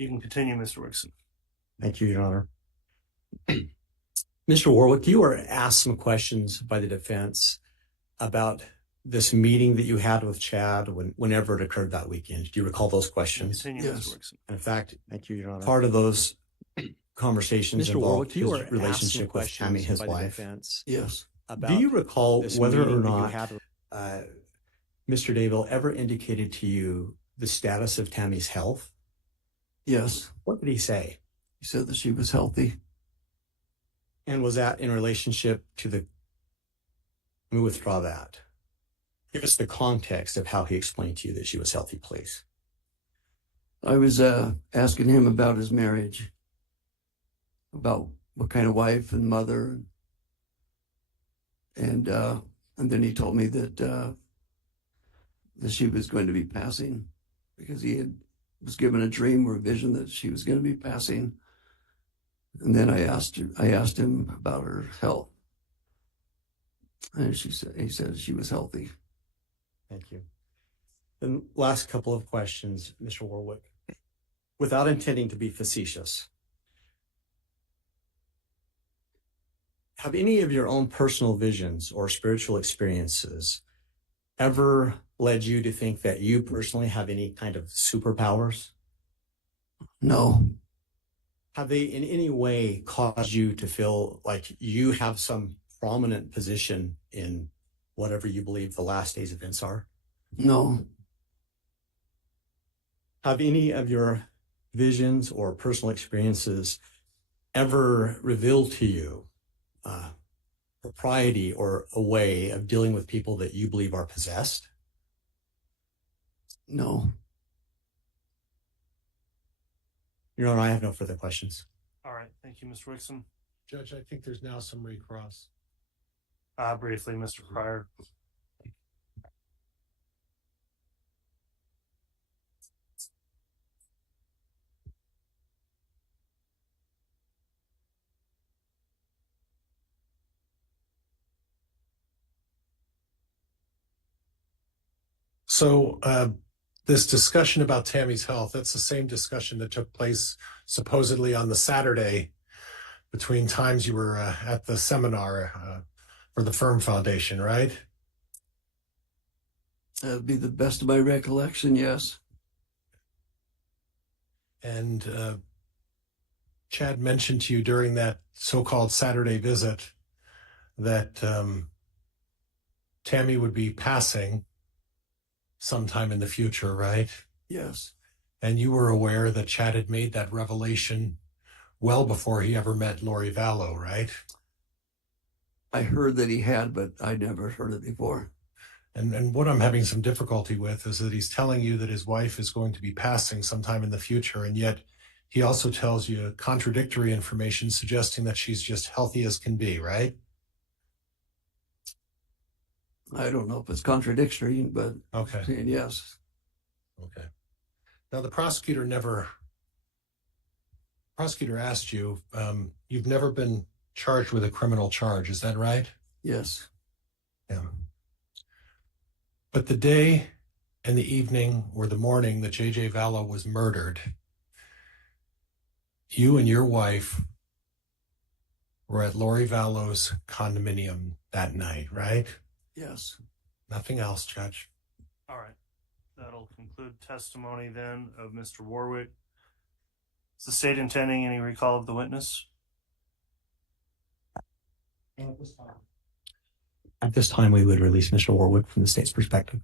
You can continue, Mr. Wixon. Thank you, Your Honor. Mr. Warwick, you were asked some questions by the defense about this meeting that you had with Chad whenever it occurred that weekend. Do you recall those questions? Continue, Yes. Mr. Wixon. In fact, Thank you, Your Honor. part of those conversations Mr. involved Warwick, you his were asked some relationship with Tammy, questions his by the wife. defense Yes. about Do you recall this whether or meeting that you not had Mr. Daybell ever indicated to you the status of Tammy's health? Yes. What did he say? He said that she was healthy. And was that in relationship to let me withdraw that. Give us the context of how he explained to you that she was healthy, please. I was asking him about his marriage, about what kind of wife and mother, and then he told me that she was going to be passing because was given a dream or a vision that she was going to be passing. And then I asked him about her health, and he said she was healthy. Thank you. The last couple of questions, Mr. Warwick. Without intending to be facetious, have any of your own personal visions or spiritual experiences ever led you to think that you personally have any kind of superpowers? No. Have they in any way caused you to feel like you have some prominent position in whatever you believe the last days events are? No. Have any of your visions or personal experiences ever revealed to you propriety or a way of dealing with people that you believe are possessed? No. Your Honor, I have no further questions. All right. Thank you, Mr. Wixon. Judge, I think there's now some recross. Briefly, Mr. Pryor. So this discussion about Tammy's health, that's the same discussion that took place supposedly on the Saturday between times you were at the seminar for the Firm Foundation, right? That would be the best of my recollection, yes. And Chad mentioned to you during that so-called Saturday visit that Tammy would be passing sometime in the future, right? Yes. And you were aware that Chad had made that revelation well before he ever met Lori Vallow, right? I heard that he had, but I never heard it before. And what I'm having some difficulty with is that he's telling you that his wife is going to be passing sometime in the future, and yet he also tells you contradictory information suggesting that she's just healthy as can be, right? I don't know if it's contradictory, but Okay. saying yes. Okay. Now, the prosecutor asked you, you've never been charged with a criminal charge, is that right? Yes. Yeah. But the day and the evening or the morning that J.J. Vallow was murdered, you and your wife were at Lori Vallow's condominium that night, right? Yes. Nothing else, Judge. All right. That'll conclude testimony then of Mr. Warwick. Is the state intending any recall of the witness? At this time, we would release Mr. Warwick from the state's perspective.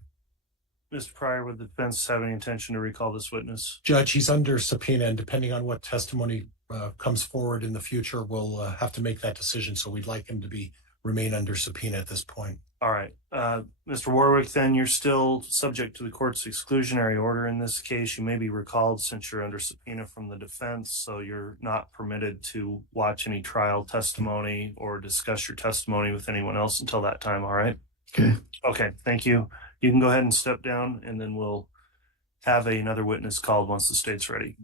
Mr. Pryor, would the defense have any intention to recall this witness? Judge, he's under subpoena, and depending on what testimony comes forward in the future, we'll have to make that decision. So we'd like him to remain under subpoena at this point. All right. Mr. Warwick, then you're still subject to the court's exclusionary order in this case. You may be recalled since you're under subpoena from the defense, so you're not permitted to watch any trial testimony or discuss your testimony with anyone else until that time, all right? Okay. Okay, thank you. You can go ahead and step down, and then we'll have another witness called once the state's ready.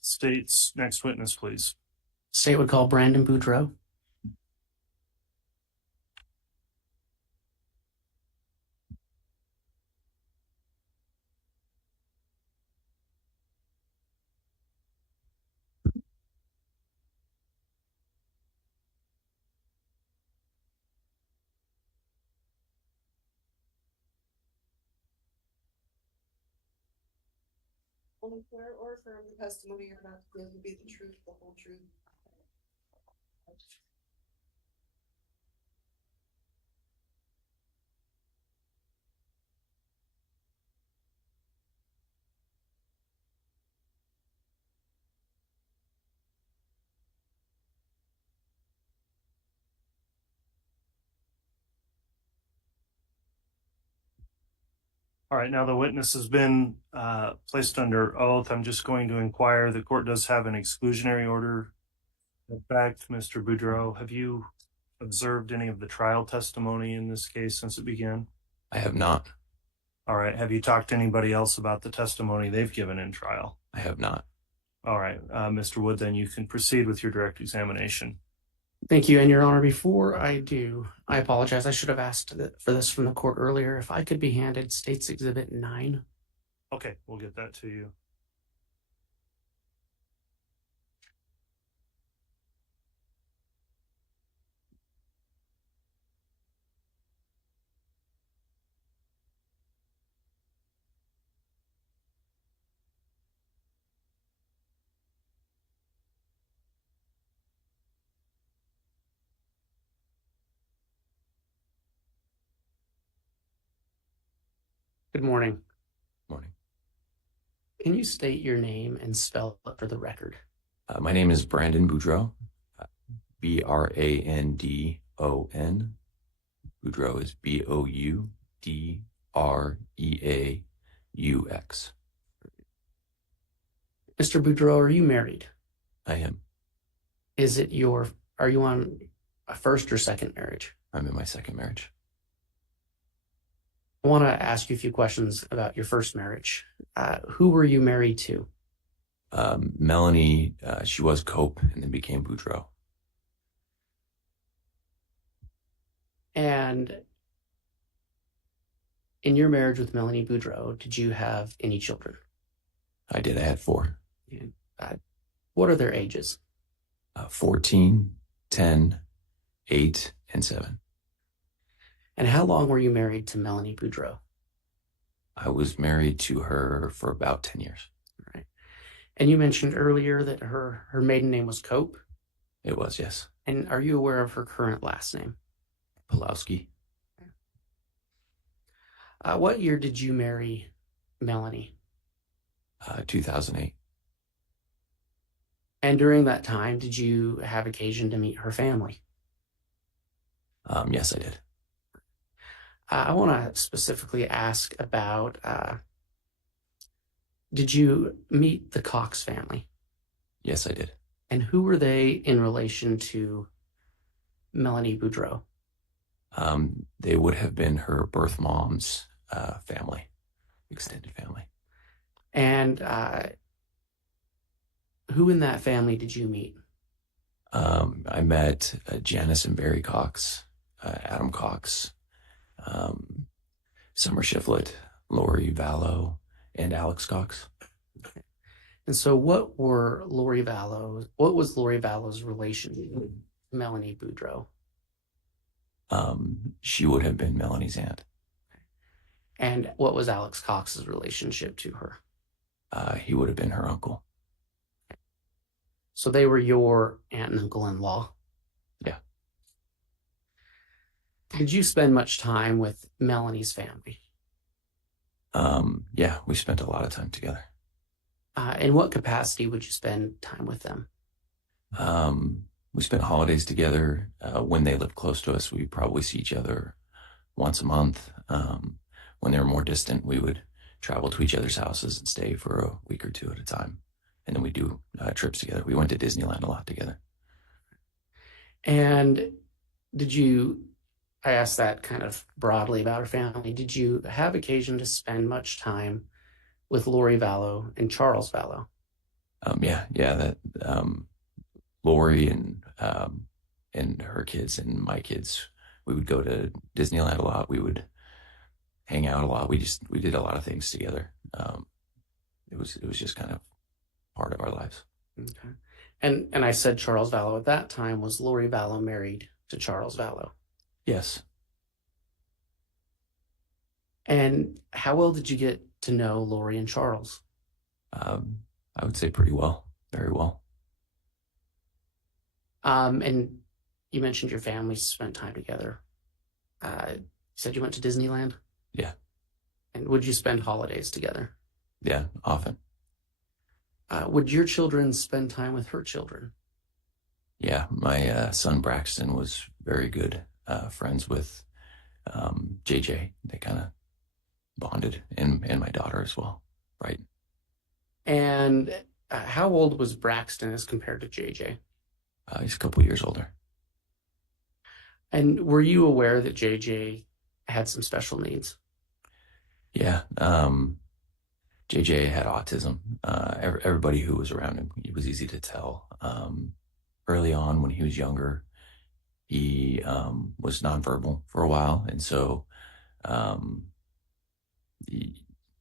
State's next witness, please. State would call Brandon Boudreaux. Only swear or affirm the testimony you're about to give will be the truth, the whole truth. All right, now the witness has been placed under oath. I'm just going to inquire. The court does have an exclusionary order. In fact, Mr. Boudreaux, have you observed any of the trial testimony in this case since it began? I have not. All right. Have you talked to anybody else about the testimony they've given in trial? I have not. All right, Mr. Wood, then you can proceed with your direct examination. Thank you, and Your Honor. Before I do, I apologize. I should have asked for this from the court earlier. If I could be handed State's Exhibit 9. Okay, we'll get that to you. Good morning. Morning. Can you state your name and spell it for the record? My name is Brandon Boudreaux. Brandon. Boudreaux is Boudreaux. Mr. Boudreaux, are you married? I am. Are you on a first or second marriage? I'm in my second marriage. I want to ask you a few questions about your first marriage. Who were you married to? Melanie, she was Cope and then became Boudreaux. And in your marriage with Melanie Boudreaux, did you have any children? I did. I had 4. What are their ages? 14, 10, 8, and 7. And how long were you married to Melanie Boudreaux? I was married to her for about 10 years. All right. And you mentioned earlier that her maiden name was Cope. It was, yes. And are you aware of her current last name? Pulowski. What year did you marry Melanie? 2008. And during that time, did you have occasion to meet her family? Yes, I did. I want to specifically ask about, did you meet the Cox family? Yes, I did. And who were they in relation to Melanie Boudreaux? They would have been her birth mom's family, extended family. And who in that family did you meet? I met Janice and Barry Cox, Adam Cox, Summer Shiflett, Lori Vallow, and Alex Cox. And so what was Lori Vallow's relation to Melanie Boudreaux? She would have been Melanie's aunt. And what was Alex Cox's relationship to her? He would have been her uncle. So they were your aunt and uncle-in-law? Yeah. Did you spend much time with Melanie's family? Yeah, we spent a lot of time together. In what capacity would you spend time with them? We spent holidays together. When they lived close to us, we'd probably see each other once a month. When they were more distant, we would travel to each other's houses and stay for a week or two at a time. And then we do trips together. We went to Disneyland a lot together. And I asked that kind of broadly about her family. Did you have occasion to spend much time with Lori Vallow and Charles Vallow? That Lori and her kids and my kids, we would go to Disneyland a lot. We would hang out a lot. We did a lot of things together. It was just kind of part of our lives. Okay. And I said Charles Vallow at that time. Was Lori Vallow married to Charles Vallow? Yes. And how well did you get to know Lori and Charles? I would say pretty well, very well. And you mentioned your family spent time together. You said you went to Disneyland? Yeah. And would you spend holidays together? Yeah, often. Would your children spend time with her children? Yeah, my son Braxton was very good friends with JJ. They kind of bonded, and my daughter as well, right? And how old was Braxton as compared to JJ? He's a couple years older. And were you aware that JJ had some special needs? Yeah, JJ had autism. Everybody who was around him, it was easy to tell. Early on, when he was younger, he was nonverbal for a while, and so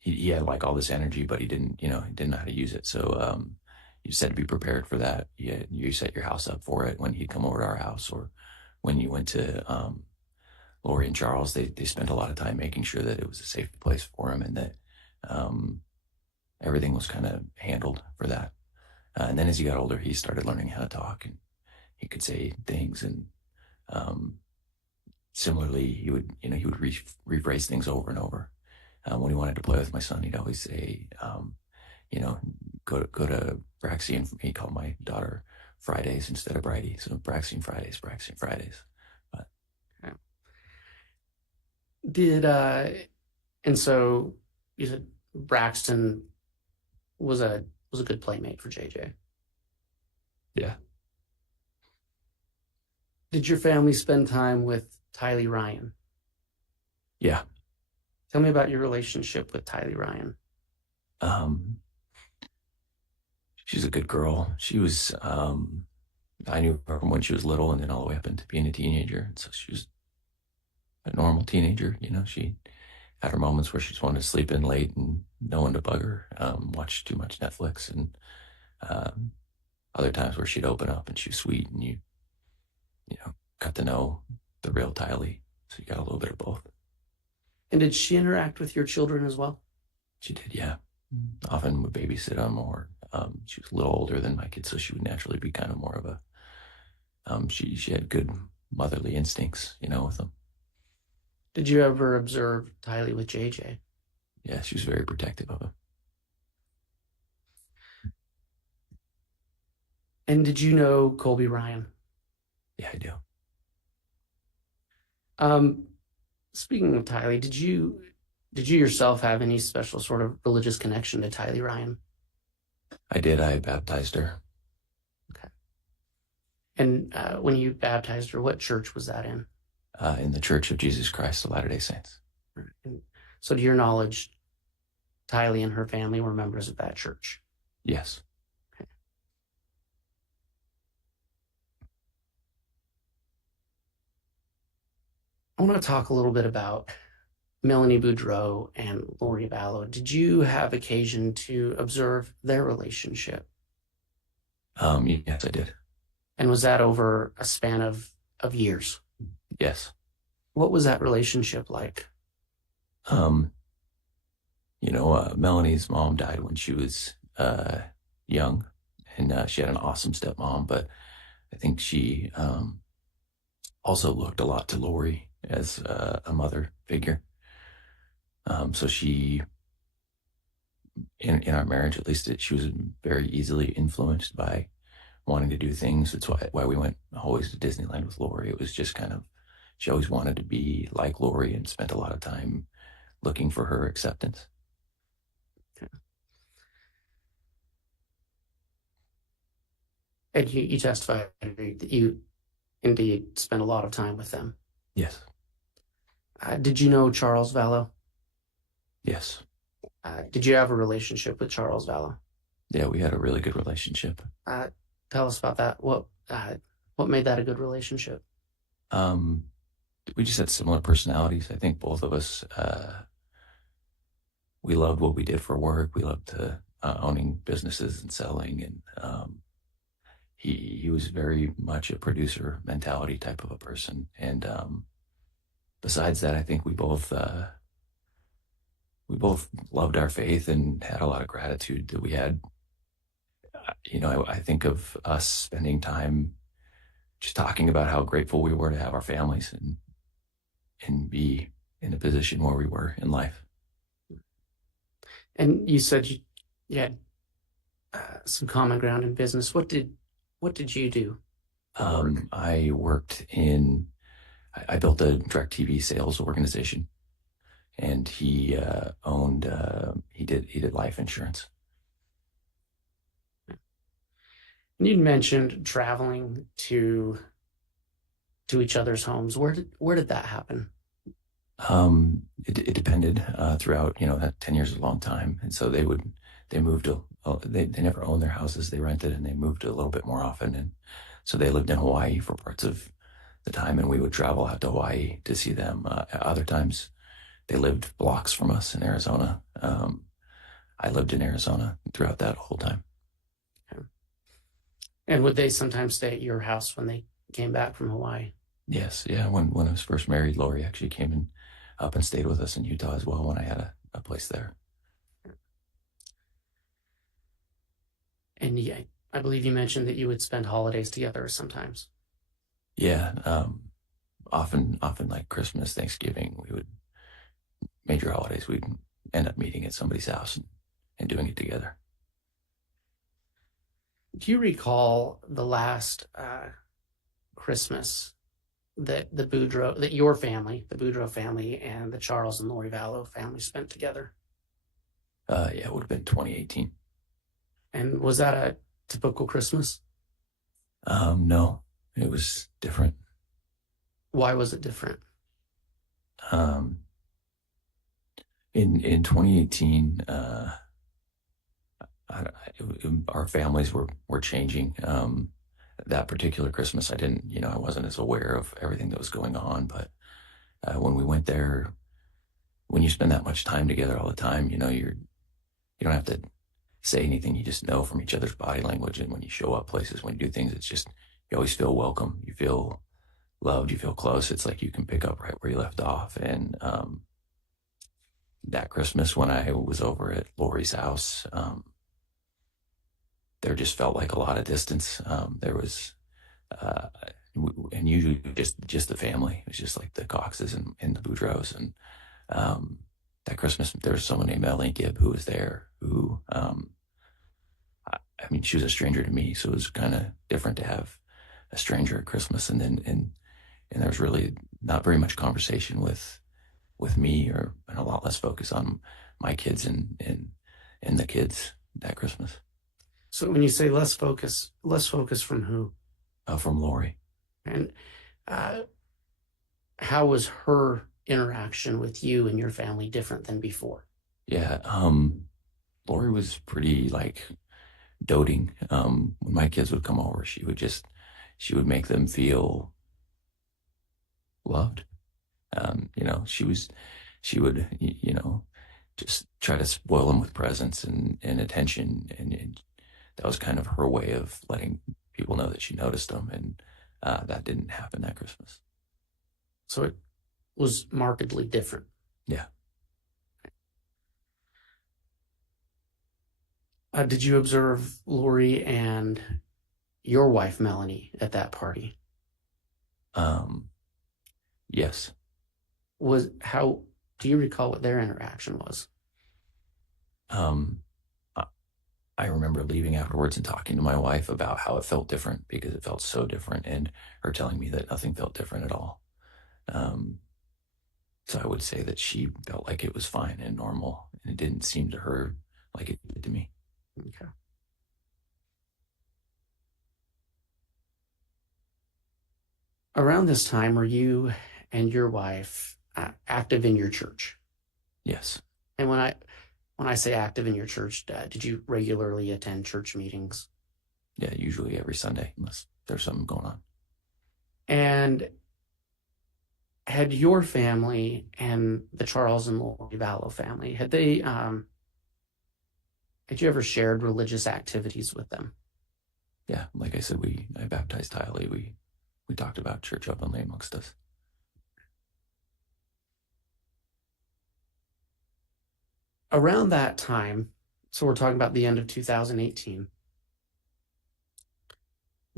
he had like all this energy, but he didn't know how to use it. So you just had to be prepared for that. You set your house up for it when he'd come over to our house, or when you went to Lori and Charles. They spent a lot of time making sure that it was a safe place for him, and that everything was kind of handled for that. And then as he got older, he started learning how to talk, and he could say things. And similarly, he would rephrase things over and over. When he wanted to play with my son, he'd always say, go to Braxy, and he called my daughter Fridays instead of Bridie. So Braxy and Fridays. But okay. And so you said Braxton was a good playmate for JJ. yeah. Did your family spend time with Tylee Ryan? Yeah. Tell me about your relationship with Tylee Ryan. She's a good girl. She was, I knew her from when she was little, and then all the way up into being a teenager. And so she was a normal teenager. She had her moments where she just wanted to sleep in late and no one to bug her, watch too much Netflix, and other times where she'd open up and she was sweet, and you got to know the real Tylee. So you got a little bit of both. And did she interact with your children as well? She did, yeah. Often would babysit them, or she was a little older than my kids, so she would naturally be kind of more of a, she had good motherly instincts, with them. Did you ever observe Tylee with JJ? Yeah, she was very protective of him. And did you know Colby Ryan? Yeah, I do. Speaking of Tylee, did you yourself have any special sort of religious connection to Tylee Ryan? I did. I baptized her. Okay. And when you baptized her, what church was that in? In the Church of Jesus Christ of Latter-day Saints. And so to your knowledge, Tylee and her family were members of that church? Yes. Okay. I want to talk a little bit about Melanie Boudreau and Lori Vallow. Did you have occasion to observe their relationship? Yes, I did. And was that over a span of years? Yes. What was that relationship like? Melanie's mom died when she was young, and she had an awesome stepmom, but I think she also looked a lot to Lori as a mother figure. So she, in our marriage, at least, she was very easily influenced by wanting to do things. That's why we went always to Disneyland with Lori. It was just kind of, she always wanted to be like Lori, and spent a lot of time looking for her acceptance. Okay. And you testified that you indeed spent a lot of time with them. Yes. Did you know Charles Vallow? Yes. Did you have a relationship with Charles Vallow? Yeah, we had a really good relationship. Tell us about that. What made that a good relationship? Um, we just had similar personalities. I think both of us, we loved what we did for work. We loved owning businesses and selling. And he was very much a producer mentality type of a person. And besides that, I think we both loved our faith and had a lot of gratitude that we had. I think of us spending time just talking about how grateful we were to have our families and be in a position where we were in life. And you said you had some common ground in business. What did you do? I built a direct TV sales organization, and he did life insurance. And you mentioned traveling to each other's homes. Where did that happen? It depended throughout, that 10 years is a long time. And so they moved, they never owned their houses. They rented, and they moved a little bit more often. And so they lived in Hawaii for parts of the time, and we would travel out to Hawaii to see them. Other times they lived blocks from us in Arizona. I lived in Arizona throughout that whole time. Okay. And would they sometimes stay at your house when they came back from Hawaii? Yes. Yeah. When I was first married, Lori actually came up and stayed with us in Utah as well when I had a place there. And yeah, I believe you mentioned that you would spend holidays together sometimes. Yeah. Often like Christmas, Thanksgiving, major holidays, we'd end up meeting at somebody's house and doing it together. Do you recall the last Christmas that your family, the Buro family, and the Charles and Lori Vallow family spent together? Yeah, it would have been 2018. And was that a typical Christmas? No, it was different. Why was it different? In 2018, our families were changing. That particular Christmas, I wasn't as aware of everything that was going on. But when we went there, when you spend that much time together all the time, you don't have to say anything. You just know from each other's body language. And when you show up places, when you do things, it's just, you always feel welcome. You feel loved. You feel close. It's like you can pick up right where you left off. And that Christmas when I was over at Lori's house, there just felt like a lot of distance. There was, and usually just the family. It was just like the Coxes and the Boudreaux. And that Christmas, there was someone named Melanie Gibb who was there. Who, she was a stranger to me, so it was kind of different to have a stranger at Christmas. And there was really not very much conversation with me, and a lot less focus on my kids and the kids that Christmas. So when you say less focus from who? From Lori. And how was her interaction with you and your family different than before? Yeah, Lori was pretty doting. When my kids would come over, she would make them feel loved. She would just try to spoil them with presents and attention, and that was kind of her way of letting people know that she noticed them, and that didn't happen that Christmas. So it was markedly different. Yeah. Did you observe Lori and your wife Melanie at that party? Yes. Do you recall what their interaction was? I remember leaving afterwards and talking to my wife about how it felt different, because it felt so different, and her telling me that nothing felt different at all. So I would say that she felt like it was fine and normal, and it didn't seem to her like it did to me. Okay. Around this time, were you and your wife active in your church? Yes. And When I say active in your church, did you regularly attend church meetings? Yeah, usually every Sunday, unless there's something going on. And had your family and the Charles and Lori Vallow family, had you ever shared religious activities with them? Yeah, like I said, I baptized Tylee. We talked about church openly amongst us. Around that time, so we're talking about the end of 2018,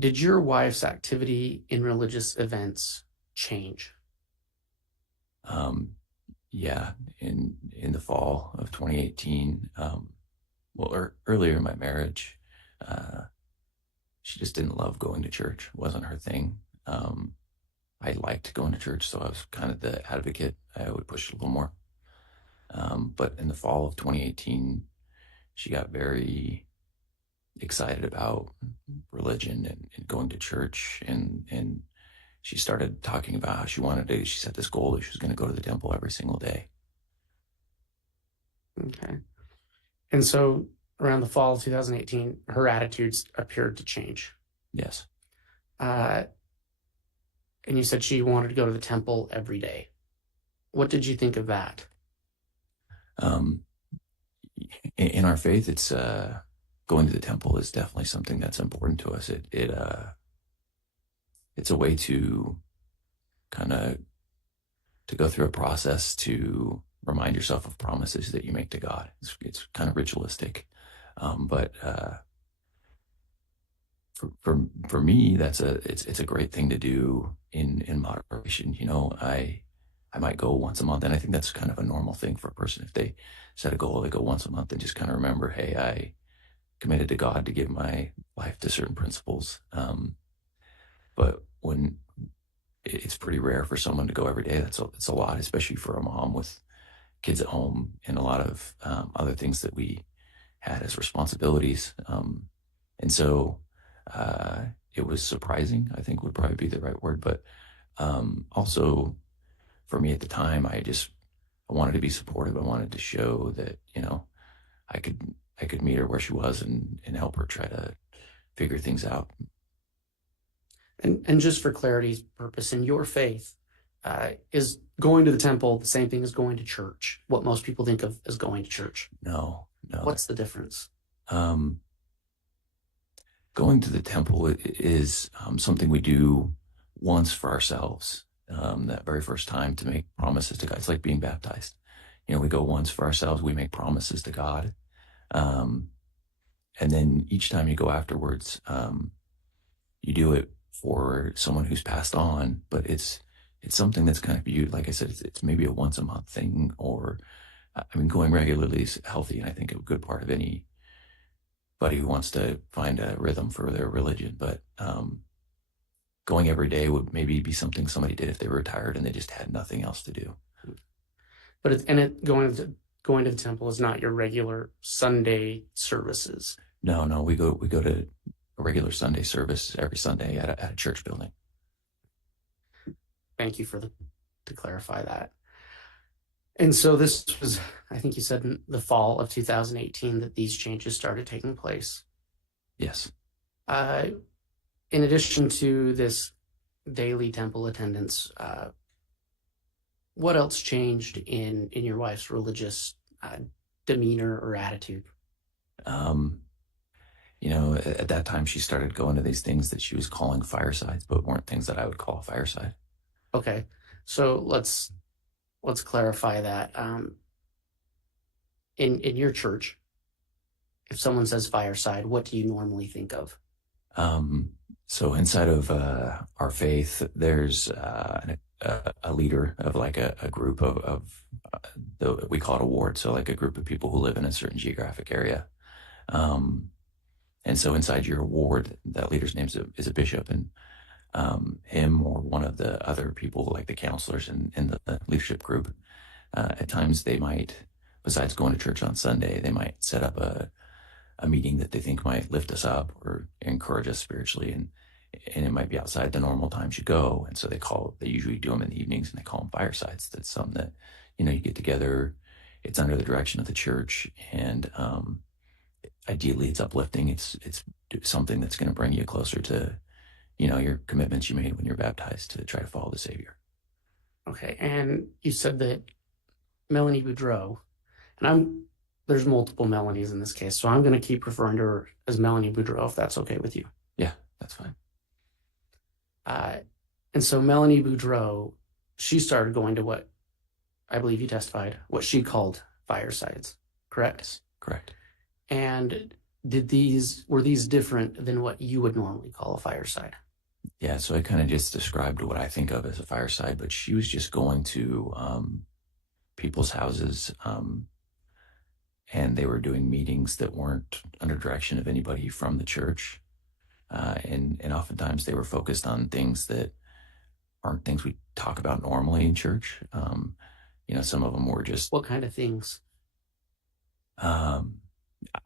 did your wife's activity in religious events change? Yeah, in the fall of 2018, earlier in my marriage, she just didn't love going to church. It wasn't her thing. I liked going to church, so I was kind of the advocate. I would push it a little more. But in the fall of 2018, she got very excited about religion and going to church, and she started talking about how she set this goal that she was going to go to the temple every single day. Okay. And so around the fall of 2018, her attitudes appeared to change. Yes. And you said she wanted to go to the temple every day. What did you think of that? In our faith, it's going to the temple is definitely something that's important to us. It's a way to kind of to go through a process to remind yourself of promises that you make to God. It's kind of ritualistic, but for me, it's a great thing to do in moderation. You know, I might go once a month, and I think that's kind of a normal thing for a person. If they set a goal, they go once a month and just kind of remember, hey, I committed to God to give my life to certain principles. But when it's pretty rare for someone to go every day, it's a lot, especially for a mom with kids at home and a lot of other things that we had as responsibilities. And so it was surprising, I think would probably be the right word. But also for me at the time, I wanted to be supportive. I wanted to show that, you know, I could meet her where she was and help her try to figure things out. And just for clarity's purpose, in your faith, is going to the temple the same thing as going to church? What most people think of as going to church? No. What's the difference? Going to the temple is something we do once for ourselves. That very first time to make promises to God. It's like being baptized. You know, we go once for ourselves. We make promises to God. And then each time you go afterwards, you do it for someone who's passed on, but it's something that's kind of viewed, like I said, it's maybe a once a month thing, or, I mean, going regularly is healthy. And I think a good part of anybody who wants to find a rhythm for their religion, but, going every day would maybe be something somebody did if they were retired and they just had nothing else to do. But going to the temple is not your regular Sunday services. No, we go to a regular Sunday service every Sunday at a church building. Thank you to clarify that. And so this was, I think you said in the fall of 2018 that these changes started taking place. Yes. In addition to this daily temple attendance, what else changed in your wife's religious demeanor or attitude? You know, at that time she started going to these things that she was calling firesides, but weren't things that I would call a fireside. Okay, so let's clarify that. In your church, if someone says fireside, what do you normally think of? So inside of our faith, there's a leader of like a group of we call it a ward, so like a group of people who live in a certain geographic area. And so inside your ward, that leader's name is a bishop, and him or one of the other people, like the counselors in the leadership group, at times they might, besides going to church on Sunday, they might set up a meeting that they think might lift us up or encourage us spiritually, and it might be outside the normal times you go. And so they usually do them in the evenings, and they call them firesides. That's something that, you know, you get together, it's under the direction of the church, and ideally it's uplifting. It's something that's going to bring you closer to, your commitments you made when you're baptized to try to follow the Savior. Okay, and you said that Melanie Boudreau, and there's multiple Melanies in this case, so I'm going to keep referring to her as Melanie Boudreau, if that's okay with you. Yeah, that's fine. And so Melanie Boudreau, she started going to what I believe you testified, what she called firesides, correct? Yes, correct. And were these different than what you would normally call a fireside? Yeah, so I kind of just described what I think of as a fireside, but she was just going to people's houses, and they were doing meetings that weren't under direction of anybody from the church. And oftentimes they were focused on things that aren't things we talk about normally in church. Some of them were just... What kind of things? I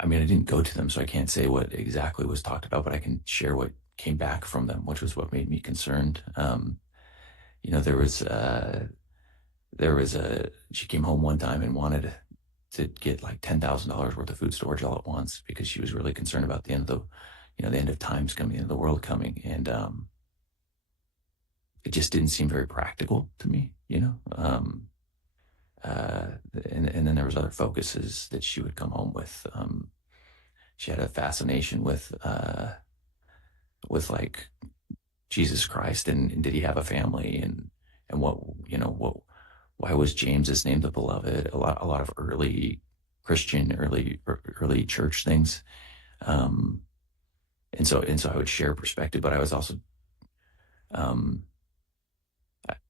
didn't go to them, so I can't say what exactly was talked about, but I can share what came back from them, which was what made me concerned. She came home one time and wanted to get like $10,000 worth of food storage all at once because she was really concerned about the end of the end of times coming, the end of the world coming. And it just didn't seem very practical to me, and then there was other focuses that she would come home with. She had a fascination with like Jesus Christ and did he have a family and why was James's name the beloved? A lot of early Christian, early church things. And so I would share perspective, but I was also,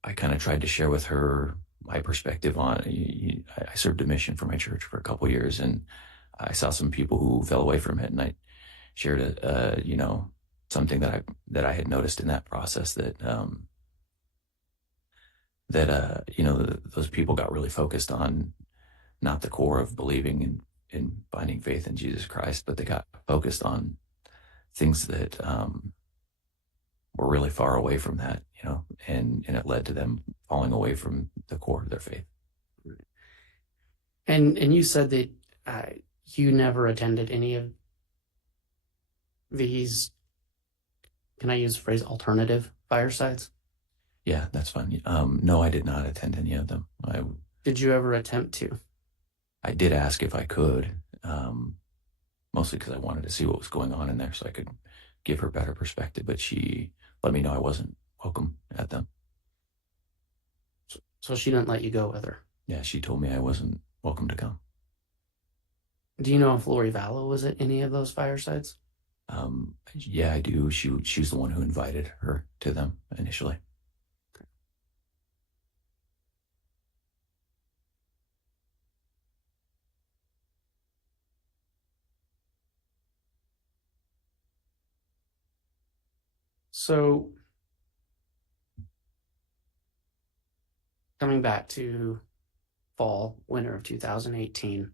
I kind of tried to share with her my perspective on, I served a mission for my church for a couple of years, and I saw some people who fell away from it, and I shared something that I had noticed in that process that those people got really focused on not the core of believing and finding faith in Jesus Christ, but they got focused on things that were really far away from that, and it led to them falling away from the core of their faith. And you said that you never attended any of these, can I use the phrase alternative firesides? Yeah, that's fine. No, I did not attend any of them. Did you ever attempt to? I did ask if I could, mostly because I wanted to see what was going on in there so I could give her better perspective, but she let me know I wasn't welcome at them. So she didn't let you go with her? Yeah, she told me I wasn't welcome to come. Do you know if Lori Vallow was at any of those firesides? Yeah, I do. She was the one who invited her to them initially. So coming back to winter of 2018,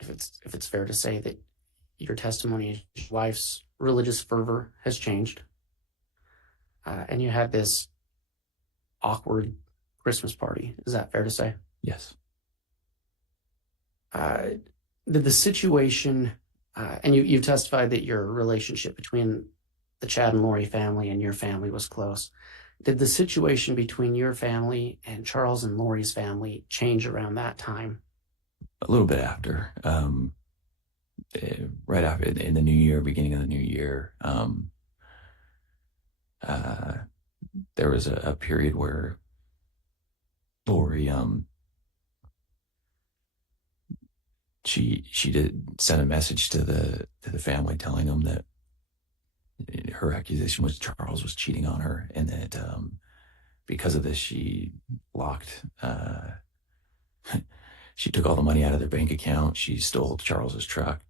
if it's fair to say that your testimony, your wife's religious fervor has changed, and you had this awkward Christmas party. Is that fair to say? Yes. Did the situation, and you testified that your relationship between the Chad and Lori family and your family was close. Did the situation between your family and Charles and Lori's family change around that time? A little bit after, right after, in the new year, beginning of the new year, there was a period where Lori, she did send a message to the family telling them that her accusation was Charles was cheating on her, and that because of this, she locked. She took all the money out of their bank account. She stole Charles's truck,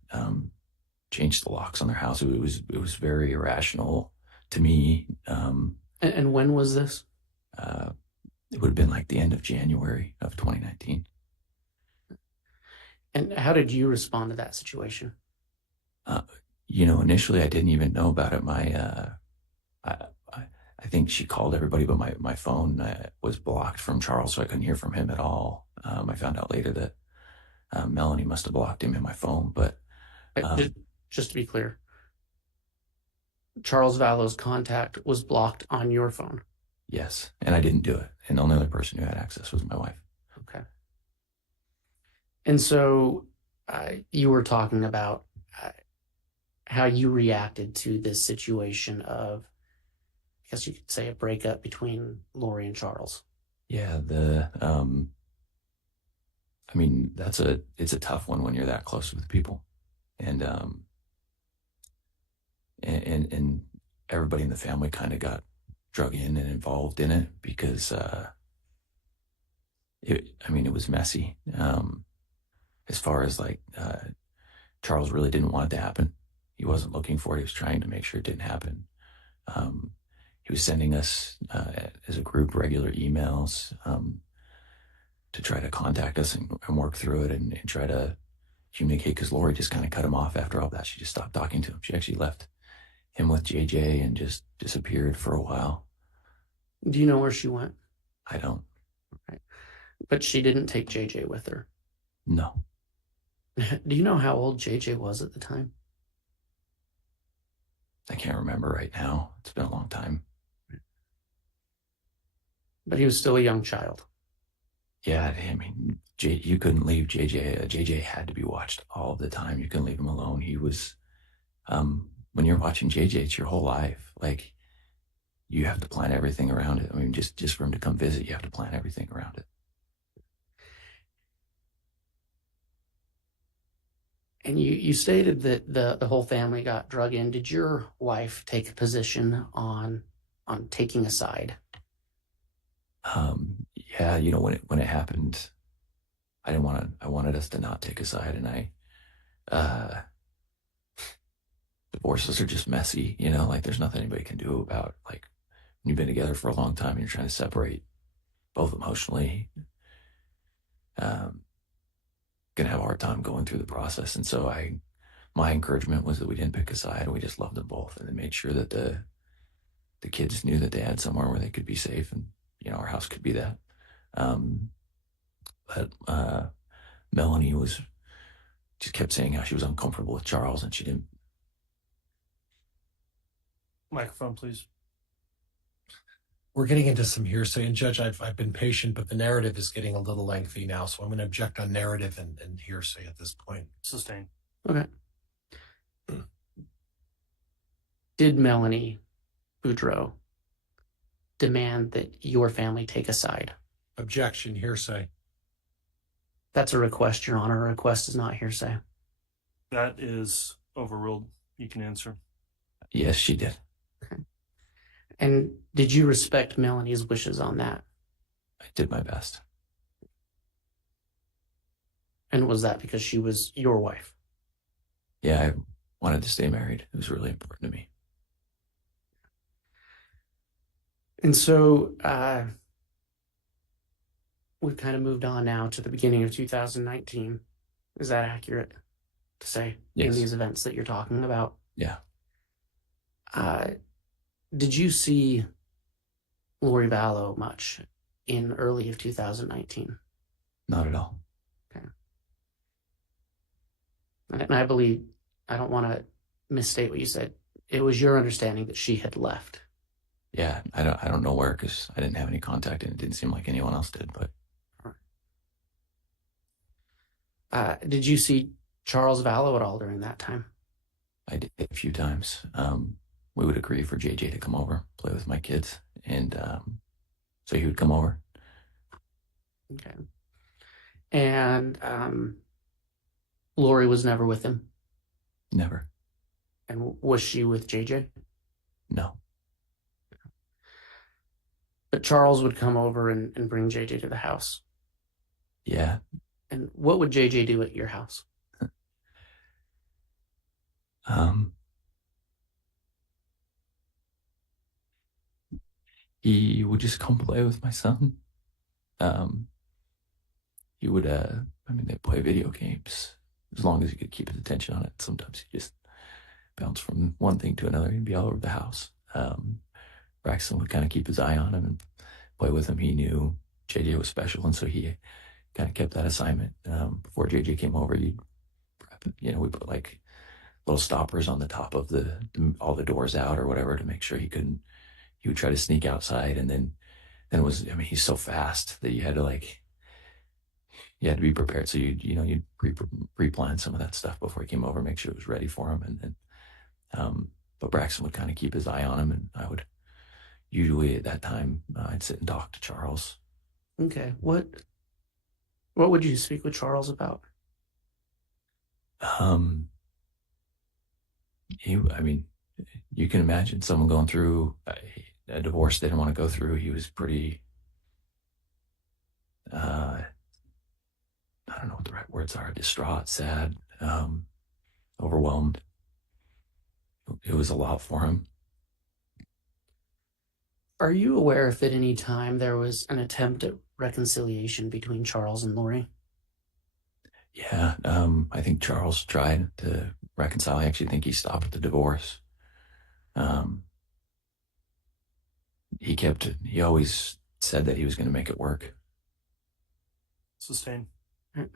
changed the locks on their house. It was very irrational to me. And when was this? It would have been like the end of January of 2019. And how did you respond to that situation? Initially I didn't even know about it. I think she called everybody, but my phone was blocked from Charles, so I couldn't hear from him at all. I found out later that Melanie must have blocked him in my phone, but Just to be clear, Charles Vallow's contact was blocked on your phone. yes, and I didn't do it. And the only other person who had access was my wife. Okay. And so you were talking about how you reacted to this situation of, I guess you could say, a breakup between Lori and Charles. Yeah, I mean, it's a tough one when you're that close with people. And everybody in the family kind of got drug in and involved in it because it was messy. As far as like Charles really didn't want it to happen. He wasn't looking for it. He was trying to make sure it didn't happen. He was sending us as a group regular emails to try to contact us and work through it and try to communicate, because Lori just kind of cut him off after all that. She just stopped talking to him. She actually left him with JJ and just disappeared for a while. Do you know where she went? I don't. Right. But she didn't take JJ with her. No. Do you know how old JJ was at the time? I can't remember right now. It's been a long time. But he was still a young child. Yeah, I mean, you couldn't leave JJ. JJ had to be watched all the time. You couldn't leave him alone. He was, when you're watching JJ, it's your whole life. Like, you have to plan everything around it. I mean, just for him to come visit, you have to plan everything around it. And you stated that the whole family got drug in. Did your wife take a position on taking a side? Yeah, when it happened, I wanted us to not take a side, and divorces are just messy, like there's nothing anybody can do about, like, when you've been together for a long time and you're trying to separate both emotionally, gonna have a hard time going through the process. And so my encouragement was that we didn't pick a side, and we just loved them both, and then made sure that the kids knew that they had somewhere where they could be safe, and our house could be that. But Melanie just kept saying how she was uncomfortable with Charles, and she didn't. Microphone, please. We're getting into some hearsay, and Judge, I've been patient, but the narrative is getting a little lengthy now, so I'm going to object on narrative and hearsay at this point. Sustained. Okay. Did Melanie Boudreaux demand that your family take a side? Objection, hearsay. That's a request, Your Honor. A request is not hearsay. That is overruled. You can answer. Yes, she did. Okay. And did you respect Melanie's wishes on that? I did my best. And was that because she was your wife? Yeah, I wanted to stay married. It was really important to me. And so we've kind of moved on now to the beginning of 2019. Is that accurate to say? Yes. In these events that you're talking about? Yeah. Did you see Lori Vallow much in early of 2019? Not at all. Okay. And I believe, I don't want to misstate what you said. It was your understanding that she had left. Yeah, I don't know where, because I didn't have any contact, and it didn't seem like anyone else did. But did you see Charles Vallow at all during that time? I did a few times. We would agree for JJ to come over, play with my kids, and so he would come over. Okay. And Lori was never with him? Never. And was she with JJ? No. But Charles would come over and bring JJ to the house. Yeah. And what would JJ do at your house? He would just come play with my son. He would, they play video games as long as he could keep his attention on it. Sometimes he just bounce from one thing to another. He'd be all over the house. Braxton would kind of keep his eye on him and play with him. He knew JJ was special, and so he kind of kept that assignment. Before JJ came over, you'd prep, we put like little stoppers on the top of all the doors out or whatever to make sure he would try to sneak outside. And then it was, he's so fast that you had to be prepared. So you'd pre-plan some of that stuff before he came over, make sure it was ready for him. And then, but Braxton would kind of keep his eye on him, and I would usually at that time, I'd sit and talk to Charles. Okay. What would you speak with Charles about? You can imagine someone going through a divorce they didn't want to go through. He was pretty, I don't know what the right words are, distraught, sad, overwhelmed. It was a lot for him. Are you aware if at any time there was an attempt at reconciliation between Charles and Lori? Yeah, I think Charles tried to reconcile. I actually think he stopped the divorce. He always said that he was going to make it work. Sustain. I'm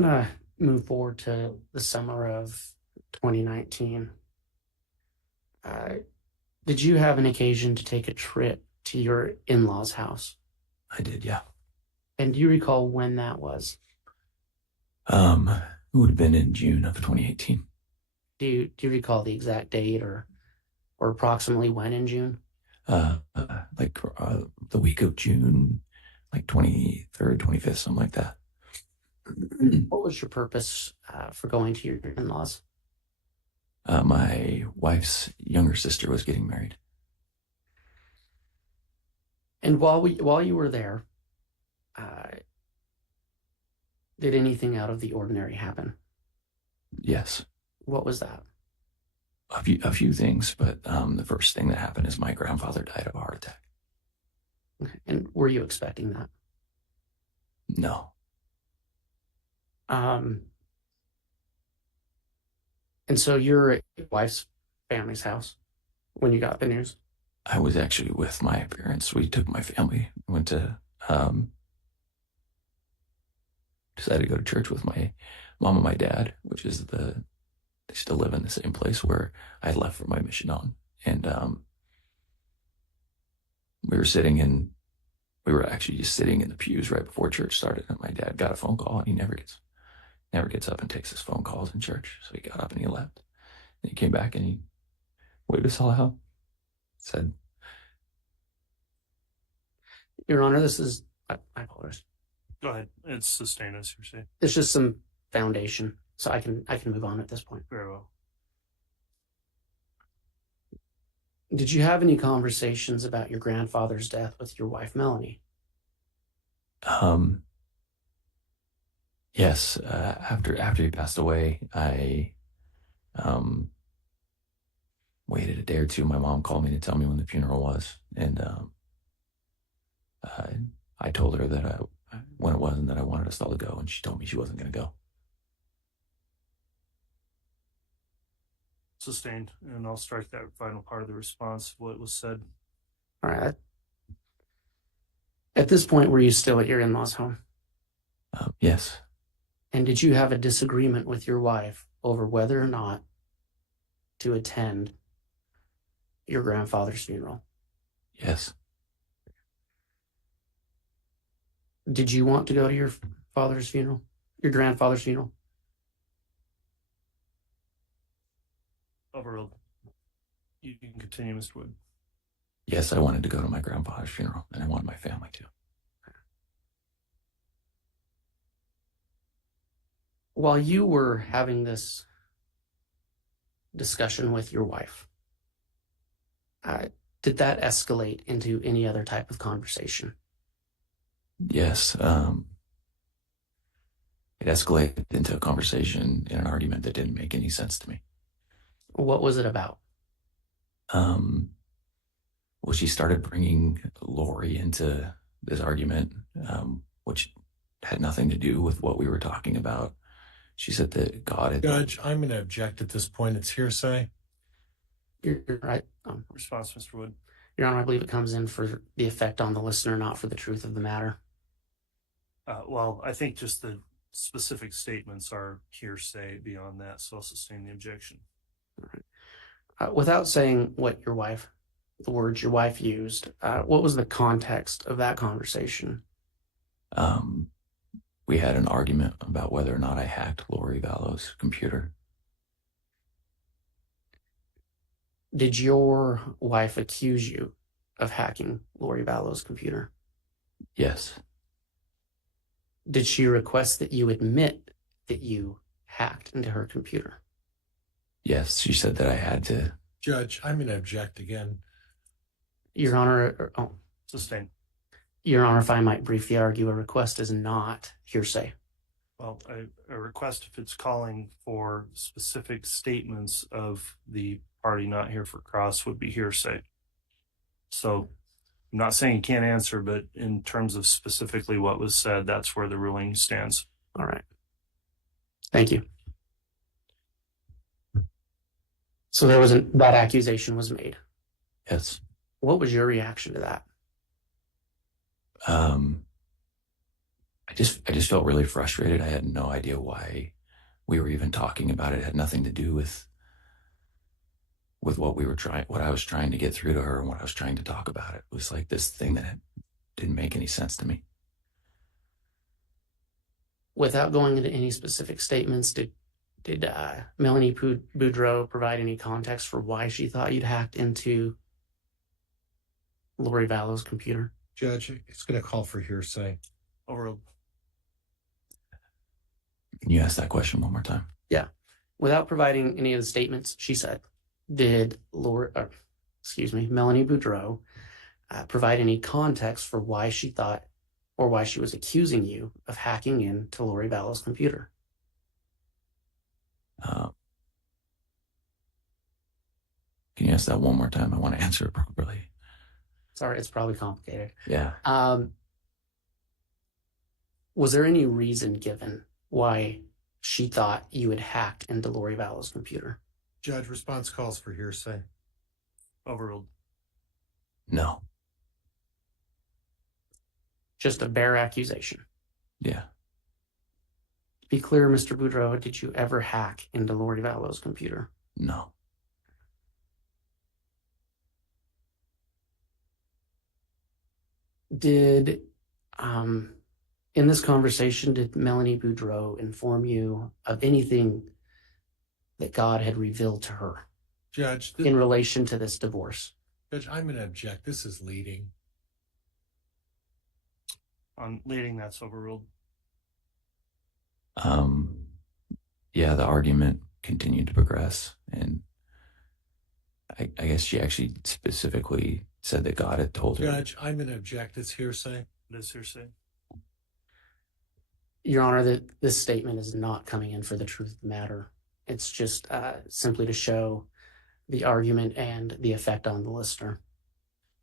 going to move forward to the summer of 2019. Did you have an occasion to take a trip to your in-laws' house? I did, yeah. And do you recall when that was? It would have been in June of 2018. Do you recall the exact date or approximately when in June? The week of June, like 23rd, 25th, something like that. What was your purpose for going to your in-laws? My wife's younger sister was getting married. And while you were there, did anything out of the ordinary happen? Yes. What was that? A few things, but the first thing that happened is my grandfather died of a heart attack. Okay. And were you expecting that? No. And so you're at your wife's family's house when you got the news? I was actually with my parents. We took my family, went to, decided to go to church with my mom and my dad, which is they still live in the same place where I had left for my mission on. And we were actually just sitting in the pews right before church started, and my dad got a phone call, and he never gets up and takes his phone calls in church. So he got up and he left. And he came back and he waved us all out. Said, Your Honor, I apologize. Go ahead. It's sustain, as you're saying. It's just some foundation, so I can move on at this point. Very well. Did you have any conversations about your grandfather's death with your wife, Melanie? Yes. After he passed away, I waited a day or two. My mom called me to tell me when the funeral was, and I told her that when it was and that I wanted us all to go, and she told me she wasn't going to go. Sustained, and I'll strike that final part of the response, what was said. All right. At this point, were you still at your in-laws' home? Yes. And did you have a disagreement with your wife over whether or not to attend your grandfather's funeral? Yes. Did you want to go to your father's funeral? Your grandfather's funeral? Overruled. You can continue, Mr. Wood. Yes, I wanted to go to my grandfather's funeral, and I wanted my family to. While you were having this discussion with your wife, did that escalate into any other type of conversation? Yes. It escalated into a conversation in an argument that didn't make any sense to me. What was it about? Well, she started bringing Lori into this argument, which had nothing to do with what we were talking about. She said that God had... Judge, I'm going to object at this point. It's hearsay. You're right. Response, Mr. Wood. Your Honor, I believe it comes in for the effect on the listener, not for the truth of the matter. Well, I think just the specific statements are hearsay. Beyond that, so I'll sustain the objection. All right. Without saying what the words your wife used, what was the context of that conversation? We had an argument about whether or not I hacked Lori Vallow's computer. Did your wife accuse you of hacking Lori Vallow's computer? Yes. Did she request that you admit that you hacked into her computer? Yes, she said that I had to. Judge, I'm going to object again. Your Honor, Sustain. Your Honor, if I might briefly argue, a request is not hearsay. Well, a request, if it's calling for specific statements of the party not here for cross, would be hearsay. So I'm not saying you can't answer, but in terms of specifically what was said, that's where the ruling stands. All right. Thank you. So that accusation was made. Yes. What was your reaction to that? I just felt really frustrated. I had no idea why we were even talking about it. It had nothing to do with what I was trying to get through to her and what I was trying to talk about. It was like this thing that didn't make any sense to me. Without going into any specific statements, did Melanie Boudreau provide any context for why she thought you'd hacked into Lori Vallow's computer? Judge, it's going to call for hearsay. Overruled. Can you ask that question one more time? Yeah. Without providing any of the statements she said, did Melanie Boudreau provide any context for why she thought or why she was accusing you of hacking into Lori Vallow's computer? Can you ask that one more time? I want to answer it properly. Sorry, it's probably complicated. Yeah. Was there any reason given why she thought you had hacked into Lori Vallow's computer? Judge, response calls for hearsay. Overruled. No. Just a bare accusation. Yeah. To be clear, Mr. Boudreau, did you ever hack into Lori Vallow's computer? No. Did, in this conversation, did Melanie Boudreau inform you of anything that God had revealed to her Judge, in relation to this divorce? Judge, I'm going to object. This is leading. On leading, that's overruled. Yeah, the argument continued to progress, and I guess she actually specifically said that God had told her. Judge, I'm going to object. It's hearsay. It is hearsay. Your Honor, that this statement is not coming in for the truth of the matter. It's just simply to show the argument and the effect on the listener.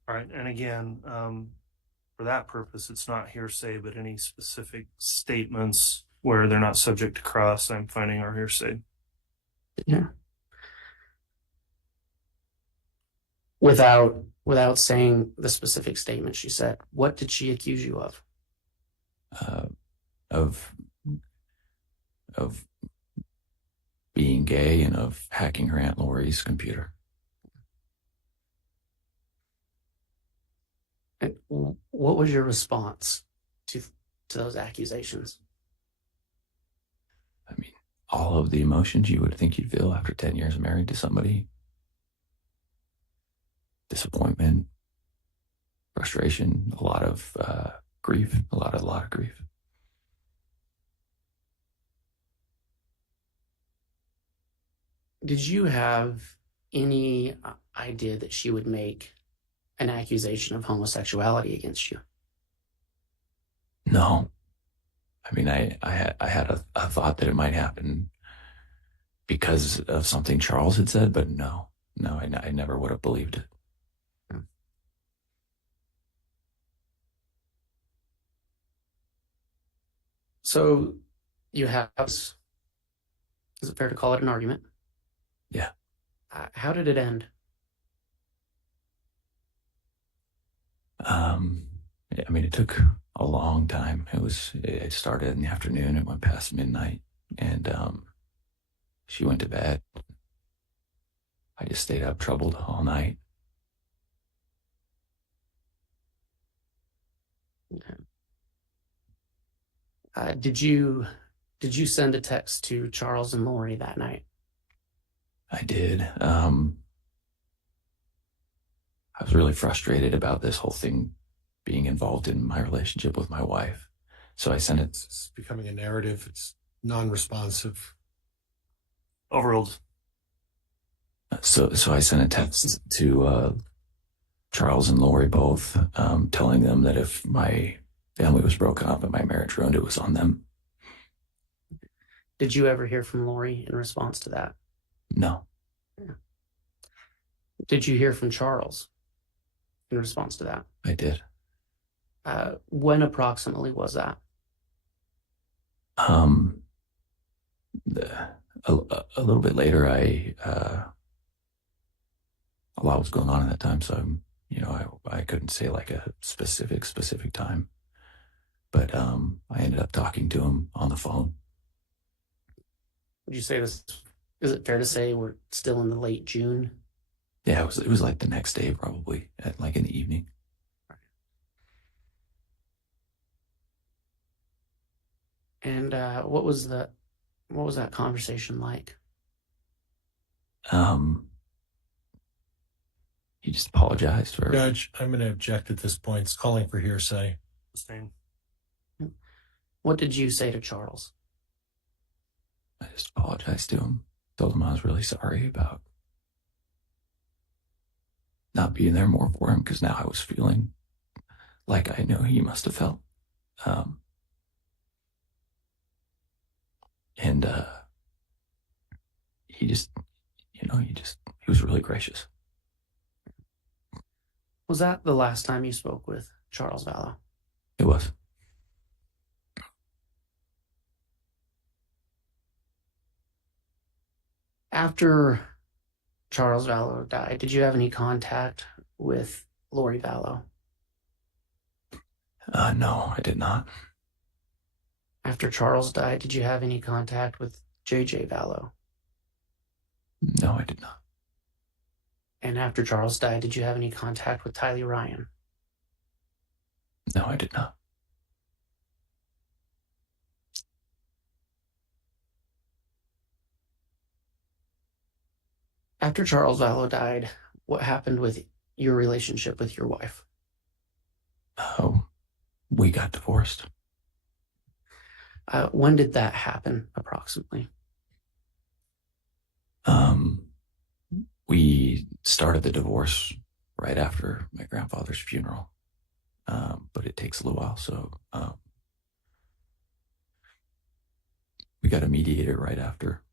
All right, and again, for that purpose, it's not hearsay, but any specific statements where they're not subject to cross, I'm finding are hearsay. Yeah. Without saying the specific statement she said, what did she accuse you of? Of being gay and of hacking her Aunt Lori's computer. And what was your response to those accusations? I mean, all of the emotions you would think you'd feel after 10 years married to somebody. Disappointment, frustration, a lot of grief, a lot of grief. Did you have any idea that she would make an accusation of homosexuality against you? No. I mean, I had a thought that it might happen because of something Charles had said, but no, I never would have believed it. So you have, is it fair to call it an argument? Yeah. How did it end? I mean, it took a long time. It started in the afternoon. It went past midnight, and she went to bed. I just stayed up troubled all night. Did you send a text to Charles and Lori that night? I did. I was really frustrated about this whole thing being involved in my relationship with my wife. So I sent it. It's becoming a narrative. It's non-responsive. Overruled. So I sent a text to Charles and Lori both, telling them that if my family was broken up and my marriage ruined, it was on them. Did you ever hear from Lori in response to that? No. Did you hear from Charles in response to that? I did. When approximately was that? A little bit later, a lot was going on at that time, so I couldn't say like a specific time, but I ended up talking to him on the phone. Would you say this? Is it fair to say we're still in the late June? Yeah, it was like the next day, probably at like in the evening. And what was that conversation like? He just apologized for. Judge, I'm going to object at this point. It's calling for hearsay. Sustained. What did you say to Charles? I just apologized to him. Told him I was really sorry about not being there more for him, because now I was feeling like I know he must have felt. And he was really gracious. Was that the last time you spoke with Charles Vallow? It was. After Charles Vallow died, did you have any contact with Lori Vallow? No, I did not. After Charles died, did you have any contact with JJ Vallow? No, I did not. And after Charles died, did you have any contact with Tylee Ryan? No, I did not. After Charles Vallow died, what happened with your relationship with your wife? Oh, we got divorced. When did that happen, approximately? We started the divorce right after my grandfather's funeral, but it takes a little while. So we got a mediator right after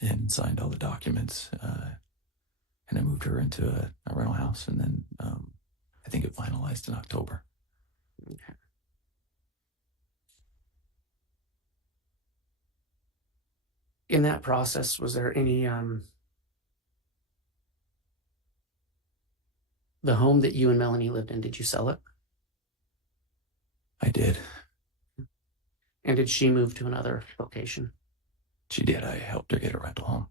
and signed all the documents, and I moved her into a rental house, and then I think it finalized in October. Okay. In that process, was there any the home that you and Melanie lived in, did you sell it? I did. And did she move to another location? She did. I helped her get a rental home.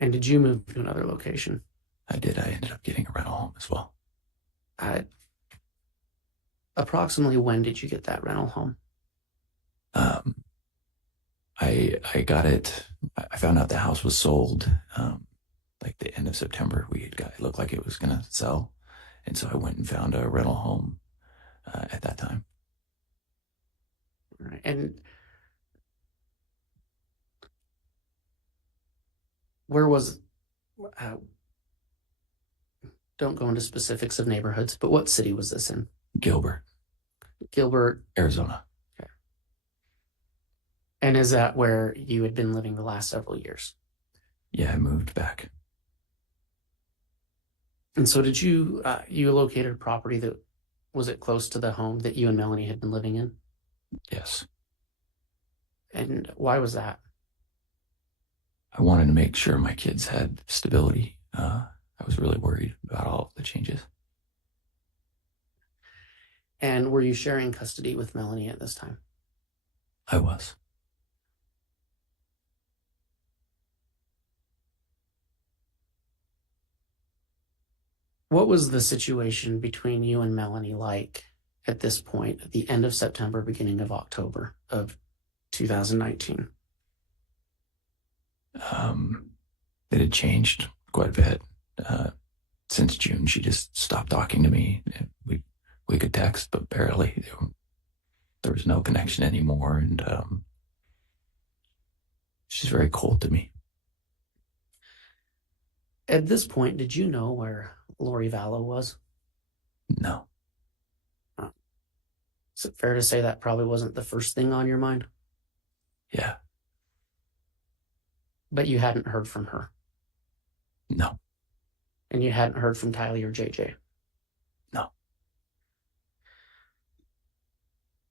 And did you move to another location? I did. I ended up getting a rental home as well. Approximately when did you get that rental home? I got it. I found out the house was sold like the end of September. It looked like it was going to sell. And so I went and found a rental home at that time. Right. And where was, don't go into specifics of neighborhoods, but what city was this in? Gilbert, Arizona. Okay. And is that where you had been living the last several years? Yeah, I moved back. And so did you located a property that, was it close to the home that you and Melanie had been living in? Yes. And why was that? I wanted to make sure my kids had stability. I was really worried about all of the changes. And were you sharing custody with Melanie at this time? I was. What was the situation between you and Melanie like at this point, at the end of September, beginning of October of 2019? It had changed quite a bit. Since June, she just stopped talking to me. We could text, but barely. There was no connection anymore, and she's very cold to me. At this point, did you know where Lori Vallow was? No. Is it fair to say that probably wasn't the first thing on your mind? Yeah. But you hadn't heard from her? No. And you hadn't heard from Tylee or JJ? No.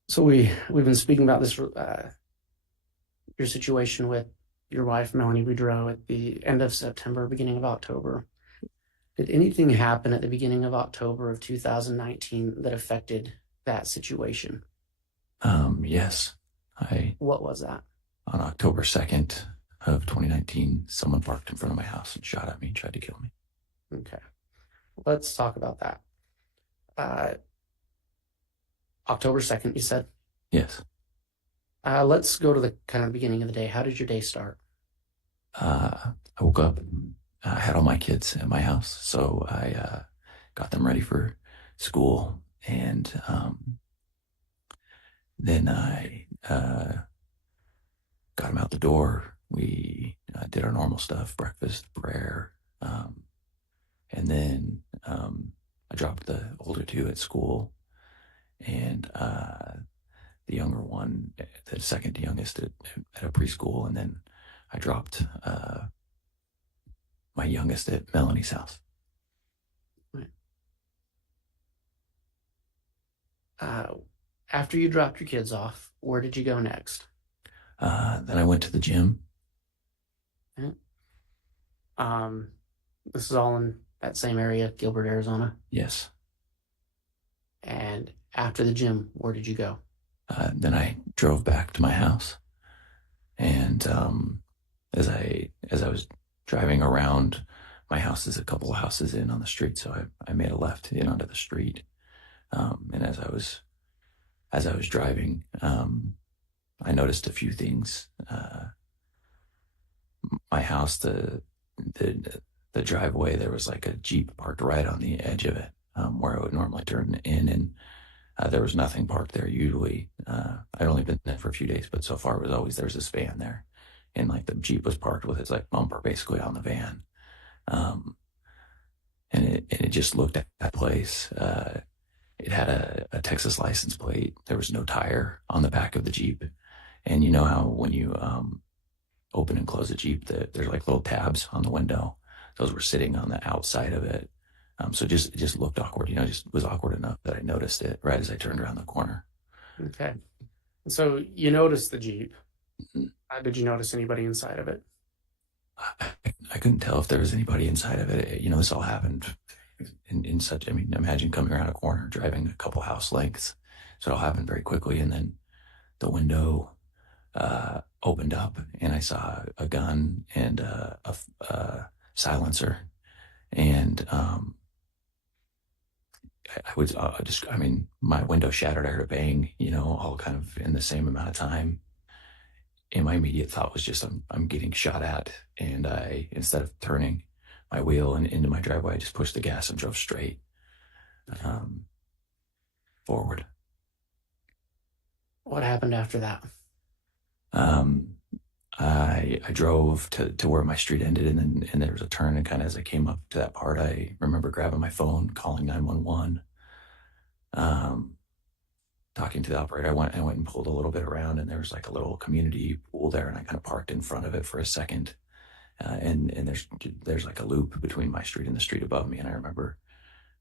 So we've been speaking about this, your situation with your wife, Melanie Boudreau, at the end of September, beginning of October. Did anything happen at the beginning of October of 2019 that affected that situation? Yes. What was that? On October 2nd of 2019, someone parked in front of my house and shot at me and tried to kill me. Okay. Let's talk about that. October 2nd, you said? Yes. Let's go to the kind of beginning of the day. How did your day start? I woke up. I had all my kids at my house, so I got them ready for school, and then I got them out the door. We did our normal stuff: breakfast, prayer, and then I dropped the older two at school, and the younger one, the second youngest, at a preschool, and then I dropped my youngest at Melanie's house. After you dropped your kids off, where did you go next? Then I went to the gym. Okay. This is all in that same area, Gilbert, Arizona. Yes. And after the gym, where did you go? Then I drove back to my house, and as I was driving around, my house is a couple of houses in on the street, so I made a left in onto the street. And as I was driving, I noticed a few things. My house, the driveway, there was like a Jeep parked right on the edge of it, where I would normally turn in, and there was nothing parked there usually. I'd only been there for a few days, but so far it was always there's this van there, and like the Jeep was parked with its like bumper basically on the van, and it just looked at that place. It had a Texas license plate. There was no tire on the back of the Jeep, and you know how when you open and close a Jeep, there's like little tabs on the window. Those were sitting on the outside of it. So it just looked awkward, just was awkward enough that I noticed it right as I turned around the corner. Okay. So you noticed the Jeep. Mm-hmm. Did you notice anybody inside of it? I couldn't tell if there was anybody inside of it. This all happened in such, imagine coming around a corner, driving a couple house lengths. So it all happened very quickly. And then the window opened up, and I saw a gun and a silencer. And I was my window shattered. I heard a bang, all kind of in the same amount of time. And my immediate thought was just, I'm getting shot at. And I, instead of turning my wheel and into my driveway, I just pushed the gas and drove straight forward. What happened after that? I drove to where my street ended, and there was a turn, and kind of as I came up to that part, I remember grabbing my phone, calling 911, talking to the operator. I went and pulled a little bit around, and there was like a little community pool there, and I kind of parked in front of it for a second, and there's like a loop between my street and the street above me, and I remember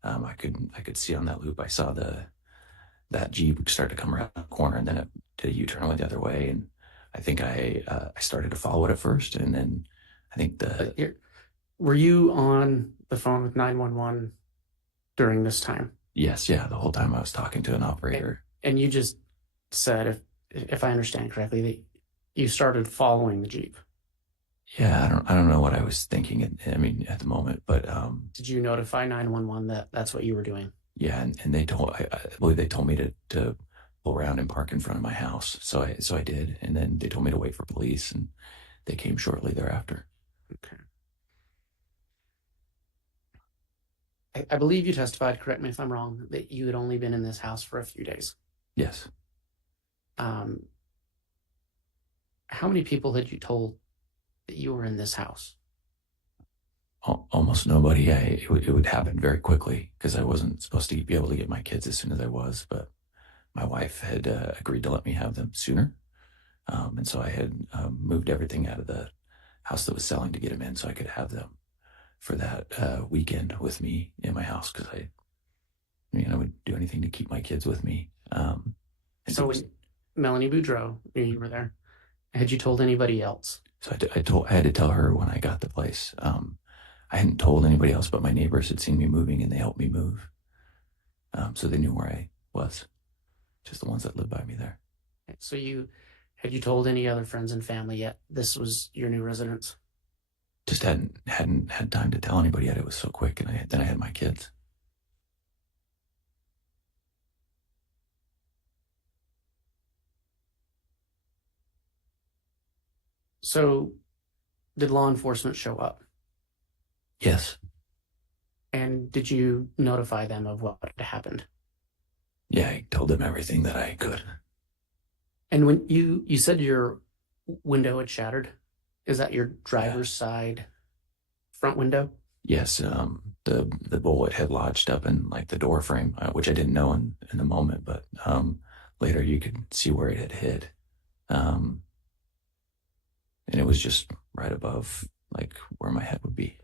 I could see on that loop, I saw that Jeep start to come around the corner, and then it did a U-turn went the other way, and I think I started to follow it at first, and then I think Were you on the phone with 911 during this time? Yes, yeah. The whole time I was talking to an operator. And you just said, if I understand correctly, that you started following the Jeep. Yeah, I don't know what I was thinking. I mean, at the moment, but Did you notify 911 that that's what you were doing? yeah, and they told I believe they told me to pull around and park in front of my house. So I did, and then they told me to wait for police, and they came shortly thereafter. Okay. I believe you testified, correct me if I'm wrong, that you had only been in this house for a few days. Yes. How many people had you told that you were in this house? Almost nobody. It would happen very quickly because I wasn't supposed to be able to get my kids as soon as I was, but my wife had agreed to let me have them sooner. And so I had moved everything out of the house that was selling to get them in so I could have them for that weekend with me in my house because I would do anything to keep my kids with me. So when Melanie Boudreau knew you were there, had you told anybody else? So I had to tell her when I got the place. I hadn't told anybody else, but my neighbors had seen me moving and they helped me move. So they knew where I was, just the ones that lived by me there. So had you told any other friends and family yet this was your new residence? Just hadn't had time to tell anybody yet. It was so quick, and then I had my kids. So did law enforcement show up? Yes. And did you notify them of what had happened? Yeah, I told them everything that I could. And when you said your window had shattered, is that your driver's side front window? Yes, the bullet had lodged up in like the door frame, which I didn't know in the moment, but later you could see where it had hit. And it was just right above like where my head would be.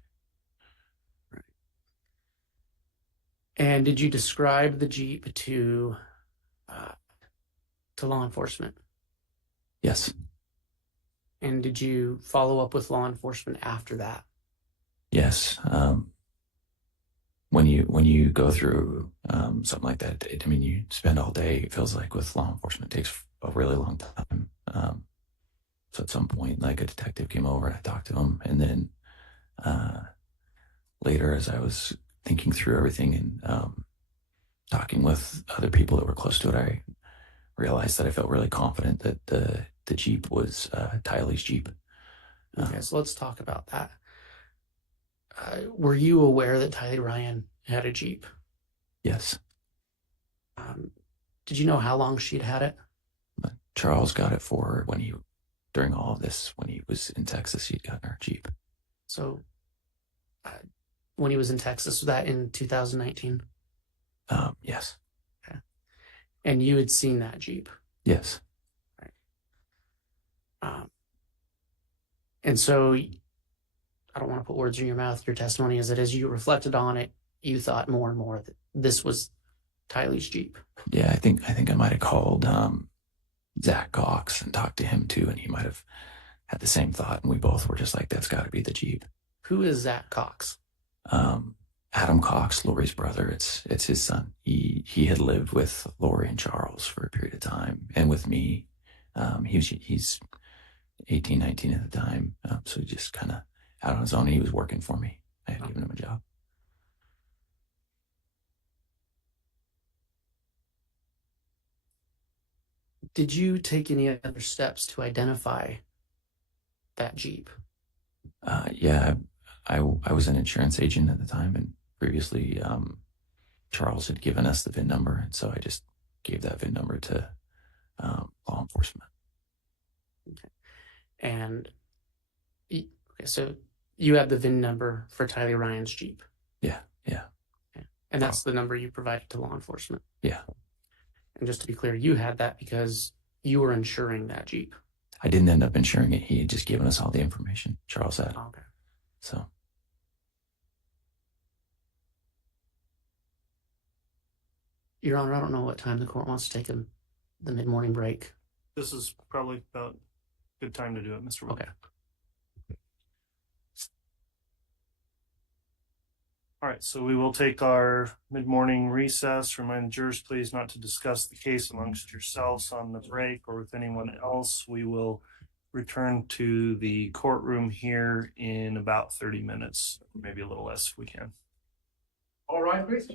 And did you describe the Jeep to law enforcement? Yes. And did you follow up with law enforcement after that? Yes. When you go through something like that, you spend all day. It feels like with law enforcement, it takes a really long time. So at some point, like a detective came over and I talked to him, and then later, as I was thinking through everything and talking with other people that were close to it, I realized that I felt really confident that the Jeep was Tylee's Jeep. Okay, so let's talk about that. Were you aware that Tylee Ryan had a Jeep? Yes. Did you know how long she'd had it? Charles got it for her during all of this, when he was in Texas, he'd gotten her Jeep. So when he was in Texas, was that in 2019? Yes. Okay. And you had seen that Jeep? Yes. Right. And so I don't want to put words in your mouth. Your testimony is that as you reflected on it, you thought more and more that this was Tylee's Jeep. Yeah, I think I might have called Zach Cox and talked to him too, and he might have had the same thought, and we both were just like, that's got to be the Jeep. Who is Zach Cox? Adam Cox, Lori's brother. It's his son. He had lived with Lori and Charles for a period of time, and with me. He's 18, 19 at the time, so he just kind of out on his own. He was working for me. I had given him a job. Did you take any other steps to identify that Jeep? Yeah, I was an insurance agent at the time, and previously Charles had given us the VIN number, and so I just gave that VIN number to law enforcement. Okay. And okay, so you have the VIN number for Tylee Ryan's Jeep. Yeah. Okay. And that's the number you provided to law enforcement. Yeah. And just to be clear, you had that because you were insuring that Jeep. I didn't end up insuring it. He had just given us all the information. Charles had. Okay. So. Your Honor, I don't know what time the court wants to take the mid-morning break. This is probably about a good time to do it, Mr. Wilk. Okay. All right, so we will take our mid-morning recess. Remind the jurors, please, not to discuss the case amongst yourselves on the break or with anyone else. We will return to the courtroom here in about 30 minutes, maybe a little less if we can. All right, please.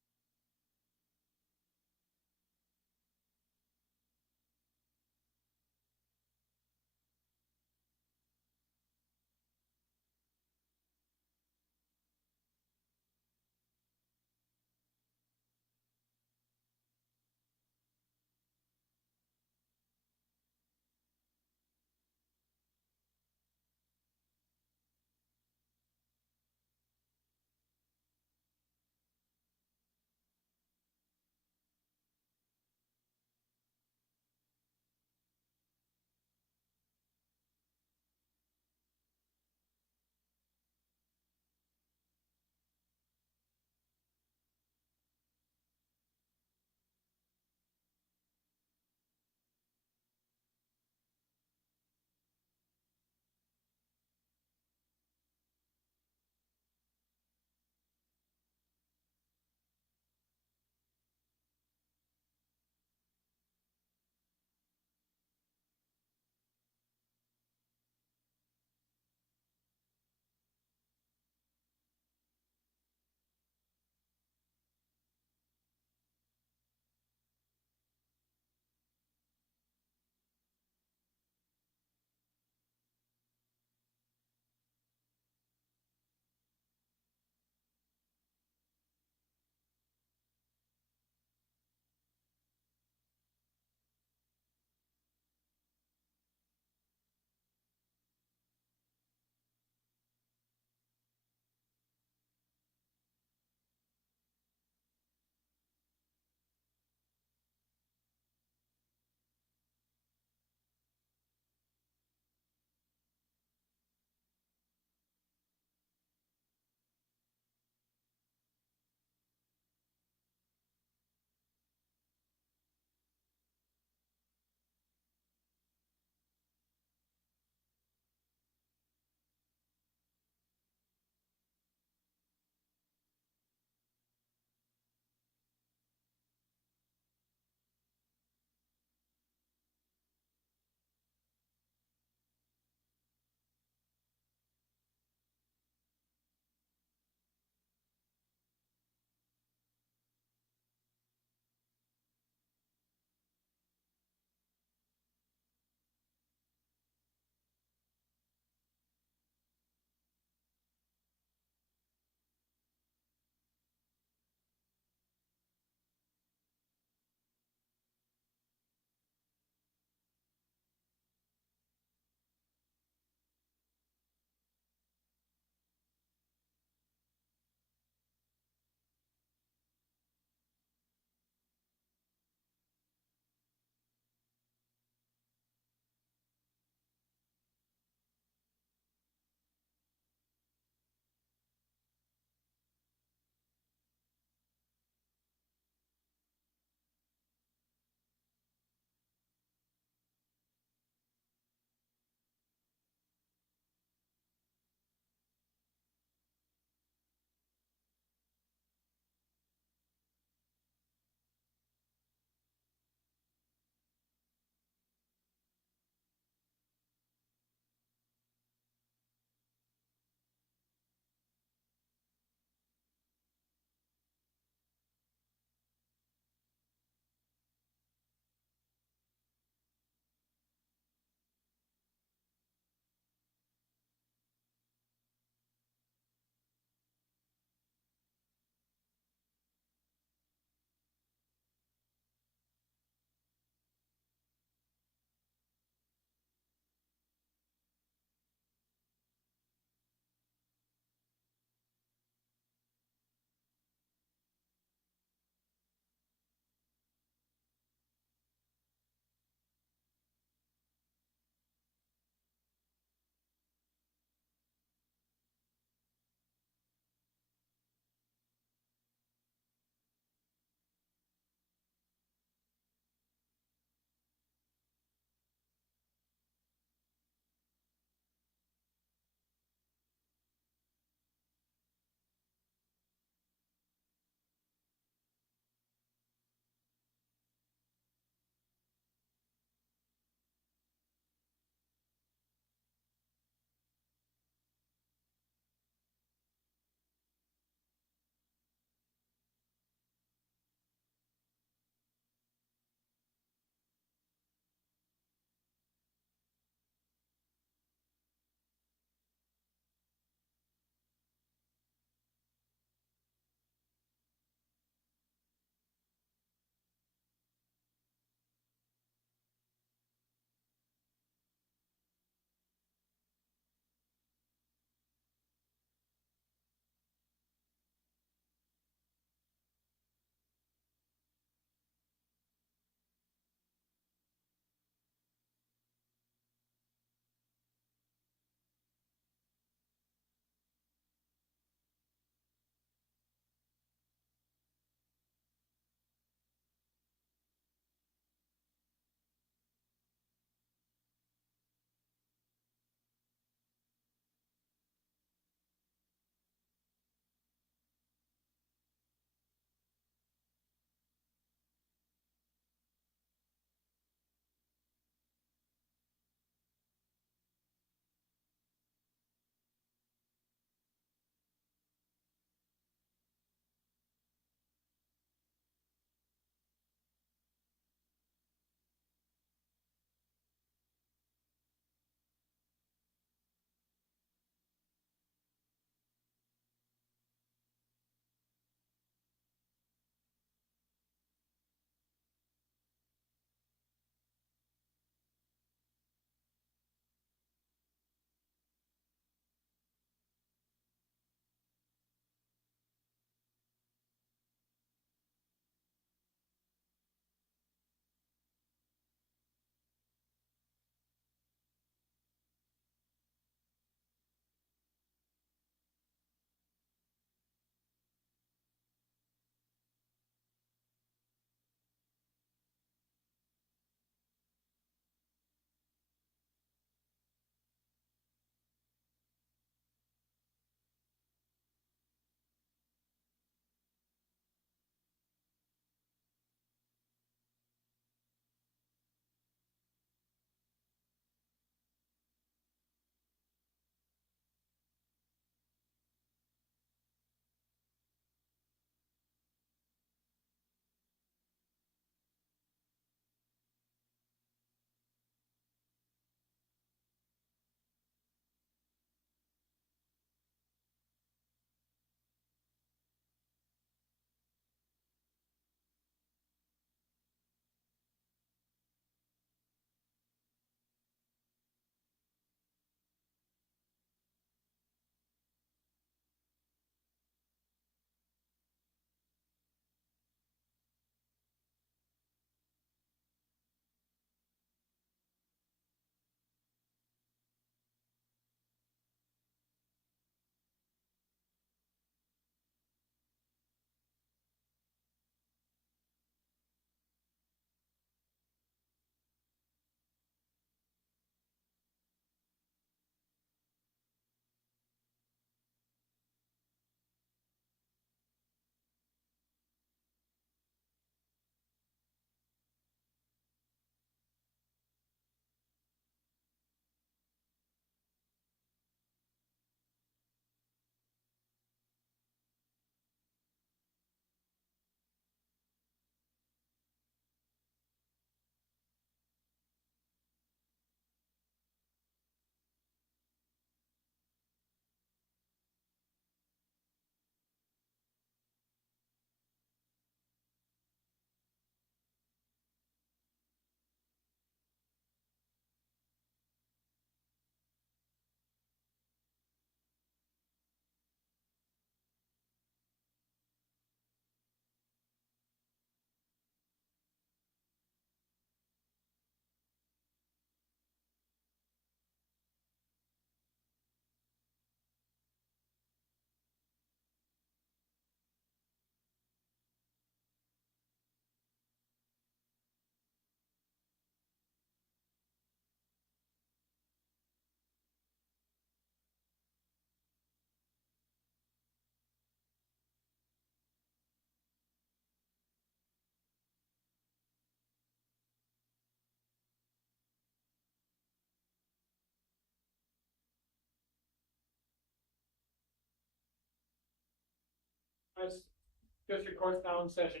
District Court's now in session.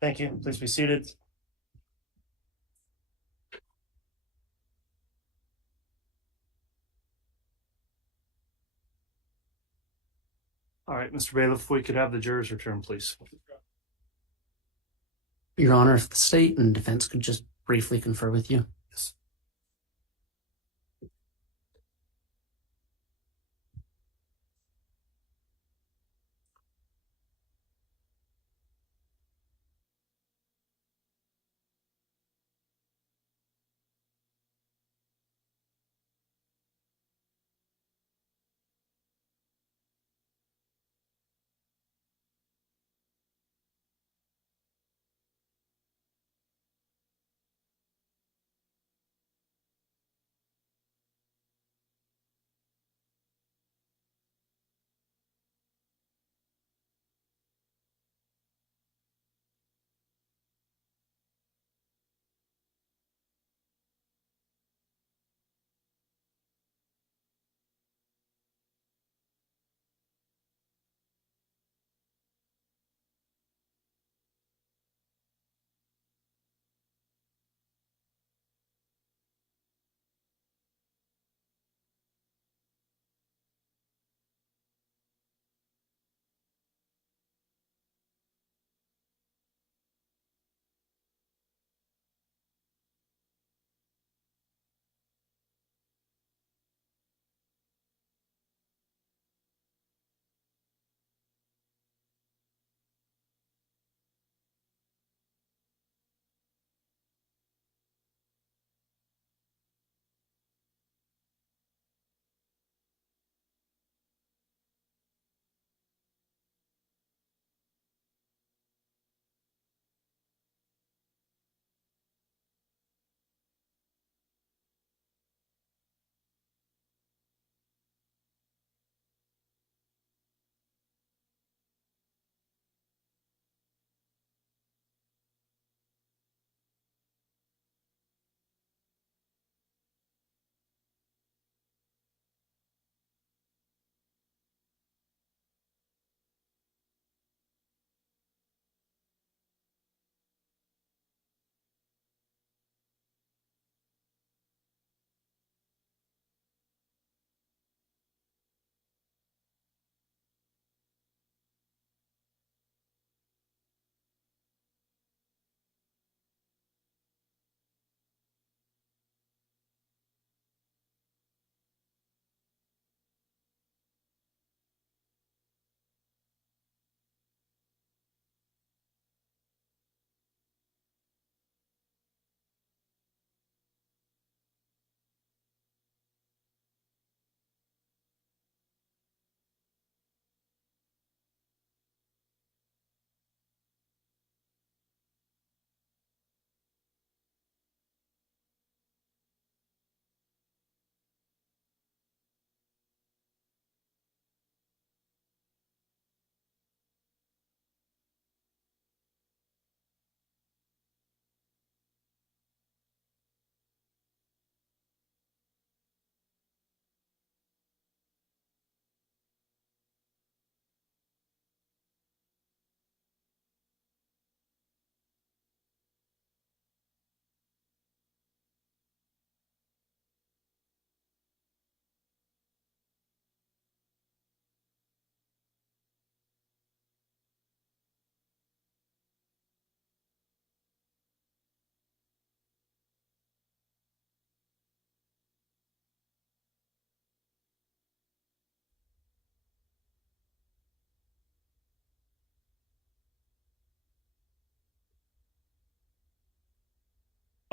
Thank you. Please be seated. All right, Mr. Bailiff, if we could have the jurors return, please. Your Honor, if the state and defense could just briefly confer with you. Yes.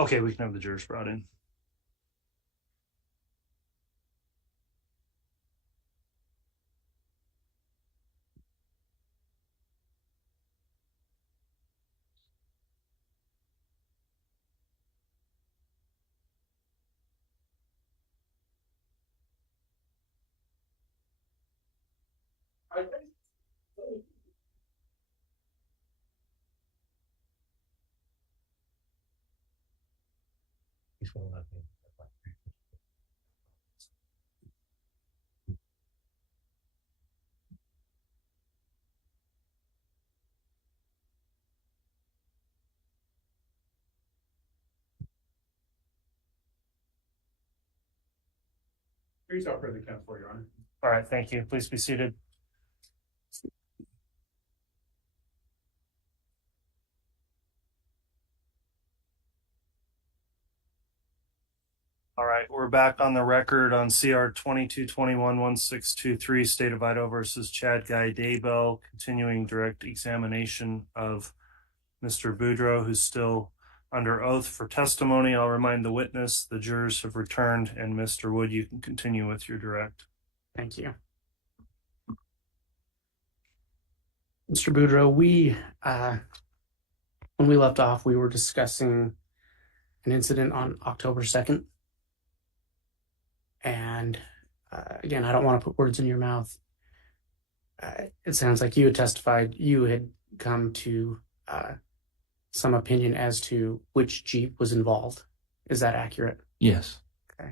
Okay, we can have the jurors brought in. Please offer the count for Your Honor. All right, thank you. Please be seated. All right, we're back on the record on CR 2221-1623, State of Idaho versus Chad Daybell, continuing direct examination of Mr. Buro, who's still under oath for testimony. I'll remind the witness the jurors have returned, and Mr. Wood, you can continue with your direct. Thank you. Mr. Buro, when we left off, we were discussing an incident on October 2nd. And again, I don't want to put words in your mouth. It sounds like you had testified you had come to some opinion as to which Jeep was involved. Is that accurate? Yes. Okay.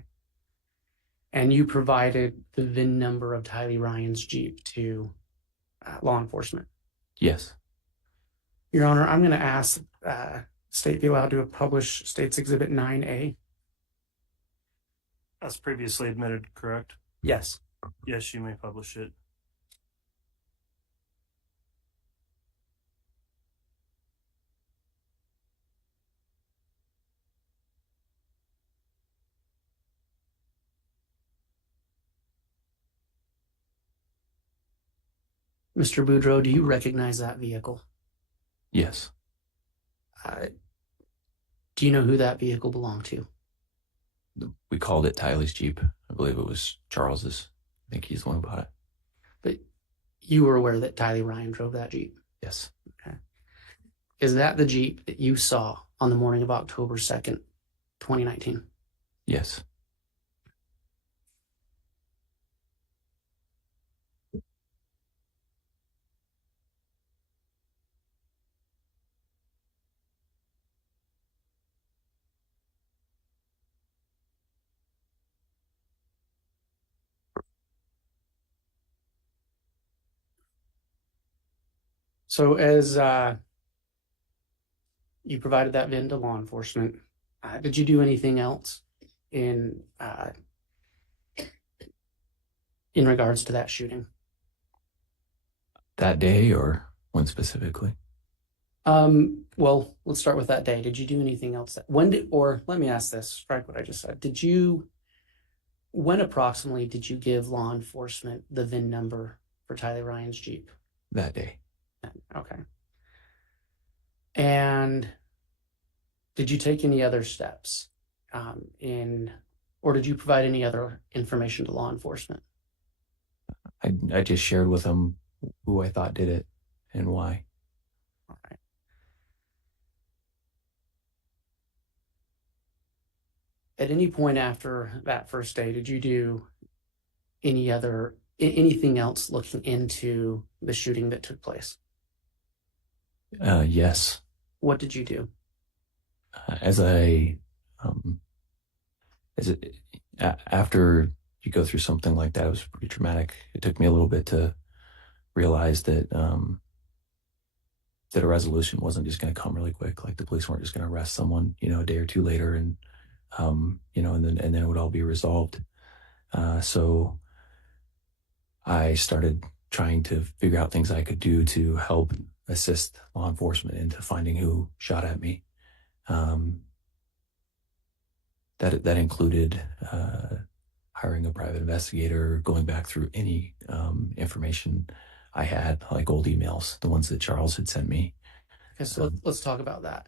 And you provided the VIN number of Tylee Ryan's Jeep to law enforcement? Yes. Your Honor, I'm going to ask State be allowed to publish State's Exhibit 9A. As previously admitted, correct? Yes. Yes, you may publish it. Mr. Boudreau, do you recognize that vehicle? Yes. Do you know who that vehicle belonged to? We called it Tylee's Jeep. I believe it was Charles's. I think he's the one who bought it. But you were aware that Tylee Ryan drove that Jeep? Yes. Okay. Is that the Jeep that you saw on the morning of October 2nd, 2019? Yes. So as you provided that VIN to law enforcement, did you do anything else in regards to that shooting? That day or when specifically? Well, let's start with that day. Did you do anything else? Let me ask this, strike what I just said. When approximately did you give law enforcement the VIN number for Tylee Ryan's Jeep? That day. Okay. And did you take any other steps or did you provide any other information to law enforcement? I just shared with them who I thought did it and why. All right. At any point after that first day, did you do anything else looking into the shooting that took place? Yes. What did you do? After you go through something like that, it was pretty traumatic. It took me a little bit to realize that that a resolution wasn't just going to come really quick. Like the police weren't just going to arrest someone, a day or two later, and and then it would all be resolved. So I started trying to figure out things I could do to help assist law enforcement into finding who shot at me. That included hiring a private investigator, going back through any information I had, like old emails, the ones that Charles had sent me. Okay, so let's talk about that.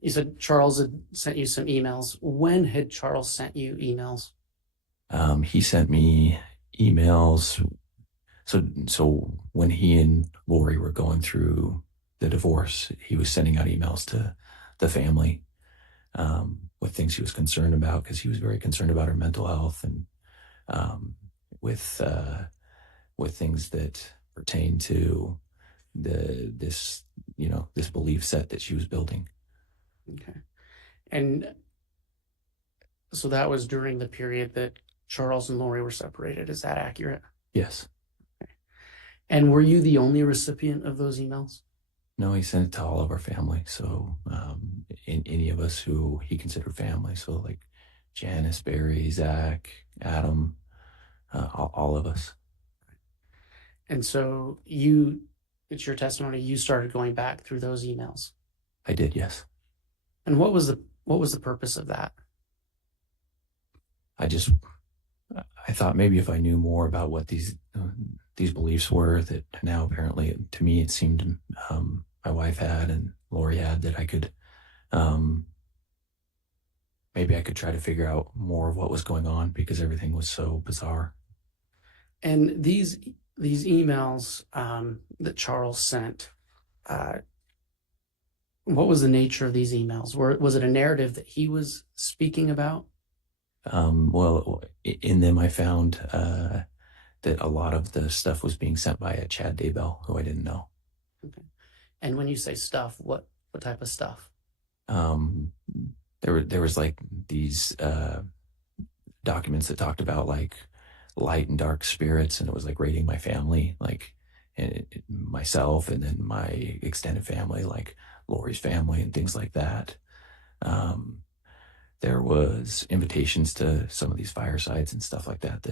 You said Charles had sent you some emails. When had Charles sent you emails? He sent me emails. So when he and Lori were going through the divorce, he was sending out emails to the family with things he was concerned about, because he was very concerned about her mental health, and with things that pertain to this belief set that she was building. Okay. And so that was during the period that Charles and Lori were separated. Is that accurate? Yes. Okay. And were you the only recipient of those emails? No, he sent it to all of our family. So in any of us who he considered family. So like Janice, Barry, Zach, Adam, all of us. And so it's your testimony, you started going back through those emails. I did, yes. And what was the purpose of that? I thought maybe if I knew more about what these beliefs were that now apparently to me it seemed my wife had and Lori had, that I could maybe I could try to figure out more of what was going on, because everything was so bizarre. And these emails that Charles sent, what was the nature of these emails? Was it a narrative that he was speaking about? Well, in them I found that a lot of the stuff was being sent by a Chad Daybell, who I didn't know. Okay. And when you say stuff, what type of stuff? There was like these documents that talked about like light and dark spirits, and it was like rating my family, like myself, and then my extended family, like Lori's family and things like that. There was invitations to some of these firesides and stuff like that,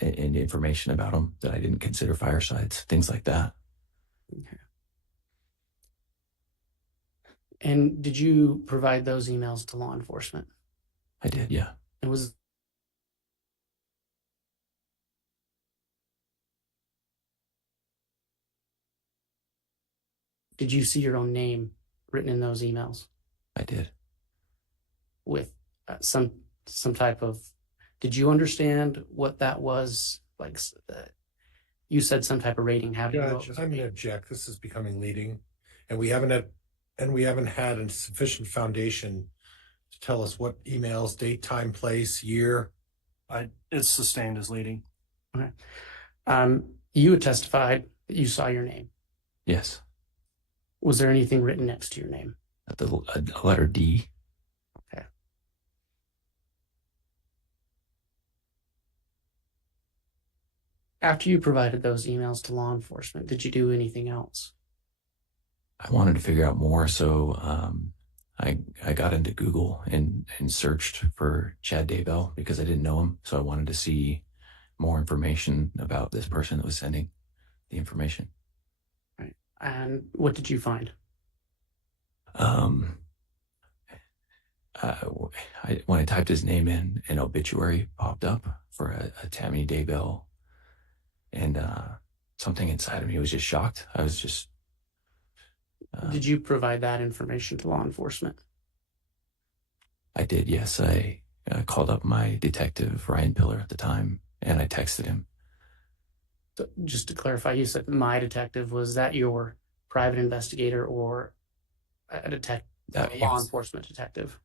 and information about them that I didn't consider firesides, things like that. Okay. And did you provide those emails to law enforcement? I did, yeah. It was. Did you see your own name written in those emails? I did. With some type of, did you understand what that was? Like, you said some type of rating. How did Judge, I'm going to object. This is becoming leading, and we haven't had a sufficient foundation to tell us what emails, date, time, place, year. It's sustained as leading. Okay. You had testified that you saw your name. Yes. Was there anything written next to your name? A letter D. Okay. After you provided those emails to law enforcement, did you do anything else? I wanted to figure out more, so I got into Google and searched for Chad Daybell, because I didn't know him, so I wanted to see more information about this person that was sending the information. Right. And what did you find? When I typed his name in, an obituary popped up for a Tammy Daybell, and something inside of me was just shocked. I was just. Did you provide that information to law enforcement? I did, yes. I called up my detective, Ryan Pillar, at the time, and I texted him. So just to clarify, you said my detective. Was that your private investigator or a law enforcement detective?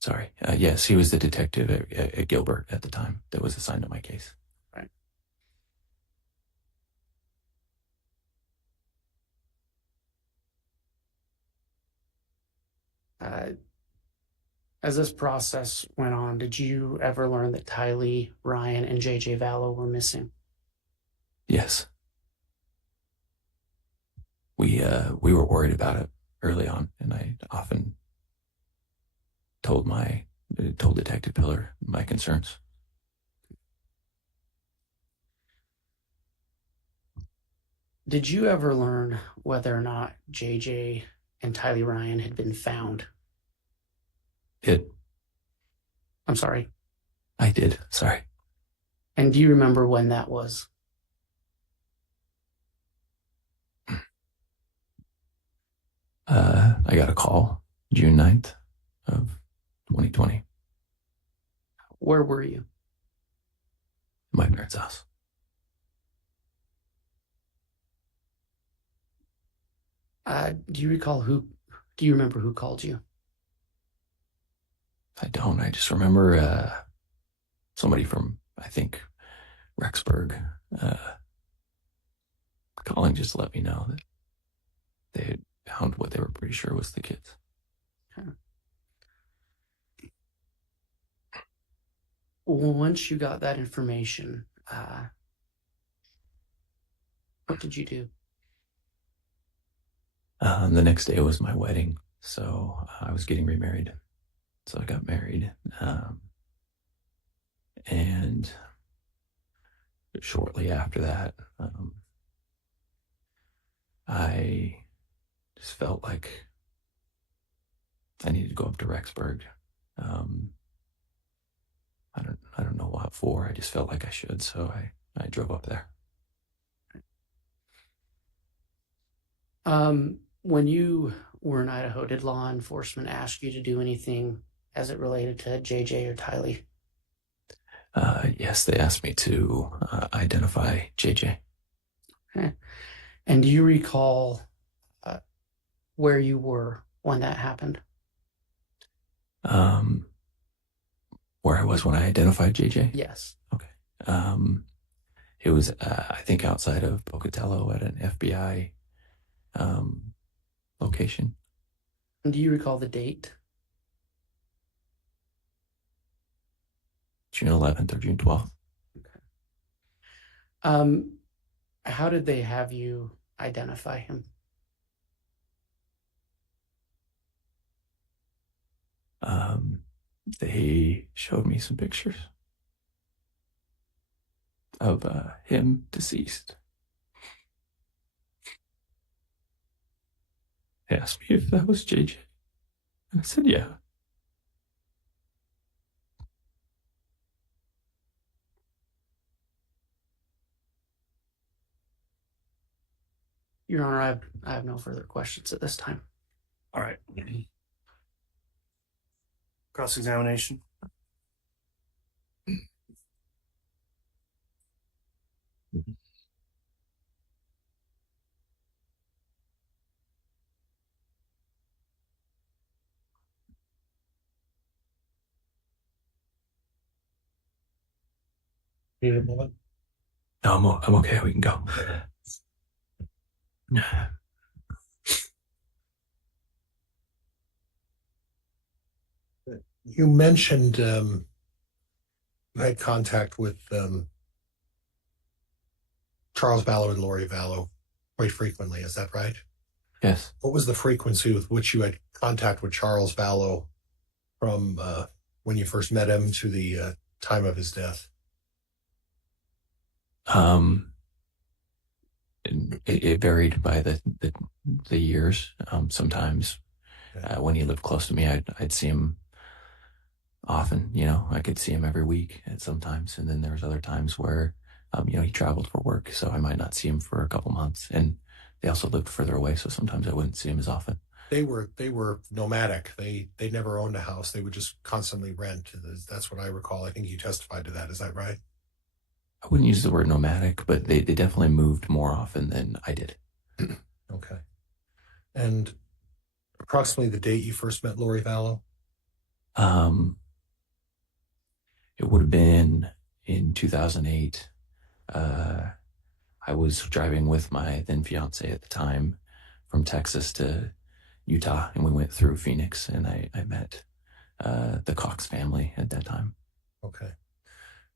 Sorry. Yes, he was the detective at Gilbert at the time that was assigned to my case. Right. As this process went on, did you ever learn that Tylee, Ryan, and JJ Vallow were missing? Yes. We were worried about it early on, and I often told Detective Pillar my concerns. Did you ever learn whether or not JJ and Tylee Ryan had been found? I'm sorry. I did. Sorry. And do you remember when that was? I got a call June 9th of 2020. Where were you? My parents' house. Do you remember who called you? I don't. I just remember somebody from, I think, Rexburg calling just to let me know that they had found what they were pretty sure was the kids. Okay. Once you got that information, what did you do? The next day was my wedding, so I was getting remarried. So I got married. And shortly after that, I just felt like I needed to go up to Rexburg. I don't know what for. I just felt like I should, so I drove up there. When you were in Idaho, did law enforcement ask you to do anything as it related to JJ or Tylee? Yes, they asked me to identify JJ. Okay. And do you recall where you were when that happened? Where I was when I identified JJ? Yes. Okay. It was, I think, outside of Pocatello at an FBI location. And do you recall the date? June 11th or June 12th. How did they have you identify him? They showed me some pictures of him deceased. They asked me if that was JJ. And I said, yeah. Your Honor, I have no further questions at this time. All right. Cross-examination. Need a moment? No, I'm okay. We can go. You mentioned you had contact with Charles Vallow and Lori Vallow quite frequently. Is that right? Yes. What was the frequency with which you had contact with Charles Vallow from when you first met him to the time of his death? It varied by the years. Sometimes when he lived close to me, I'd see him often. I could see him every week and sometimes. And then there was other times where, he traveled for work, so I might not see him for a couple months. And they also lived further away, so sometimes I wouldn't see him as often. They were nomadic. They never owned a house. They would just constantly rent. That's what I recall. I think you testified to that. Is that right? I wouldn't use the word nomadic, but they definitely moved more often than I did. Okay. And approximately the date you first met Lori Vallow? It would have been in 2008. I was driving with my then fiance at the time from Texas to Utah, and we went through Phoenix, and I met the Cox family at that time. Okay.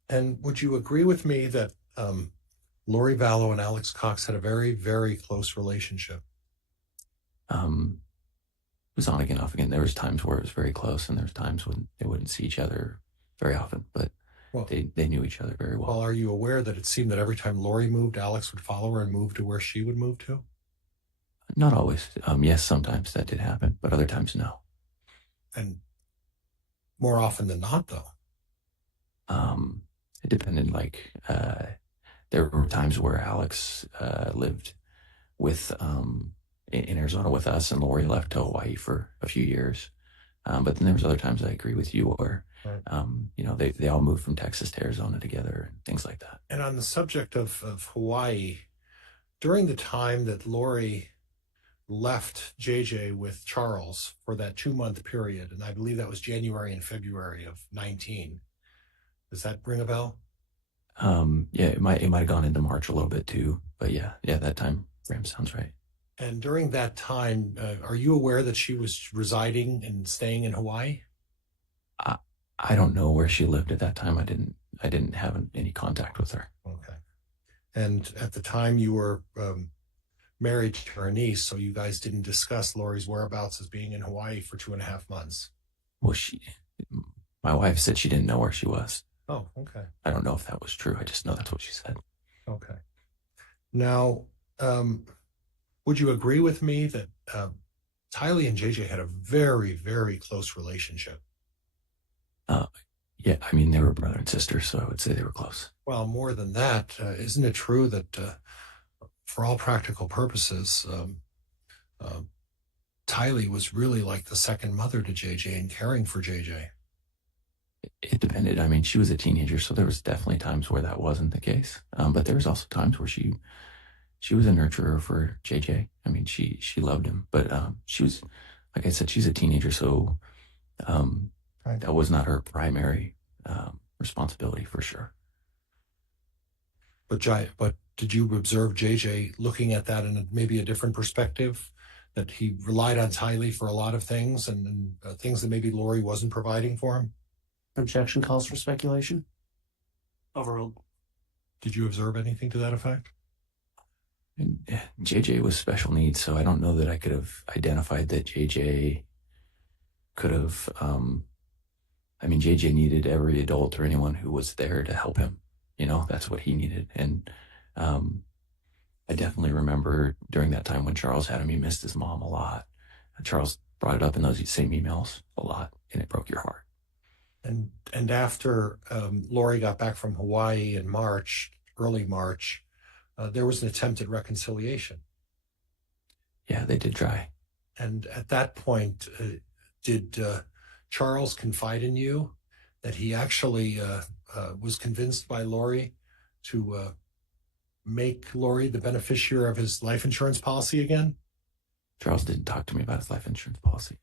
And would you agree with me that Lori Vallow and Alex Cox had a very, very close relationship? It was on again, off again. There was times where it was very close, and there was times when they wouldn't see each other very often, but they knew each other very well. Well, are you aware that it seemed that every time Lori moved, Alex would follow her and move to where she would move to? Not always. Yes, sometimes that did happen, but other times no. And more often than not, though. It depended. There were times where Alex lived with in Arizona with us, and Lori left to Hawaii for a few years. But then there was other times, I agree with you, where they all moved from Texas to Arizona together and things like that. And on the subject of Hawaii, during the time that Lori left JJ with Charles for that 2-month period, and I believe that was January and February of 19. Does that ring a bell? Yeah, it might have gone into March a little bit too, but yeah, that time frame sounds right. And during that time, are you aware that she was residing and staying in Hawaii? I don't know where she lived at that time. I didn't have any contact with her. Okay. And at the time you were married to her niece, so you guys didn't discuss Lori's whereabouts as being in Hawaii for 2.5 months. Well, my wife said she didn't know where she was. Oh, okay. I don't know if that was true. I just know that's what she said. Okay. Now, would you agree with me that Tylee and JJ had a very, very close relationship? Yeah, I mean, they were brother and sister, so I would say they were close. Well, more than that, isn't it true that for all practical purposes, Tylee was really like the second mother to JJ and caring for JJ? It depended. I mean, she was a teenager, so there was definitely times where that wasn't the case. But there was also times where she was a nurturer for JJ. I mean, she loved him, but she was, like I said, she's a teenager, so Right. that was not her primary responsibility for sure. But did you observe JJ looking at that in maybe a different perspective? That he relied on Tylee for a lot of things and things that maybe Lori wasn't providing for him? Objection calls for speculation. Overruled. Did you observe anything to that effect? And JJ was special needs, so I don't know that I could have identified that JJ could have. I mean, JJ needed every adult or anyone who was there to help him. You know, that's what he needed. And I definitely remember during that time when Charles had him, he missed his mom a lot. And Charles brought it up in those same emails a lot, and it broke your heart. And after Lori got back from Hawaii in March, early March, there was an attempt at reconciliation. Yeah, they did try. And at that point, did Charles confide in you that he actually was convinced by Lori to make Lori the beneficiary of his life insurance policy again? Charles didn't talk to me about his life insurance policy.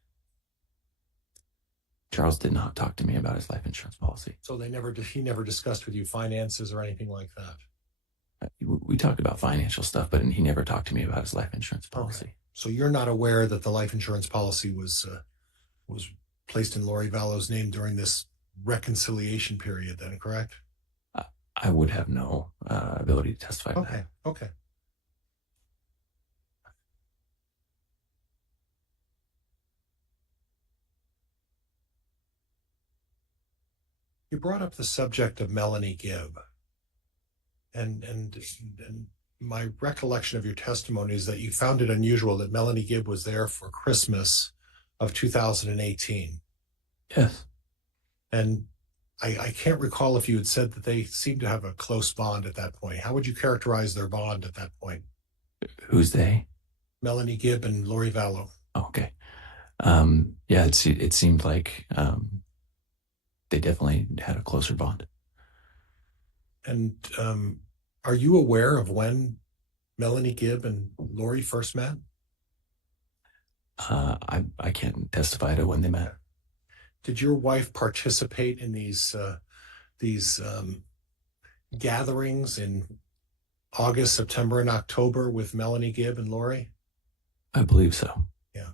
Charles did not talk to me about his life insurance policy. So he never discussed with you finances or anything like that? We talked about financial stuff, but he never talked to me about his life insurance policy. Okay. So you're not aware that the life insurance policy was placed in Lori Vallow's name during this reconciliation period then, correct? I would have no ability to testify to that. Okay. You brought up the subject of Melanie Gibb. And my recollection of your testimony is that you found it unusual that Melanie Gibb was there for Christmas of 2018. Yes. And I can't recall if you had said that they seemed to have a close bond at that point. How would you characterize their bond at that point? Who's they? Melanie Gibb and Lori Vallow. Oh, okay. Yeah, it seemed like they definitely had a closer bond. And are you aware of when Melanie Gibb and Lori first met? I can't testify to when they met. Did your wife participate in these gatherings in August, September, and October with Melanie Gibb and Lori? I believe so. Yeah.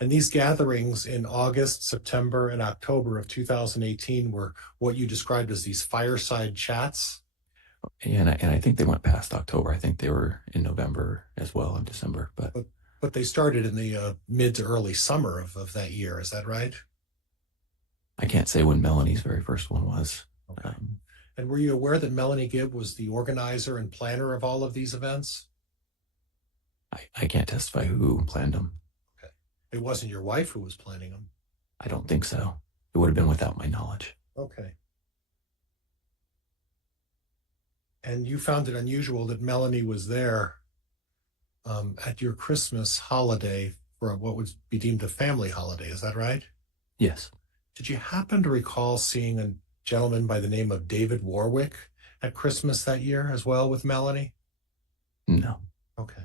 And these gatherings in August, September, and October of 2018 were what you described as these fireside chats? And I think they went past October. I think they were in November as well, in December. But they started in the mid to early summer of that year. Is that right? I can't say when Melanie's very first one was. Okay. And were you aware that Melanie Gibb was the organizer and planner of all of these events? I can't testify who planned them. Okay. It wasn't your wife who was planning them? I don't think so. It would have been without my knowledge. Okay. And you found it unusual that Melanie was there at your Christmas holiday for what would be deemed a family holiday. Is that right? Yes. Did you happen to recall seeing a gentleman by the name of David Warwick at Christmas that year as well with Melanie? No. Okay.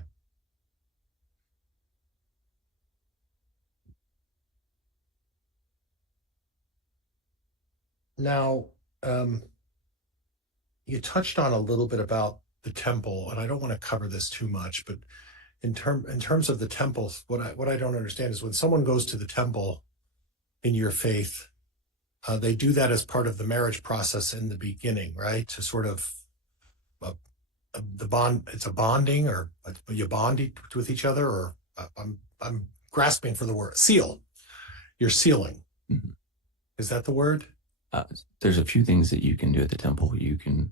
Now, you touched on a little bit about the temple, and I don't want to cover this too much, but in terms of the temples, what I don't understand is when someone goes to the temple in your faith, they do that as part of the marriage process in the beginning, right? To sort of the bond. It's a bonding, or you bond with each other, or I'm grasping for the word seal. You're sealing. Mm-hmm. Is that the word? There's a few things that you can do at the temple. You can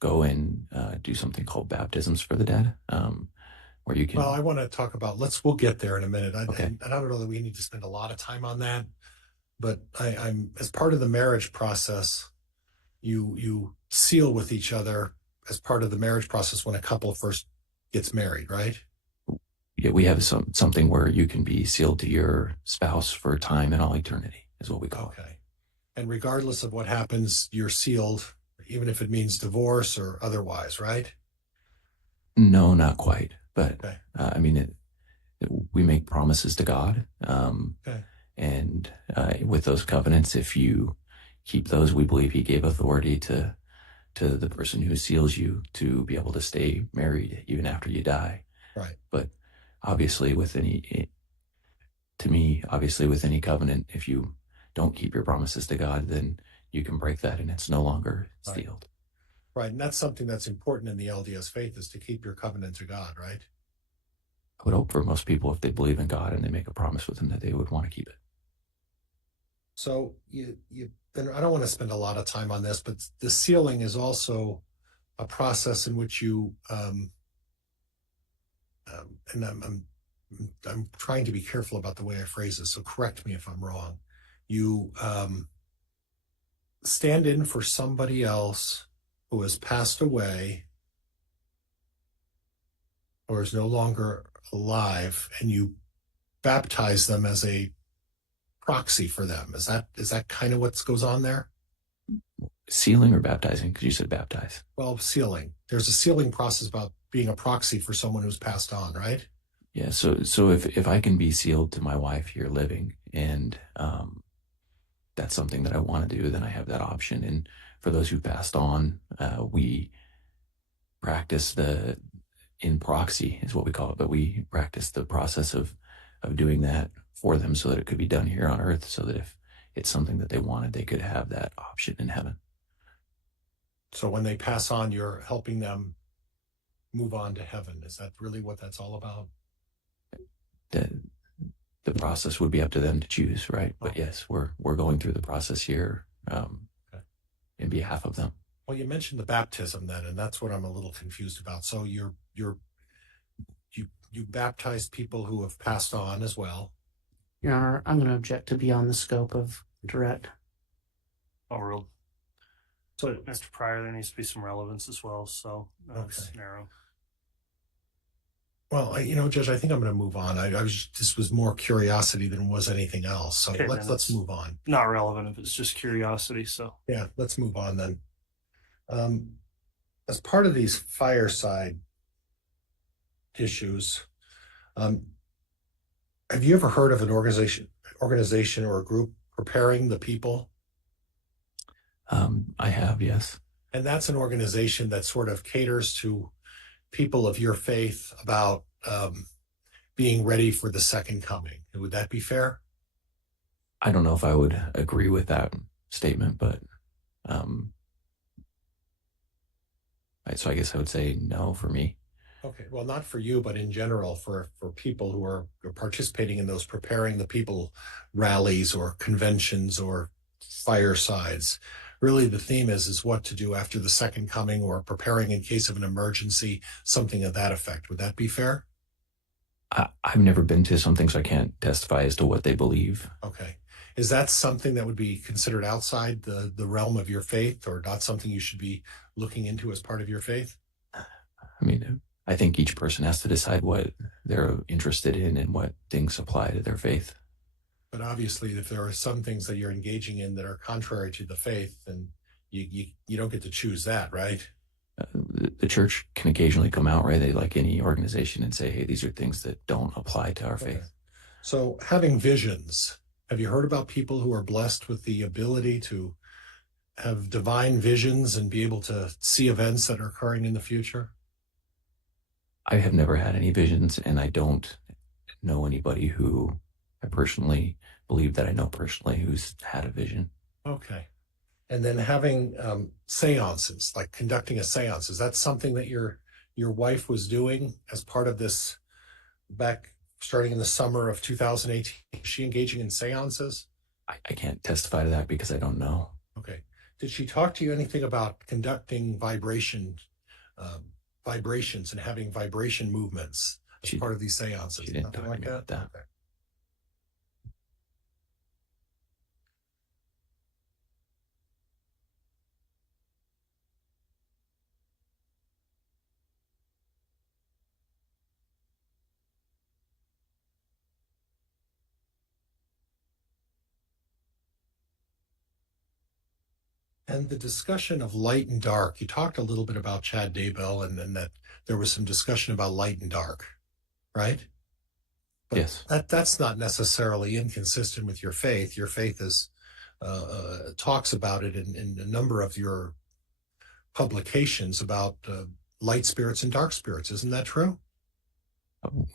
go and do something called baptisms for the dead, where you can. Well, I want to talk about, we'll get there in a minute. Okay. I don't know that we need to spend a lot of time on that, but I'm as part of the marriage process, you seal with each other as part of the marriage process when a couple first gets married, right? Yeah, we have something where you can be sealed to your spouse for time and all eternity, is what we call it. Okay. And regardless of what happens, you're sealed, even if it means divorce or otherwise, right? No, not quite. But Okay. I mean, we make promises to God. Okay. And with those covenants, if you keep those, we believe He gave authority to the person who seals you to be able to stay married even after you die. Right. But obviously, with any covenant, if you don't keep your promises to God, then you can break that and it's no longer sealed. Right. And that's something that's important in the LDS faith, is to keep your covenant to God, right? I would hope for most people, if they believe in God and they make a promise with Him, that they would want to keep it. So and I don't want to spend a lot of time on this, but the sealing is also a process in which you, and I'm trying to be careful about the way I phrase this, so correct me if I'm wrong. You stand in for somebody else who has passed away or is no longer alive, and you baptize them as a proxy for them. Is that kind of what goes on there? Sealing or baptizing? Because you said baptize. Well, sealing. There's a sealing process about being a proxy for someone who's passed on, right? Yeah. So if I can be sealed to my wife here living, and that's something that I want to do, then I have that option. And for those who passed on, we practice in proxy is what we call it, but we practice the process of doing that for them so that it could be done here on earth, so that if it's something that they wanted, they could have that option in heaven. So when they pass on, you're helping them move on to heaven. Is that really what that's all about? The process would be up to them to choose, right? But yes, we're going through the process here in behalf of them. Well, you mentioned the baptism then, and that's what I'm a little confused about. So you baptize people who have passed on as well. Your Honor, I'm going to object to beyond the scope of direct. Overruled. So, Mr. Pryor, there needs to be some relevance as well. So that's narrow. Well, Judge, I think I'm going to move on. This was more curiosity than was anything else. So Okay, let's move on. Not relevant if it's just curiosity. So yeah, let's move on then. As part of these fireside issues, have you ever heard of an organization or a group preparing the people? I have, yes. And that's an organization that sort of caters to people of your faith about being ready for the second coming. Would that be fair? I don't know if I would agree with that statement, but so I guess I would say no for me. Okay, well, not for you, but in general, for people who are participating in those preparing the people rallies or conventions or firesides. Really, the theme is what to do after the second coming, or preparing in case of an emergency, something of that effect. Would that be fair? I've never been to something, so I can't testify as to what they believe. Okay. Is that something that would be considered outside the realm of your faith, or not something you should be looking into as part of your faith? I mean, I think each person has to decide what they're interested in and what things apply to their faith. But obviously, if there are some things that you're engaging in that are contrary to the faith, then you don't get to choose that, right? The church can occasionally come out, right? They, like any organization, and say, hey, these are things that don't apply to our faith. So having visions, have you heard about people who are blessed with the ability to have divine visions and be able to see events that are occurring in the future? I have never had any visions, and I don't know anybody who I personally believe that I know personally who's had a vision. Okay. And then having seances, like conducting a seance, is that something that your wife was doing as part of this back starting in the summer of 2018? Is she engaging in seances? I can't testify to that because I don't know. Okay. Did she talk to you anything about conducting vibrations and having vibration movements as part of these seances? She didn't Nothing talk like to me about that. Okay. And the discussion of light and dark, you talked a little bit about Chad Daybell and then that there was some discussion about light and dark, right? But Yes. that's not necessarily inconsistent with your faith. Your faith is talks about it in a number of your publications about light spirits and dark spirits. Isn't that true?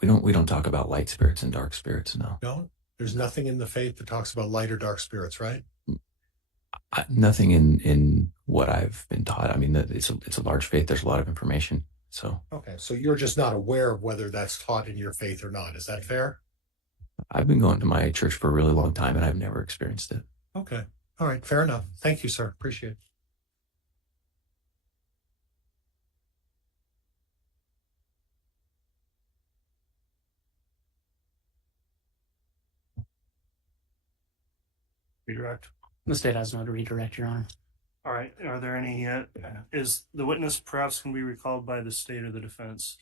We don't talk about light spirits and dark spirits. No. No, there's nothing in the faith that talks about light or dark spirits, right? Nothing in what I've been taught. I mean, it's a large faith. There's a lot of information. So Okay, so you're just not aware of whether that's taught in your faith or not. Is that fair? I've been going to my church for a really long time, and I've never experienced it. Okay, all right, fair enough. Thank you, sir. Appreciate it. Redirect. The state has no to redirect, Your Honor. All right. Are there any, is the witness perhaps can be recalled by the state or the defense?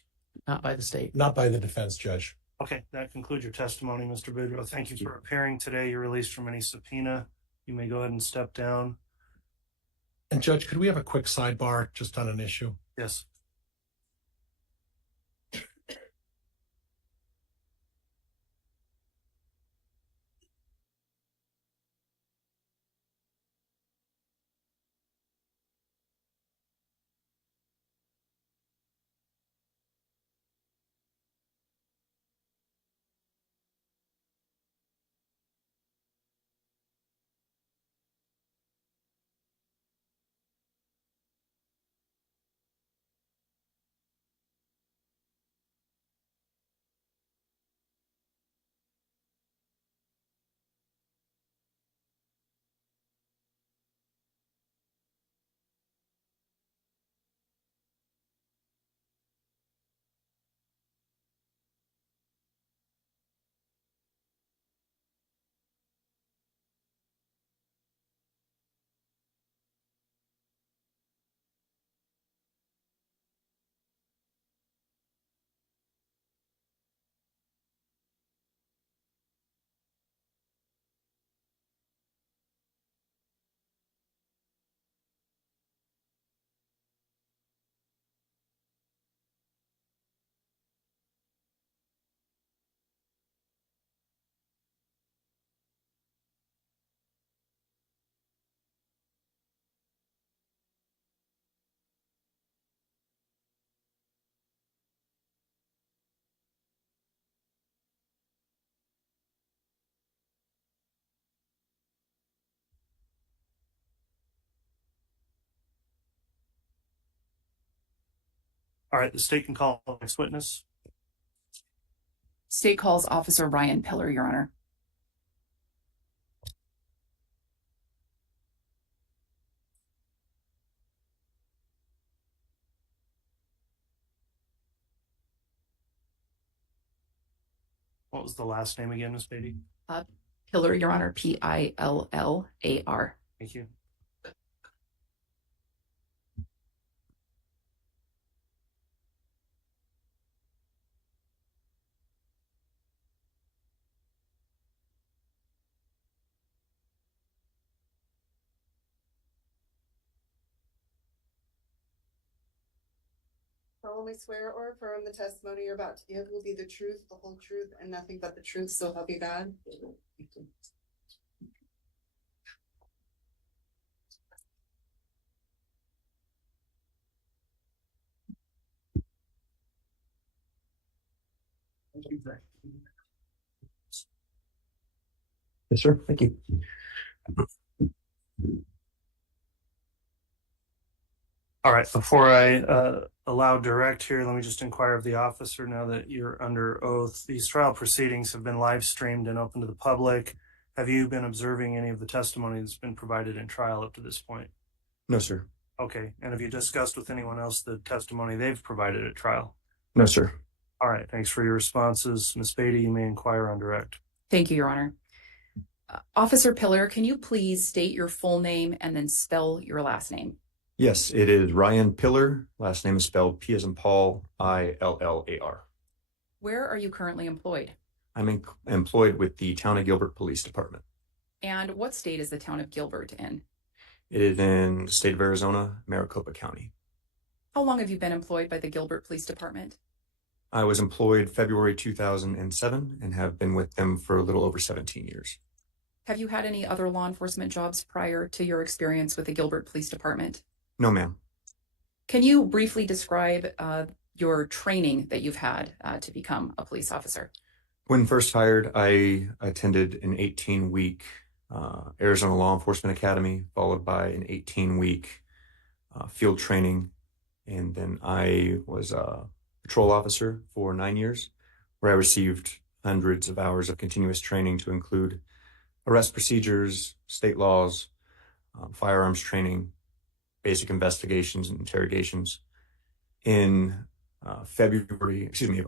Not by the state. Not by the defense, Judge. Okay, that concludes your testimony, Mr. Boudreaux. Thank you for appearing today. You're released from any subpoena. You may go ahead and step down. And Judge, could we have a quick sidebar just on an issue? Yes. All right, the state can call the next witness. State calls Officer Ryan Pillar, Your Honor. What was the last name again, Ms. Beatty? Pillar, Your Honor, Pillar. Thank you. Solemnly swear or affirm the testimony you're about to give will be the truth, the whole truth, and nothing but the truth, so help you God. Yes, sir. Thank you. All right, before I allow direct here, let me just inquire of the officer now that you're under oath. These trial proceedings have been live streamed and open to the public. Have you been observing any of the testimony that's been provided in trial up to this point? No, sir. Okay. And have you discussed with anyone else the testimony they've provided at trial? No, sir. All right. Thanks for your responses. Ms. Beatty, you may inquire on direct. Thank you, Your Honor. Officer Pillar, can you please state your full name and then spell your last name? Yes, it is Ryan Pillar. Last name is spelled P as in Paul, Illar. Where are you currently employed? I'm employed with the Town of Gilbert Police Department. And what state is the town of Gilbert in? It is in the state of Arizona, Maricopa County. How long have you been employed by the Gilbert Police Department? I was employed February 2007 and have been with them for a little over 17 years. Have you had any other law enforcement jobs prior to your experience with the Gilbert Police Department? No, ma'am. Can you briefly describe your training that you've had to become a police officer? When first hired, I attended an 18-week Arizona Law Enforcement Academy, followed by an 18-week field training. And then I was a patrol officer for 9 years, where I received hundreds of hours of continuous training to include arrest procedures, state laws, firearms training, basic investigations and interrogations. In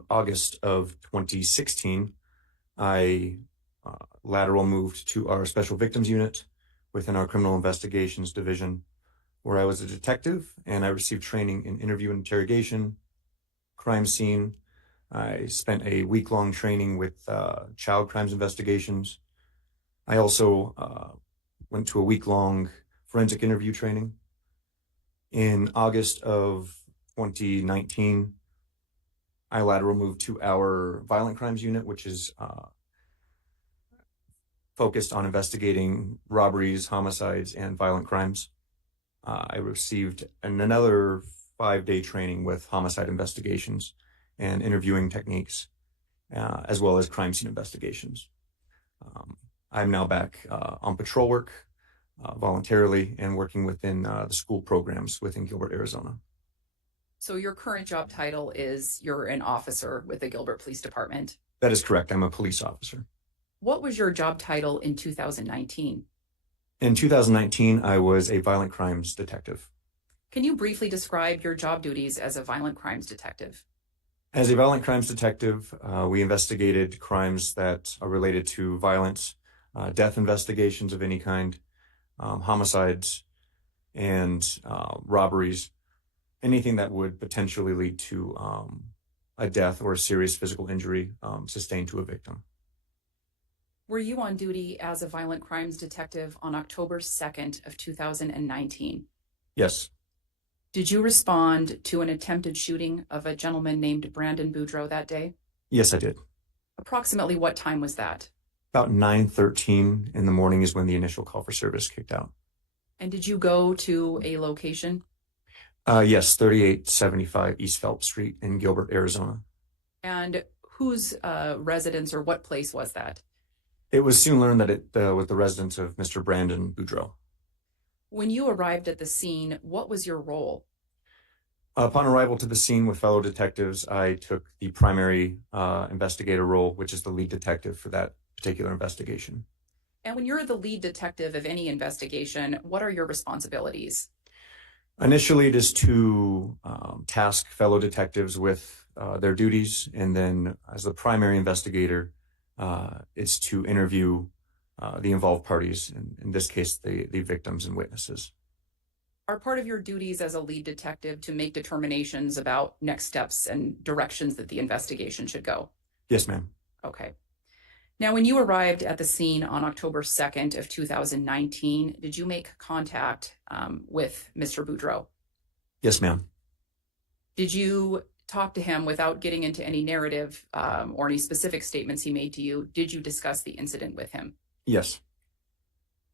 August of 2016, I lateral moved to our Special Victims Unit within our Criminal Investigations Division, where I was a detective and I received training in interview and interrogation, crime scene. I spent a week-long training with child crimes investigations. I also went to a week-long forensic interview training. In August of 2019, I lateral moved to our violent crimes unit, which is focused on investigating robberies, homicides, and violent crimes. I received another 5-day training with homicide investigations and interviewing techniques, as well as crime scene investigations. I'm now back on patrol work voluntarily and working within the school programs within Gilbert, Arizona. So your current job title is you're an officer with the Gilbert Police Department. That is correct. I'm a police officer. What was your job title in 2019? In 2019, I was a violent crimes detective. Can you briefly describe your job duties as a violent crimes detective? As a violent crimes detective, we investigated crimes that are related to violence, death investigations of any kind, homicides, and robberies, anything that would potentially lead to a death or a serious physical injury sustained to a victim. Were you on duty as a violent crimes detective on October 2nd of 2019? Yes. Did you respond to an attempted shooting of a gentleman named Brandon Buro that day? Yes, I did. Approximately what time was that? About 9:13 in the morning is when the initial call for service kicked out. And did you go to a location? Yes, 3875 East Phelps Street in Gilbert, Arizona. And whose residence or what place was that? It was soon learned that it was the residence of Mr. Brandon Buro. When you arrived at the scene, what was your role? Upon arrival to the scene with fellow detectives, I took the primary investigator role, which is the lead detective for that particular investigation. And when you're the lead detective of any investigation, what are your responsibilities? Initially, it is to task fellow detectives with their duties, and then as the primary investigator, it's to interview the involved parties, in this case, the victims and witnesses. Are part of your duties as a lead detective to make determinations about next steps and directions that the investigation should go? Yes, ma'am. Okay. Now, when you arrived at the scene on October 2nd of 2019, did you make contact with Mr. Buro? Yes, ma'am. Did you talk to him without getting into any narrative or any specific statements he made to you? Did you discuss the incident with him? Yes.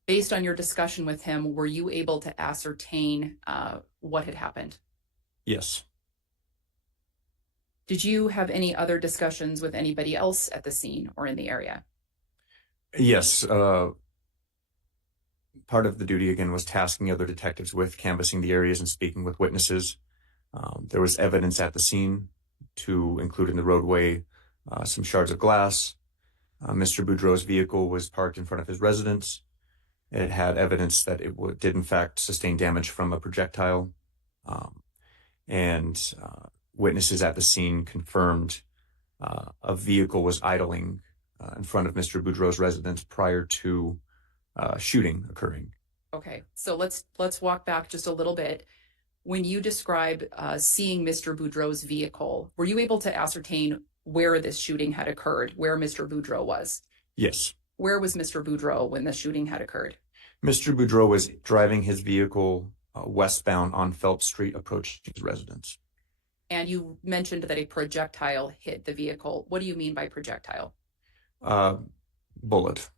Based on your discussion with him, were you able to ascertain what had happened? Yes. Did you have any other discussions with anybody else at the scene or in the area? Yes. Part of the duty, again, was tasking other detectives with canvassing the areas and speaking with witnesses. There was evidence at the scene to include in the roadway some shards of glass, Mr. Boudreau's vehicle was parked in front of his residence. It had evidence that it did in fact sustain damage from a projectile. And witnesses at the scene confirmed a vehicle was idling in front of Mr. Boudreau's residence prior to shooting occurring. Okay, so let's walk back just a little bit. When you describe seeing Mr. Boudreau's vehicle, were you able to ascertain where this shooting had occurred, where Mr. Boudreau was? Yes. Where was Mr. Boudreau when the shooting had occurred? Mr. Boudreau was driving his vehicle westbound on Phelps Street, approaching his residence. And you mentioned that a projectile hit the vehicle. What do you mean by projectile? Bullet.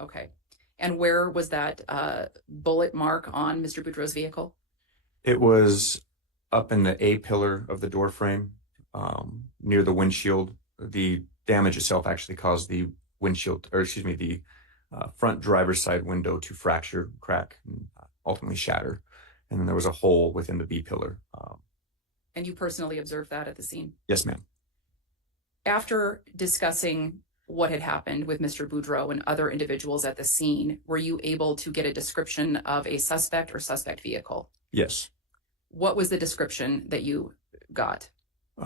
Okay. And where was that bullet mark on Mr. Boudreau's vehicle? It was up in the A pillar of the door frame, near the windshield. The damage itself actually caused the windshield, or excuse me, the front driver's side window to fracture, crack, and ultimately shatter. And then there was a hole within the B pillar. And you personally observed that at the scene? Yes, ma'am. After discussing what had happened with Mr. Boudreau and other individuals at the scene, were you able to get a description of a suspect or suspect vehicle? Yes. What was the description that you got?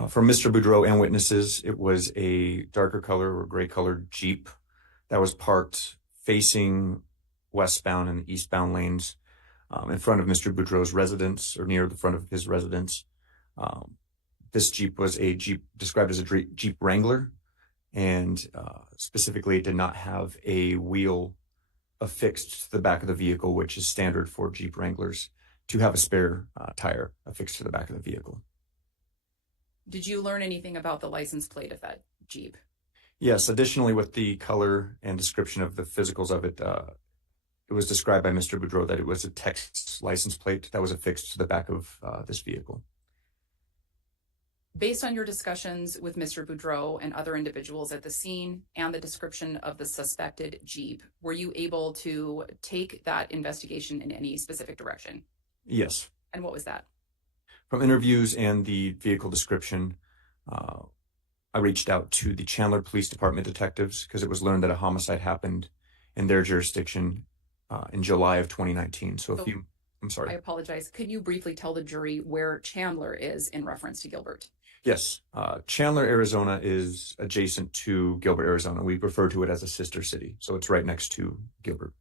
From Mr. Boudreau and witnesses, it was a darker color or gray colored Jeep that was parked facing westbound and eastbound lanes in front of Mr. Boudreau's residence, or near the front of his residence. This Jeep was a Jeep described as a Jeep Wrangler, and specifically it did not have a wheel affixed to the back of the vehicle, which is standard for Jeep Wranglers to have a spare tire affixed to the back of the vehicle. Did you learn anything about the license plate of that Jeep? Yes. Additionally, with the color and description of the physicals of it, it was described by Mr. Boudreau that it was a Texas license plate that was affixed to the back of this vehicle. Based on your discussions with Mr. Boudreau and other individuals at the scene and the description of the suspected Jeep, were you able to take that investigation in any specific direction? Yes. And what was that? From interviews and the vehicle description, I reached out to the Chandler Police Department detectives because it was learned that a homicide happened in their jurisdiction in July of 2019. I'm sorry. I apologize. Could you briefly tell the jury where Chandler is in reference to Gilbert? Yes. Chandler, Arizona is adjacent to Gilbert, Arizona. We refer to it as a sister city. So it's right next to Gilbert,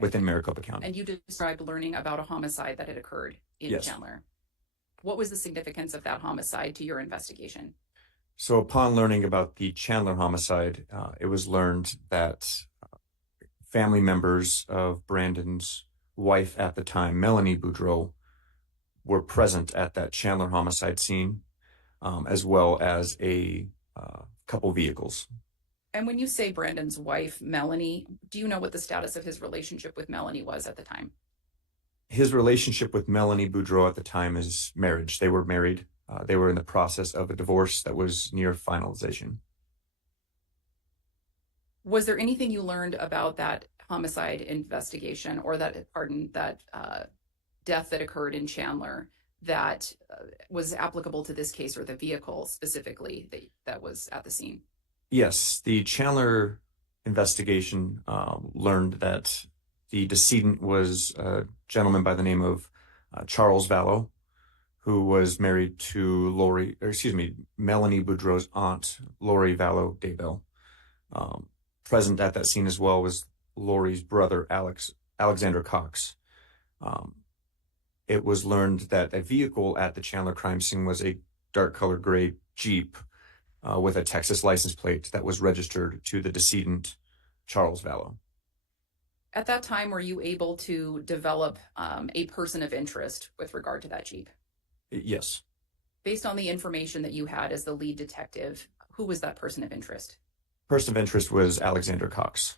within Maricopa County. And you described learning about a homicide that had occurred in Chandler. What was the significance of that homicide to your investigation? So upon learning about the Chandler homicide, it was learned that family members of Brandon's wife at the time, Melanie Boudreau, were present at that Chandler homicide scene, as well as a couple vehicles. And when you say Brandon's wife, Melanie, do you know what the status of his relationship with Melanie was at the time? His relationship with Melanie Boudreau at the time is marriage. They were married. They were in the process of a divorce that was near finalization. Was there anything you learned about that homicide investigation, or that death that occurred in Chandler that was applicable to this case, or the vehicle specifically that was at the scene? Yes, the Chandler investigation learned that the decedent was a gentleman by the name of Charles Vallow, who was married to Melanie Boudreau's aunt, Lori Vallow Daybell. Present at that scene as well was Lori's brother, Alexander Cox. It was learned that a vehicle at the Chandler crime scene was a dark colored gray Jeep with a Texas license plate that was registered to the decedent, Charles Vallow. At that time, were you able to develop a person of interest with regard to that Jeep? Yes. Based on the information that you had as the lead detective, who was that person of interest? Person of interest was Alexander Cox.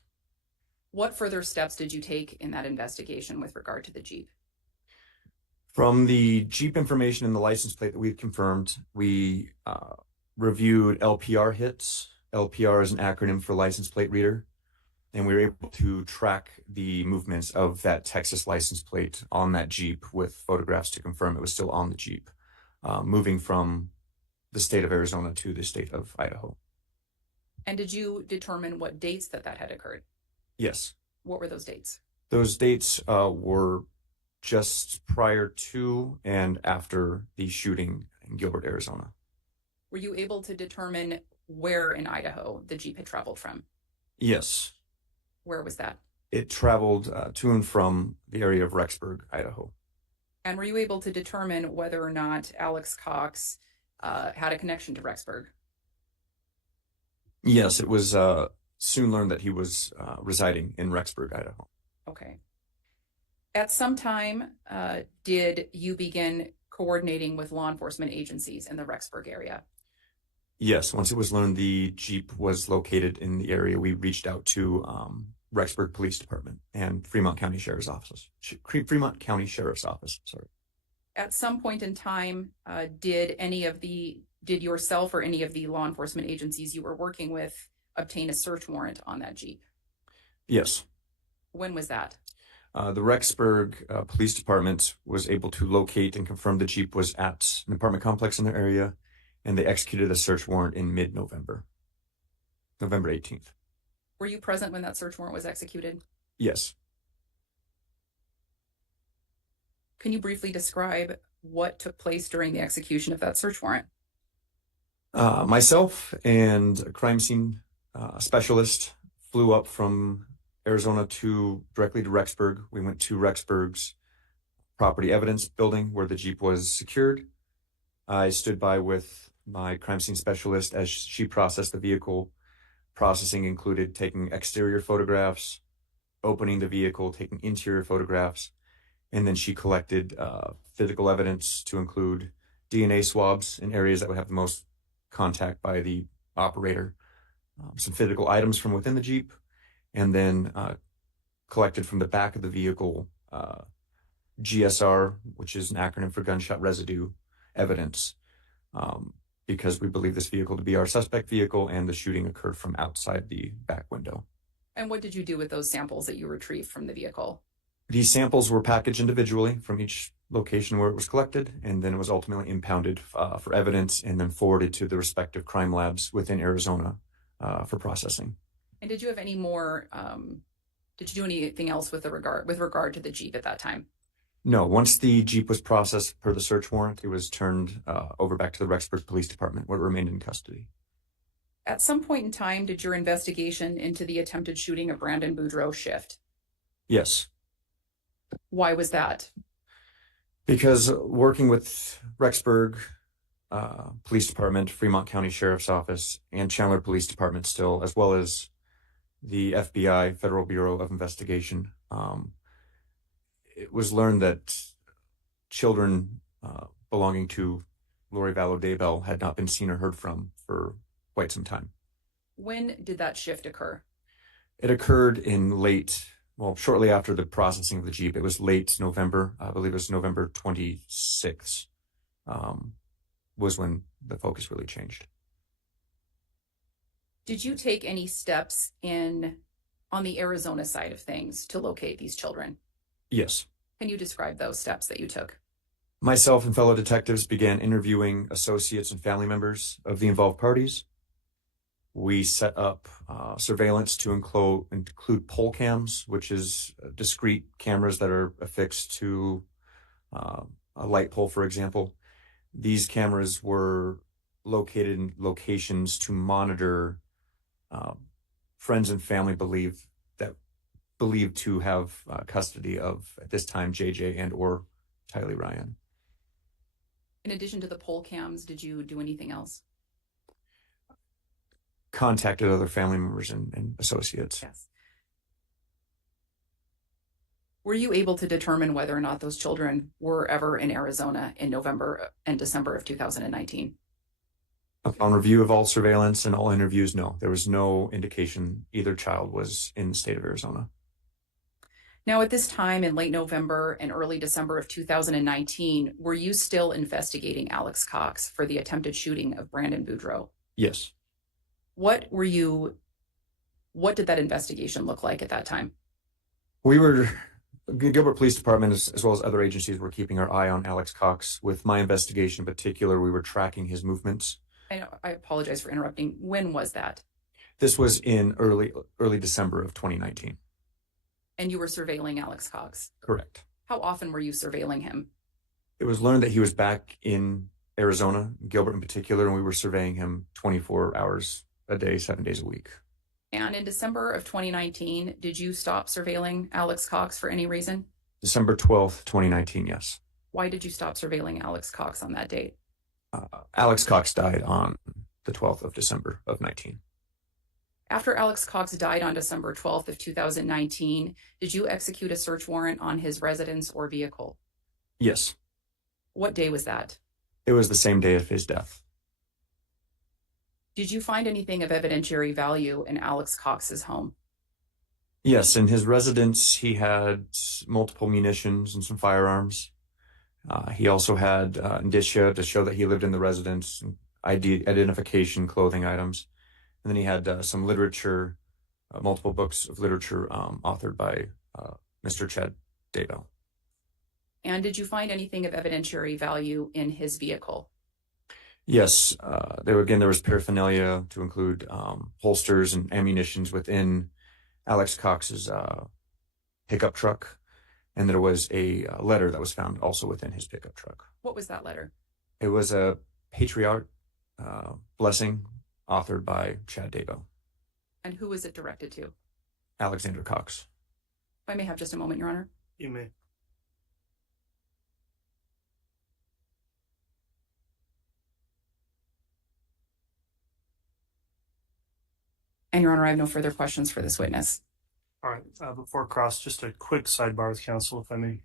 What further steps did you take in that investigation with regard to the Jeep? From the Jeep information and the license plate that we've confirmed, we reviewed LPR hits. LPR is an acronym for license plate reader. And we were able to track the movements of that Texas license plate on that Jeep with photographs to confirm it was still on the Jeep, moving from the state of Arizona to the state of Idaho. And did you determine what dates that had occurred? Yes. What were those dates? Those dates were just prior to and after the shooting in Gilbert, Arizona. Were you able to determine where in Idaho the Jeep had traveled from? Yes. Where was that? It traveled to and from the area of Rexburg, Idaho. And were you able to determine whether or not Alex Cox had a connection to Rexburg? Yes, it was soon learned that he was residing in Rexburg, Idaho. Okay. At some time, did you begin coordinating with law enforcement agencies in the Rexburg area? Yes, once it was learned the Jeep was located in the area, we reached out to Rexburg Police Department and Fremont County Sheriff's Office. Fremont County Sheriff's Office, sorry. At some point in time, did yourself or any of the law enforcement agencies you were working with obtain a search warrant on that Jeep? Yes. When was that? The Rexburg Police Department was able to locate and confirm the Jeep was at an apartment complex in their area, and they executed a search warrant in mid-November, November 18th. Were you present when that search warrant was executed? Yes. Can you briefly describe what took place during the execution of that search warrant? Myself and a crime scene specialist flew up from Arizona directly to Rexburg. We went to Rexburg's property evidence building where the Jeep was secured. I stood by with my crime scene specialist as she processed the vehicle. Processing included taking exterior photographs, opening the vehicle, taking interior photographs, and then she collected physical evidence to include DNA swabs in areas that would have the most contact by the operator, some physical items from within the Jeep, and then collected from the back of the vehicle GSR, which is an acronym for gunshot residue evidence, because we believe this vehicle to be our suspect vehicle and the shooting occurred from outside the back window. And what did you do with those samples that you retrieved from the vehicle? These samples were packaged individually from each location where it was collected, and then it was ultimately impounded for evidence and then forwarded to the respective crime labs within Arizona for processing. And did you have any more, did you do anything else with regard to the Jeep at that time? No, once the Jeep was processed per the search warrant, it was turned over back to the Rexburg Police Department where it remained in custody. At some point in time, did your investigation into the attempted shooting of Brandon Boudreaux shift? Yes. Why was that? Because working with Rexburg Police Department, Fremont County Sheriff's Office, and Chandler Police Department still, as well as the FBI, Federal Bureau of Investigation, it was learned that children belonging to Lori Vallow Daybell had not been seen or heard from for quite some time. When did that shift occur? It occurred in shortly after the processing of the Jeep. It was late November. I believe it was November 26th was when the focus really changed. Did you take any steps on the Arizona side of things to locate these children? Yes. Can you describe those steps that you took? Myself and fellow detectives began interviewing associates and family members of the involved parties. We set up surveillance to include pole cams, which is discrete cameras that are affixed to a light pole, for example. These cameras were located in locations to monitor friends and family believed to have custody of, at this time, JJ and or Tylee Ryan. In addition to the pole cams, did you do anything else? Contacted other family members and associates. Yes. Were you able to determine whether or not those children were ever in Arizona in November and December of 2019? Upon review of all surveillance and all interviews, no. There was no indication either child was in the state of Arizona. Now, at this time in late November and early December of 2019, were you still investigating Alex Cox for the attempted shooting of Brandon Boudreaux? Yes. What did that investigation look like at that time? Gilbert Police Department, as well as other agencies, were keeping our eye on Alex Cox. With my investigation in particular, we were tracking his movements. I apologize for interrupting. When was that? This was in early December of 2019. And you were surveilling Alex Cox. Correct. How often were you surveilling him? It was learned that he was back in Arizona, Gilbert in particular, and we were surveying him 24 hours a day, 7 days a week. And in December of 2019, did you stop surveilling Alex Cox for any reason? December 12th, 2019, yes. Why did you stop surveilling Alex Cox on that date? Alex Cox died on the 12th of December of 19. After Alex Cox died on December 12th of 2019, did you execute a search warrant on his residence or vehicle? Yes. What day was that? It was the same day of his death. Did you find anything of evidentiary value in Alex Cox's home? Yes, in his residence, he had multiple munitions and some firearms. He also had indicia to show that he lived in the residence, identification, clothing items. And then he had some literature, multiple books of literature authored by Mr. Chad Daybell. And did you find anything of evidentiary value in his vehicle? Yes, there was paraphernalia to include holsters and ammunitions within Alex Cox's pickup truck, and there was a letter that was found also within his pickup truck. What was that letter? It was a patriarch blessing authored by Chad Daybell. And who was it directed to? Alexander Cox. If I may have just a moment, Your Honor. You may. And Your Honor, I have no further questions for this witness. All right. Before cross, just a quick sidebar with counsel, if I may.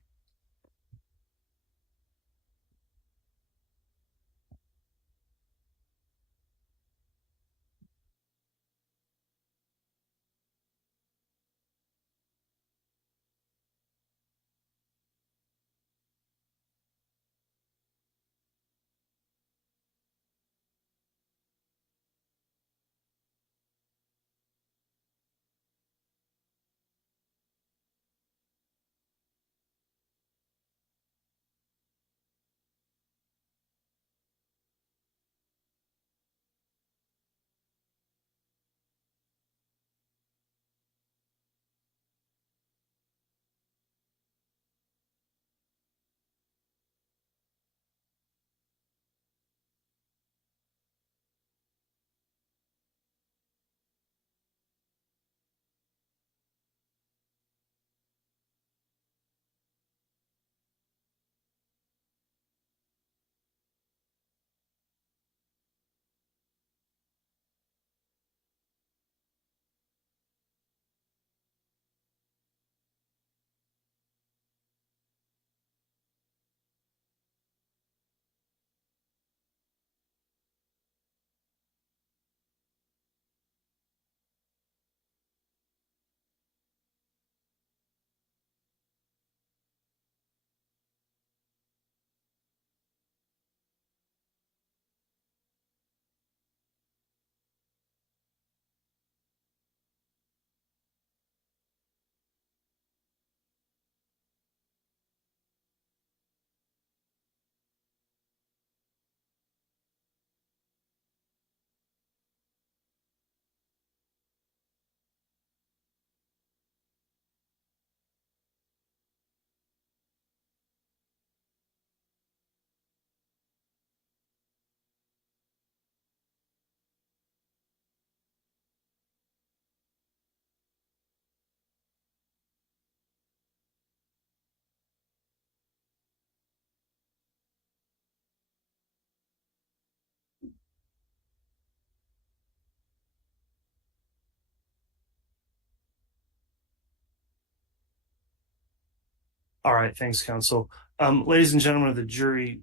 All right, thanks, counsel. Ladies and gentlemen of the jury,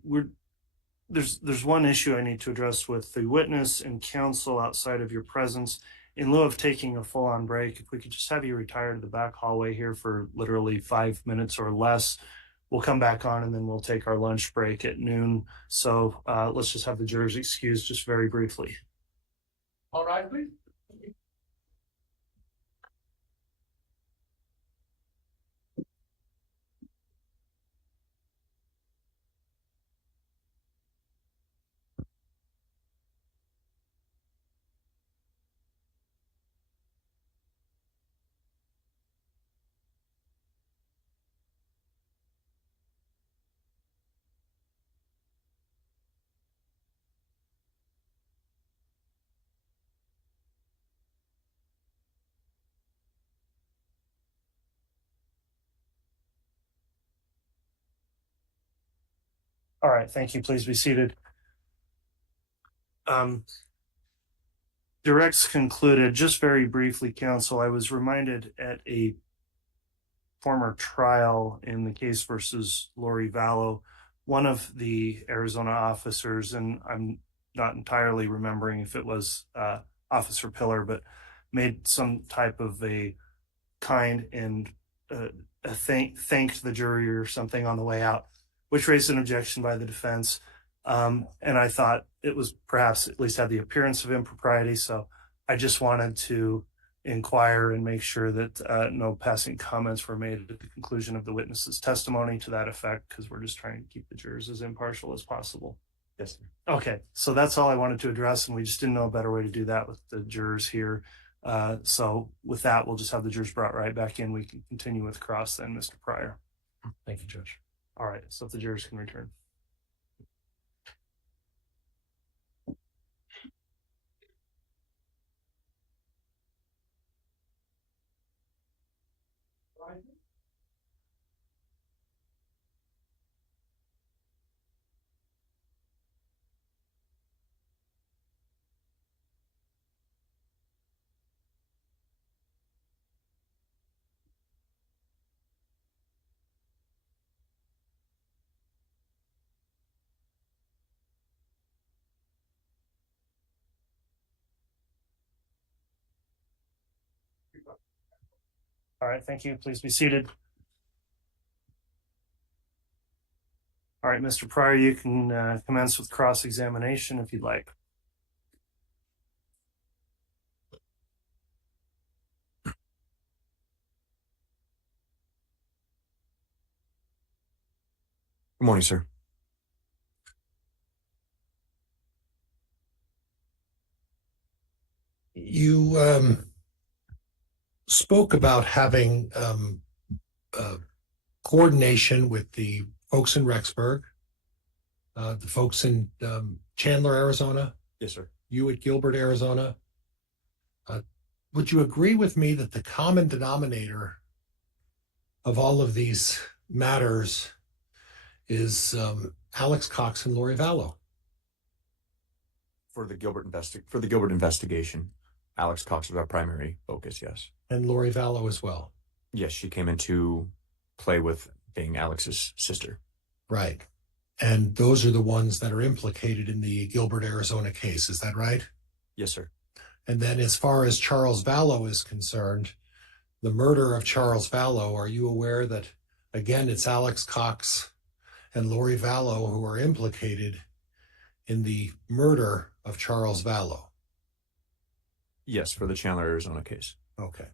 there's one issue I need to address with the witness and counsel outside of your presence. In lieu of taking a full-on break, if we could just have you retire to the back hallway here for literally 5 minutes or less, we'll come back on and then we'll take our lunch break at noon. So let's just have the jurors excused just very briefly. All right, please. All right, thank you. Please be seated. Directs concluded. Just very briefly, counsel, I was reminded at a former trial in the case versus Lori Vallow, one of the Arizona officers, and I'm not entirely remembering if it was Officer Pillar, but made some type of a kind and thanked the jury or something on the way out, which raised an objection by the defense. And I thought it was perhaps at least had the appearance of impropriety. So I just wanted to inquire and make sure that no passing comments were made at the conclusion of the witness's testimony to that effect, because we're just trying to keep the jurors as impartial as possible. Yes, sir. Okay, so that's all I wanted to address, and we just didn't know a better way to do that with the jurors here. So with that, we'll just have the jurors brought right back in. We can continue with cross then, Mr. Pryor. Thank you, Judge. All right, so if the jurors can return. All right, thank you. Please be seated. All right, Mr. Pryor, you can commence with cross-examination if you'd like. Good morning, sir. You spoke about having coordination with the folks in Rexburg, the folks in Chandler, Arizona, Yes, sir. you at Gilbert, Arizona. Would you agree with me that the common denominator of all of these matters is Alex Cox and Lori Vallow? For the Gilbert investigation, Alex Cox was our primary focus. Yes. And Lori Vallow as well. Yes, she came into play with being Alex's sister. Right. And those are the ones that are implicated in the Gilbert, Arizona case. Is that right? Yes, sir. And then as far as Charles Vallow is concerned, the murder of Charles Vallow, are you aware that, again, it's Alex Cox and Lori Vallow who are implicated in the murder of Charles Vallow? Yes, for the Chandler, Arizona case. Okay.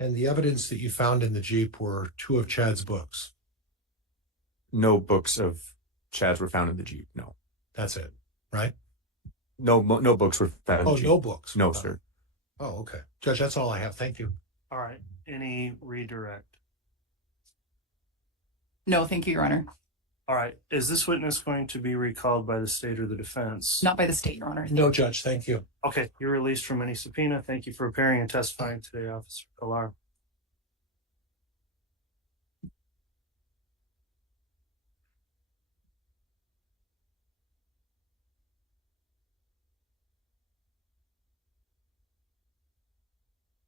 And the evidence that you found in the Jeep were 2 of Chad's books. No books of Chad's were found in the Jeep. No. That's it, right? No books were found in the Jeep. No books. No, sir. Oh, okay. Judge, that's all I have. Thank you. All right, any redirect? No, thank you, Your Honor. All right, is this witness going to be recalled by the state or the defense? Not by the state, Your Honor. No, Judge. Thank you. Okay, you're released from any subpoena. Thank you for appearing and testifying today, Officer Pilar.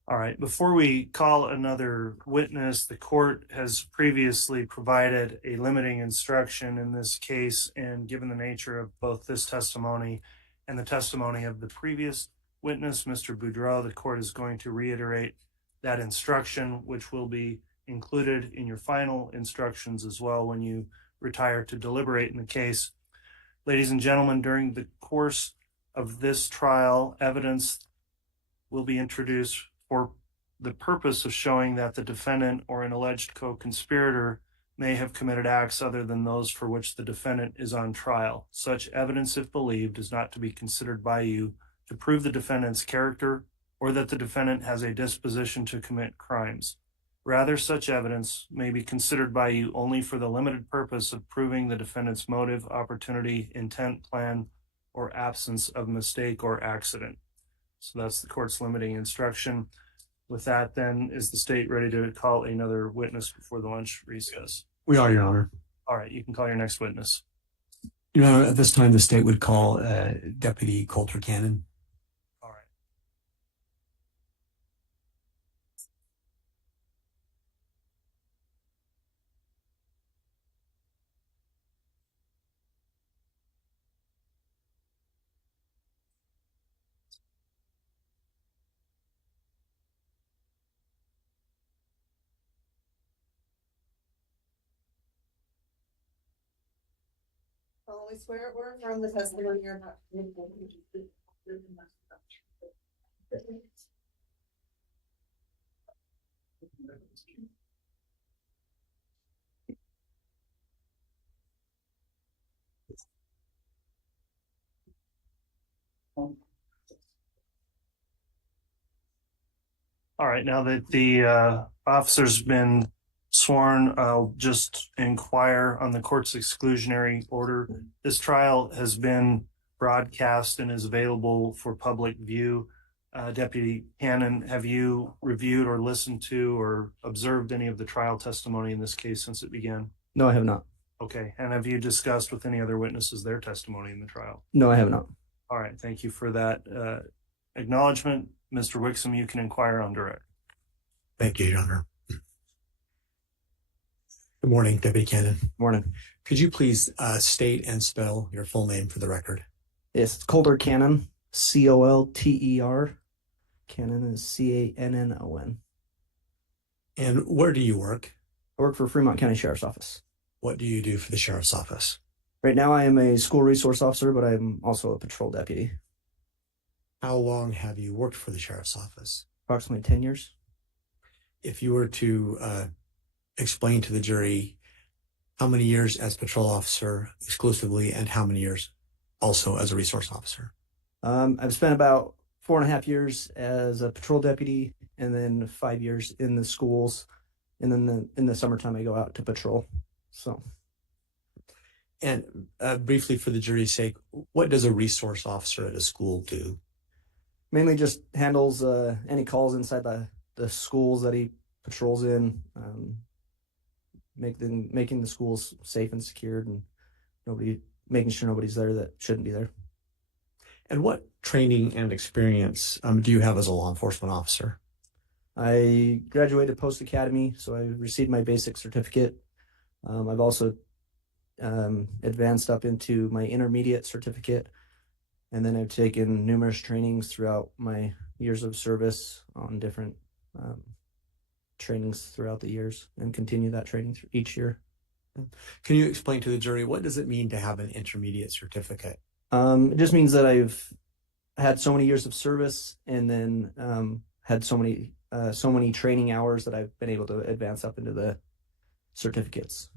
All right, before we call another witness, the court has previously provided a limiting instruction in this case, and given the nature of both this testimony and the testimony of the previous witness, Mr. Boudreau, the court is going to reiterate that instruction, which will be included in your final instructions as well when you retire to deliberate in the case. Ladies and gentlemen, during the course of this trial, evidence will be introduced for the purpose of showing that the defendant or an alleged co-conspirator may have committed acts other than those for which the defendant is on trial. Such evidence, if believed, is not to be considered by you to prove the defendant's character or that the defendant has a disposition to commit crimes. Rather, such evidence may be considered by you only for the limited purpose of proving the defendant's motive, opportunity, intent, plan, or absence of mistake or accident. So that's the court's limiting instruction. With that, then, is the state ready to call another witness before the lunch recess? We are, Your Honor. All right, you can call your next witness. Your Honor, at this time, the state would call Deputy Coulter Canon. All right. solemnly swear or affirm the testimony you're about to give. All right, now that the officer's been sworn, I'll just inquire on the court's exclusionary order. This trial has been broadcast and is available for public view. Deputy Canon, have you reviewed or listened to or observed any of the trial testimony in this case since it began? No, I have not. Okay, and have you discussed with any other witnesses their testimony in the trial? No, I have not. All right, thank you for that acknowledgement. Mr. Wixom, you can inquire on direct. Thank you, Your Honor. Good morning, Deputy Canon. Morning. Could you please state and spell your full name for the record? It's Coulter Canon, Colter. Canon is Cannon. And where do you work? I work for Fremont County Sheriff's Office. What do you do for the Sheriff's Office? Right now I am a school resource officer, but I'm also a patrol deputy. How long have you worked for the Sheriff's Office? Approximately 10 years. If you were to explain to the jury how many years as patrol officer exclusively and how many years also as a resource officer? I've spent about 4.5 years as a patrol deputy and then 5 years in the schools. And then in the summertime, I go out to patrol. So. And briefly for the jury's sake, what does a resource officer at a school do? Mainly just handles any calls inside the schools that he patrols in, making the schools safe and secured, and making sure nobody's there that shouldn't be there. And what training and experience do you have as a law enforcement officer? I graduated post academy, so I received my basic certificate. I've also advanced up into my intermediate certificate, and then I've taken numerous trainings throughout my years of service on different trainings throughout the years, and continue that training each year. Can you explain to the jury, what does it mean to have an intermediate certificate? It just means that I've had so many years of service, and then had so many training hours that I've been able to advance up into the certificates.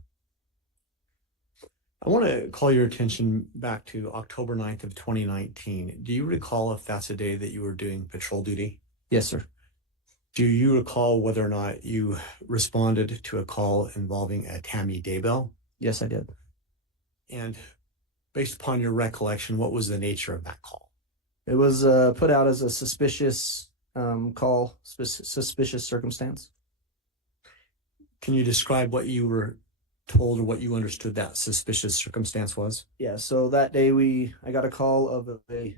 I want to call your attention back to October 9th of 2019. Do you recall if that's a day that you were doing patrol duty? Yes, sir. Do you recall whether or not you responded to a call involving a Tammy Daybell? Yes, I did. And based upon your recollection, what was the nature of that call? It was put out as a suspicious call, suspicious circumstance. Can you describe what you were told or what you understood that suspicious circumstance was? Yeah, so that day I got a call of a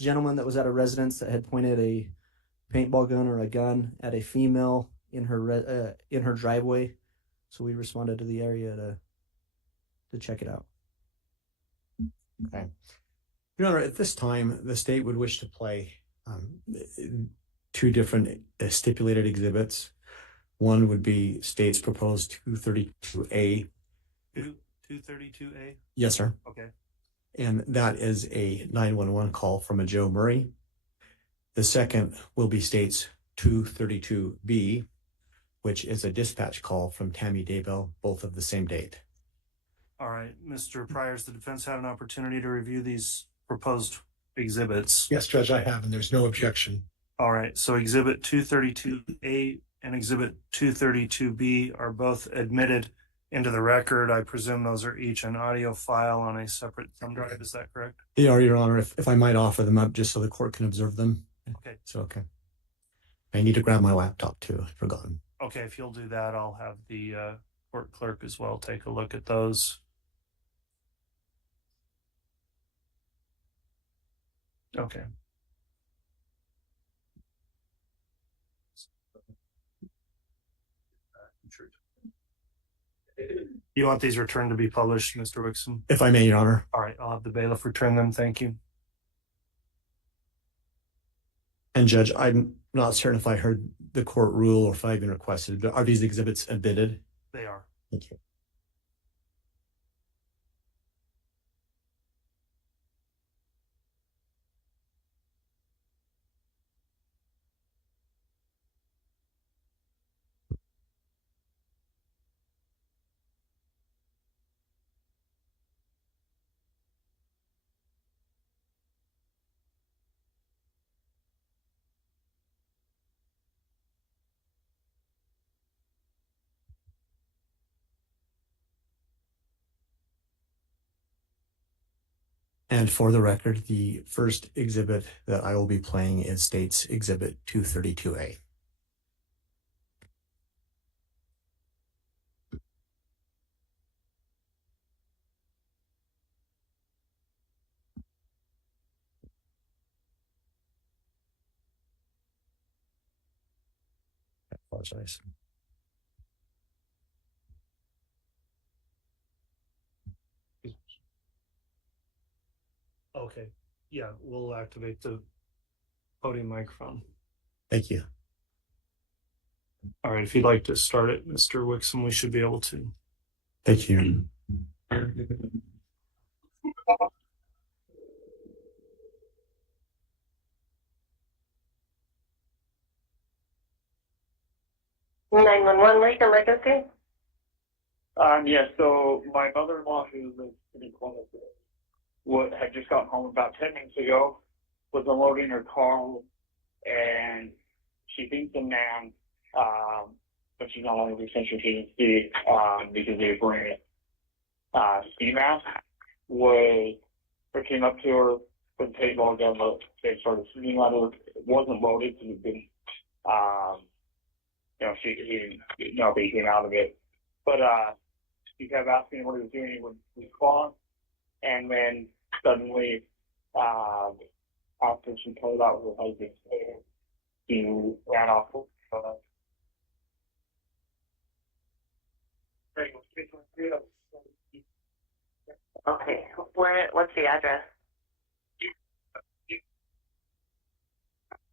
gentleman that was at a residence that had pointed a paintball gun or a gun at a female in her driveway. So we responded to the area to check it out. Okay. Your Honor, at this time, the state would wish to play two different stipulated exhibits. One would be state's proposed 232A. 232A? Yes, sir. Okay. And that is a 911 call from a Joe Murray. The second will be state's 232B, which is a dispatch call from Tammy Daybell, both of the same date. All right, Mr. Priors, the defense had an opportunity to review these proposed exhibits. Yes, Judge, I have, and there's no objection. All right, so exhibit 232A and exhibit 232B are both admitted into the record. I presume those are each an audio file on a separate thumb drive. Is that correct? They are, Your Honor. If I might offer them up just so the court can observe them. Okay. So, okay. I need to grab my laptop too. I've forgotten. Okay, if you'll do that, I'll have the court clerk as well take a look at those. Okay. You want these returned to be published, Mr. Wixom? If I may, Your Honor. All right, I'll have the bailiff return them. Thank you. And Judge, I'm not certain if I heard the court rule or if I've been requested, but are these exhibits admitted? They are. Thank you. And for the record, the first exhibit that I will be playing is State's Exhibit 232A. I apologize. Okay. Yeah, we'll activate the podium microphone. Thank you. All right, if you'd like to start it, Mr. Wixom, we should be able to. Thank you. 911, Lake Emergency? Yeah, so my mother-in-law, who lives in Columbus, had just gotten home about 10 minutes ago, was unloading her car, and she thinks the man, but she's not 100% sure she didn't see, because they were wearing a ski mask, came up to her, put the paintball gun, they started shooting at her. It wasn't loaded, so it didn't, nobody came out of it. But she kept asking what he was doing, he would respond, and then suddenly, after she told out her husband, he ran off. Okay, what's the address?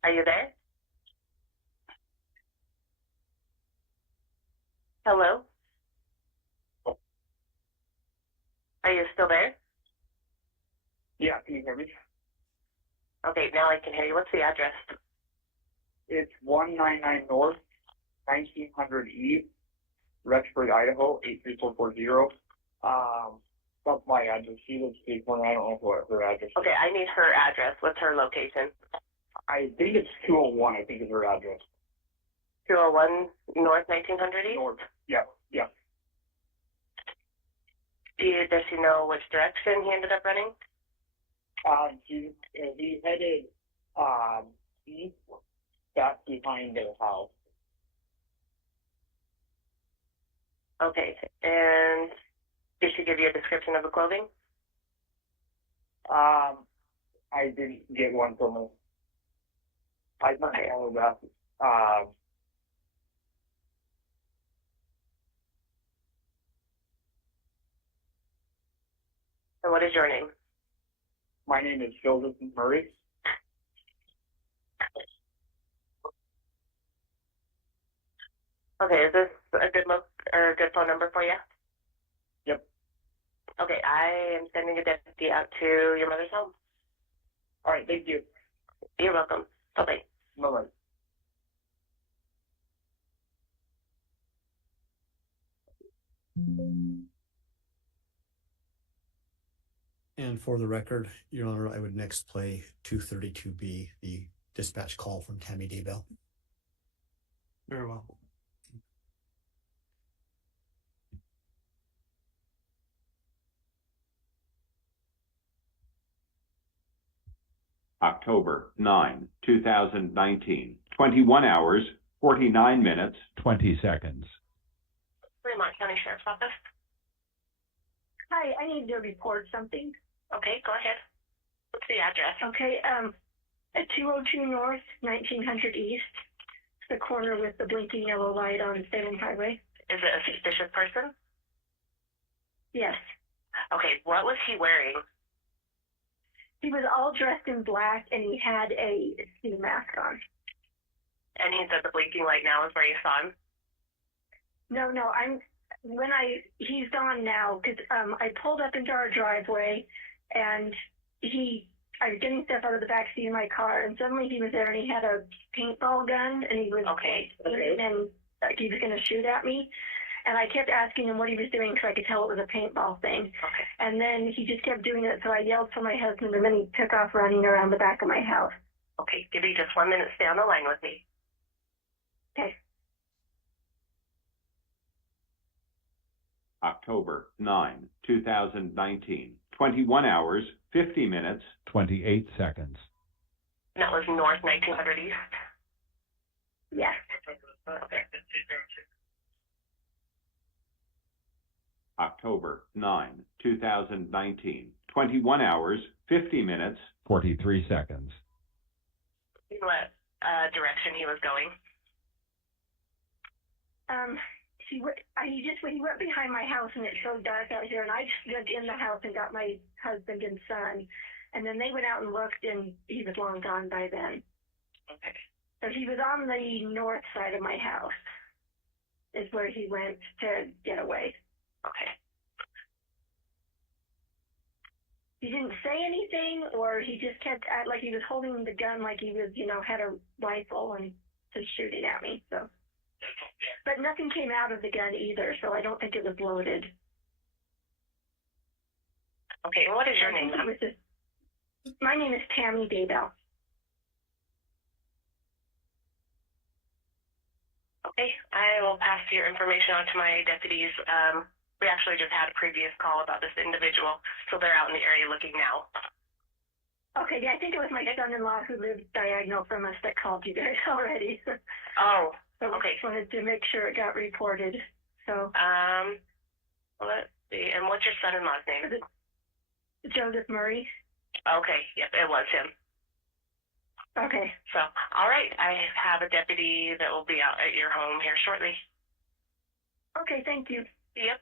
Are you there? Hello? Are you still there? Yeah, can you hear me? Okay, now I can hear you. What's the address? It's 199 North, 1900 East, Rexburg, Idaho, 83440. That's my address. She lives in corner. I don't know what her address is. Okay, I need her address. What's her location? I think it's 201, I think is her address. 201 North 1900 East? North, yeah. Does she know which direction he ended up running? He headed east, back behind their house. Okay, and did she give you a description of the clothing? I didn't get one from her. I didn't know that. And what is your name? My name is Joseph Murray. Okay, is this a good phone number for you? Yep. Okay, I am sending a deputy out to your mother's home. All right, thank you. You're welcome. Bye-bye. Bye-bye. And for the record, Your Honor, I would next play 232B, the dispatch call from Tammy Daybell. Very well. October 9, 2019, 21 hours, 49 minutes, 20 seconds. Fremont County Sheriff's Office. Hi, I need to report something. Okay, go ahead. What's the address? Okay, at 202 North, 1900 East, the corner with the blinking yellow light on Salem Highway. Is it a suspicious person? Yes. Okay, what was he wearing? He was all dressed in black and he had a ski mask on. And he said the blinking light now is where you saw him? No, he's gone now because I pulled up into our driveway and I was getting stuff out of the back seat of my car and suddenly he was there and he had a paintball gun and he was and like he was going to shoot at me. And I kept asking him what he was doing because I could tell it was a paintball thing. Okay. And then he just kept doing it, so I yelled for my husband, and then he took off running around the back of my house. Okay, give me just 1 minute. Stay on the line with me. Okay. October 9, 2019, 21 hours, 50 minutes, 28 seconds. And that was north 1900 East? Yes. Okay. October 9, 2019, 21 hours, 50 minutes, 43 seconds. What direction he was going? He went behind my house and it's so dark out here and I just went in the house and got my husband and son and then they went out and looked and he was long gone by then. Okay. So he was on the north side of my house is where he went to get away. Okay. He didn't say anything or he just kept like he was holding the gun like he was, had a rifle and just shooting at me. So, but nothing came out of the gun either, so I don't think it was loaded. Okay, and what is your name? My name is Tammy Daybell. Okay, I will pass your information on to my deputies. We actually just had a previous call about this individual, so they're out in the area looking now. Okay, yeah, I think it was my son-in-law who lived diagonal from us that called you guys already. Oh, so okay. I just wanted to make sure it got reported. So. Let's see. And what's your son-in-law's name? Joseph Murray. Okay, yep, it was him. Okay. So, all right, I have a deputy that will be out at your home here shortly. Okay, thank you. Yep.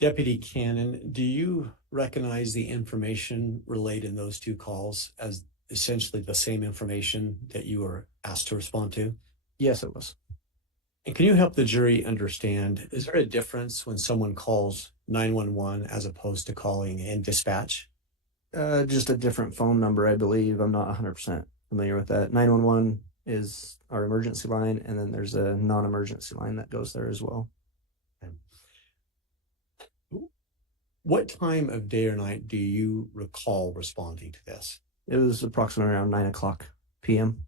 Deputy Canon, do you recognize the information relayed in those two calls as essentially the same information that you were asked to respond to? Yes, it was. And can you help the jury understand, is there a difference when someone calls 911 as opposed to calling in dispatch? Just a different phone number, I believe. I'm not 100% familiar with that. 911 is our emergency line, and then there's a non-emergency line that goes there as well. What time of day or night do you recall responding to this? It was approximately around 9:00 p.m.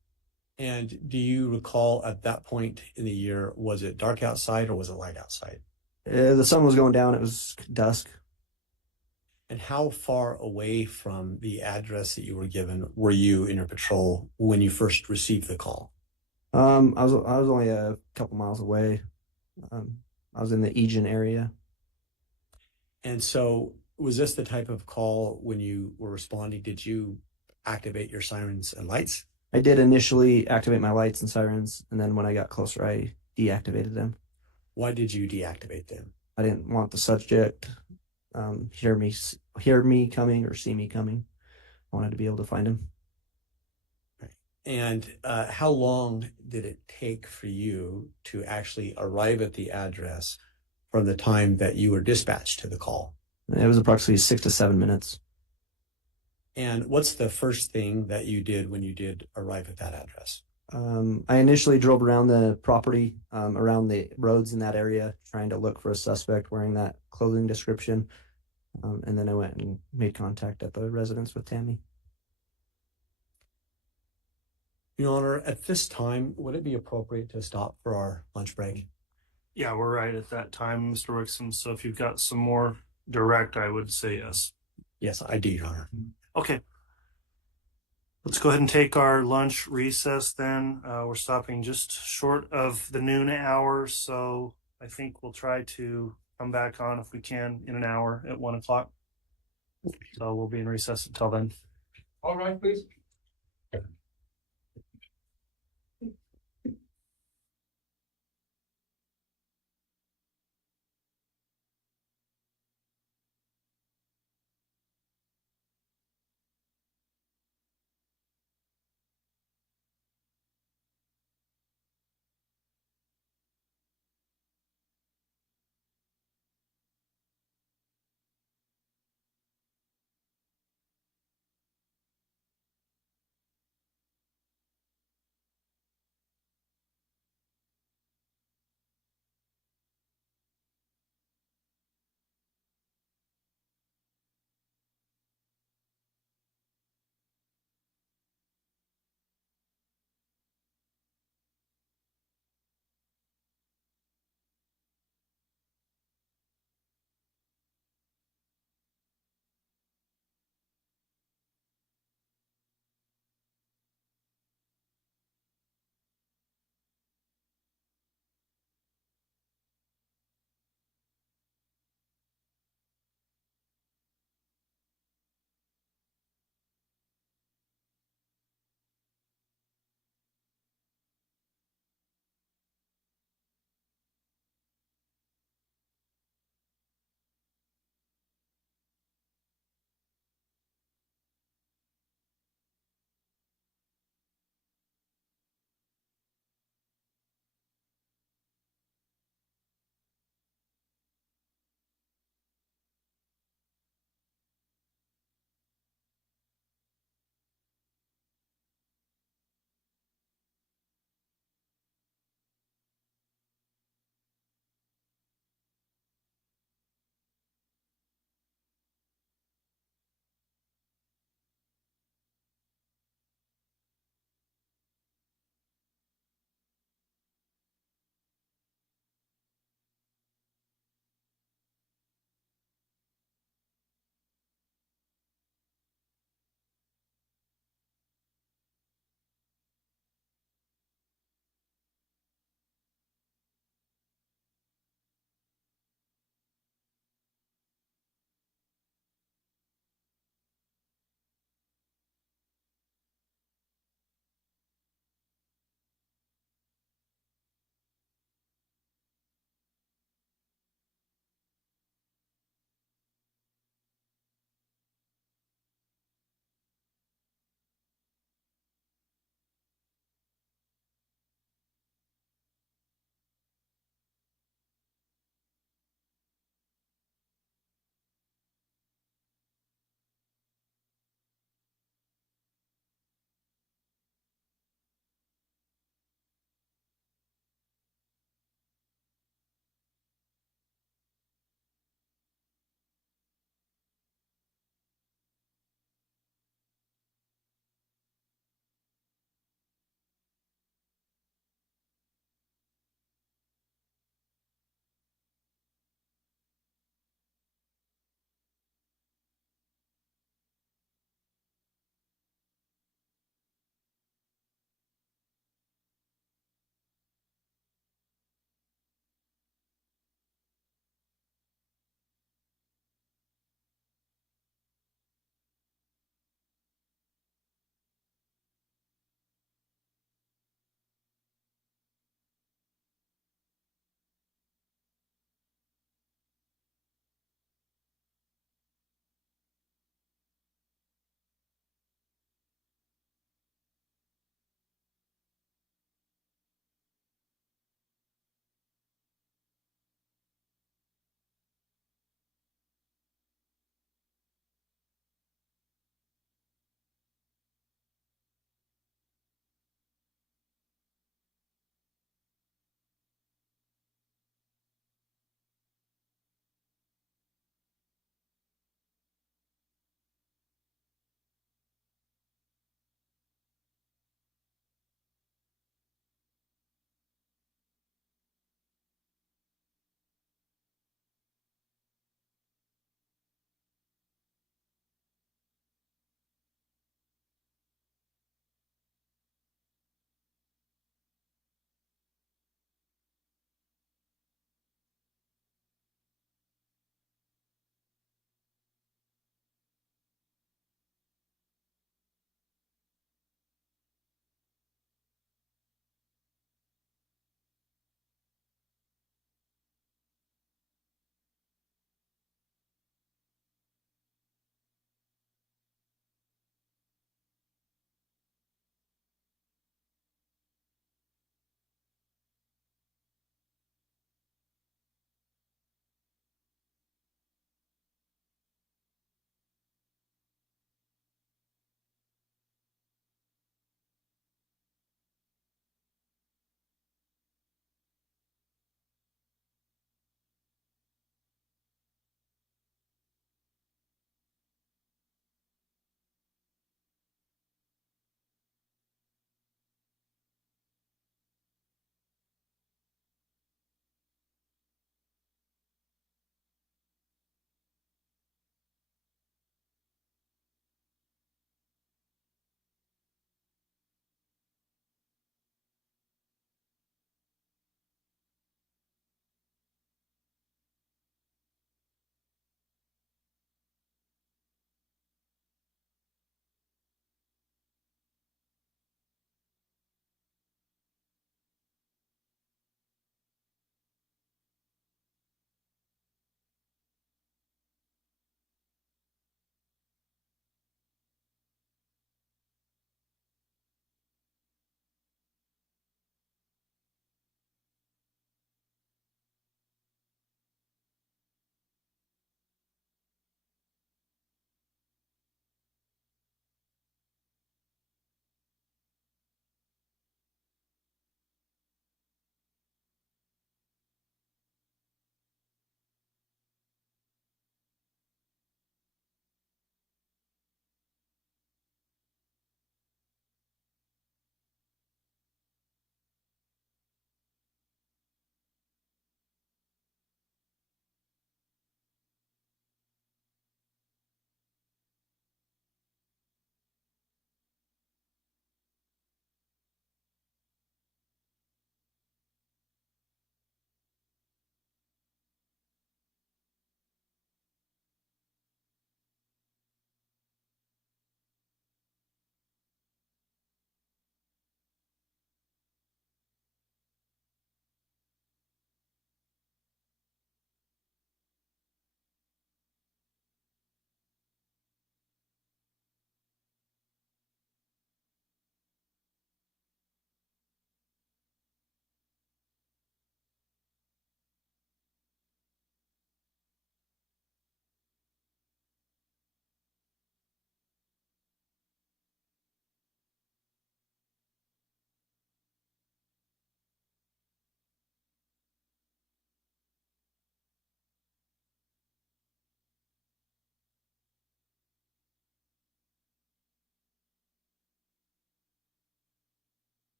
And do you recall at that point in the year, was it dark outside or was it light outside? The sun was going down. It was dusk. And how far away from the address that you were given were you in your patrol when you first received the call? I was only a couple miles away. I was in the Egan area. And so was this the type of call when you were responding? Did you activate your sirens and lights? I did initially activate my lights and sirens, and then when I got closer, I deactivated them. Why did you deactivate them? I didn't want the subject hear me coming or see me coming. I wanted to be able to find him. Right. And how long did it take for you to actually arrive at the address from the time that you were dispatched to the call? It was approximately 6 to 7 minutes. And what's the first thing that you did when you did arrive at that address? I initially drove around the property, around the roads in that area, trying to look for a suspect wearing that clothing description. And then I went and made contact at the residence with Tammy. Your Honor, at this time, would it be appropriate to stop for our lunch break? Yeah, we're right at that time, Mr. Wixom. So if you've got some more direct, I would say yes. Yes, I do, Your Honor. Okay. Let's go ahead and take our lunch recess then. We're stopping just short of the noon hour, so I think we'll try to come back on if we can in an hour at 1 o'clock. So we'll be in recess until then. All right, please.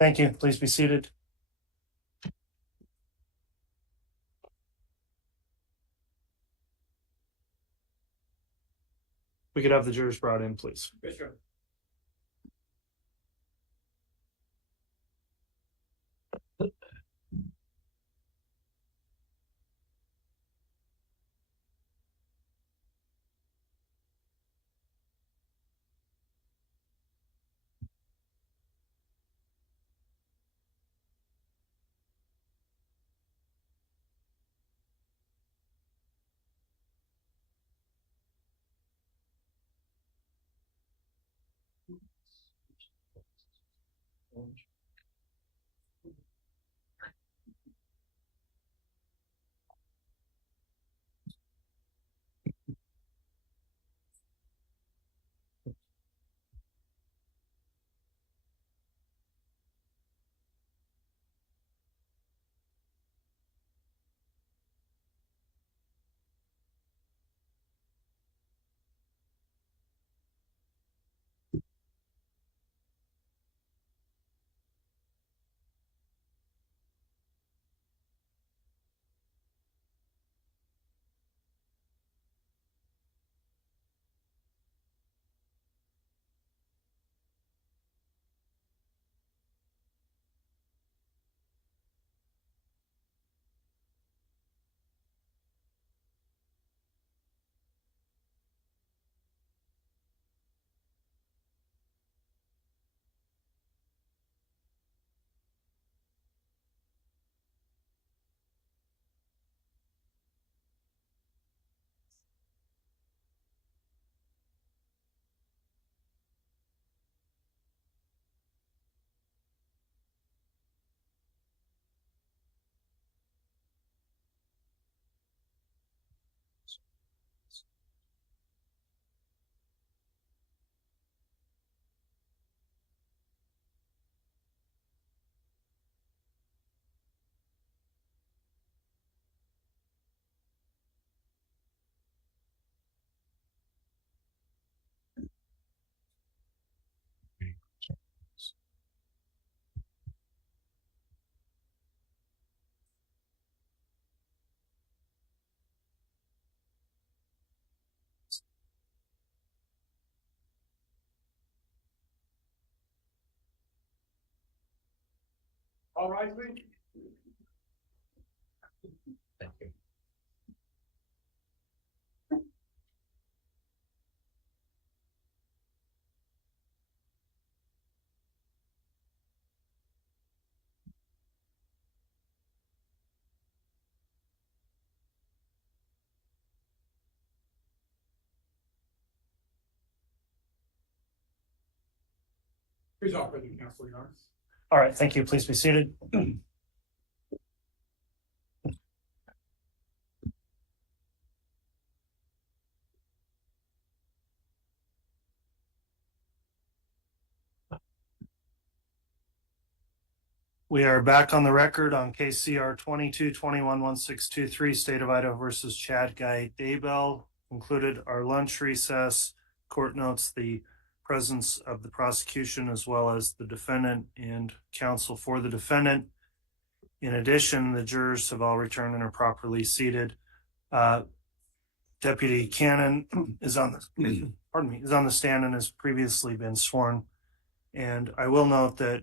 Thank you. Please be seated. We could have the jurors brought in, please. Sure. All right, please. Thank you. Please offer the counsel, Your Honor. All right, thank you. Please be seated. We are back on the record on KCR 22-21-1623, State of Idaho versus Chad Daybell. Concluded our lunch recess. Court notes the presence of the prosecution as well as the defendant and counsel for the defendant. In addition, the jurors have all returned and are properly seated. Deputy Canon is on the stand and has previously been sworn. And I will note that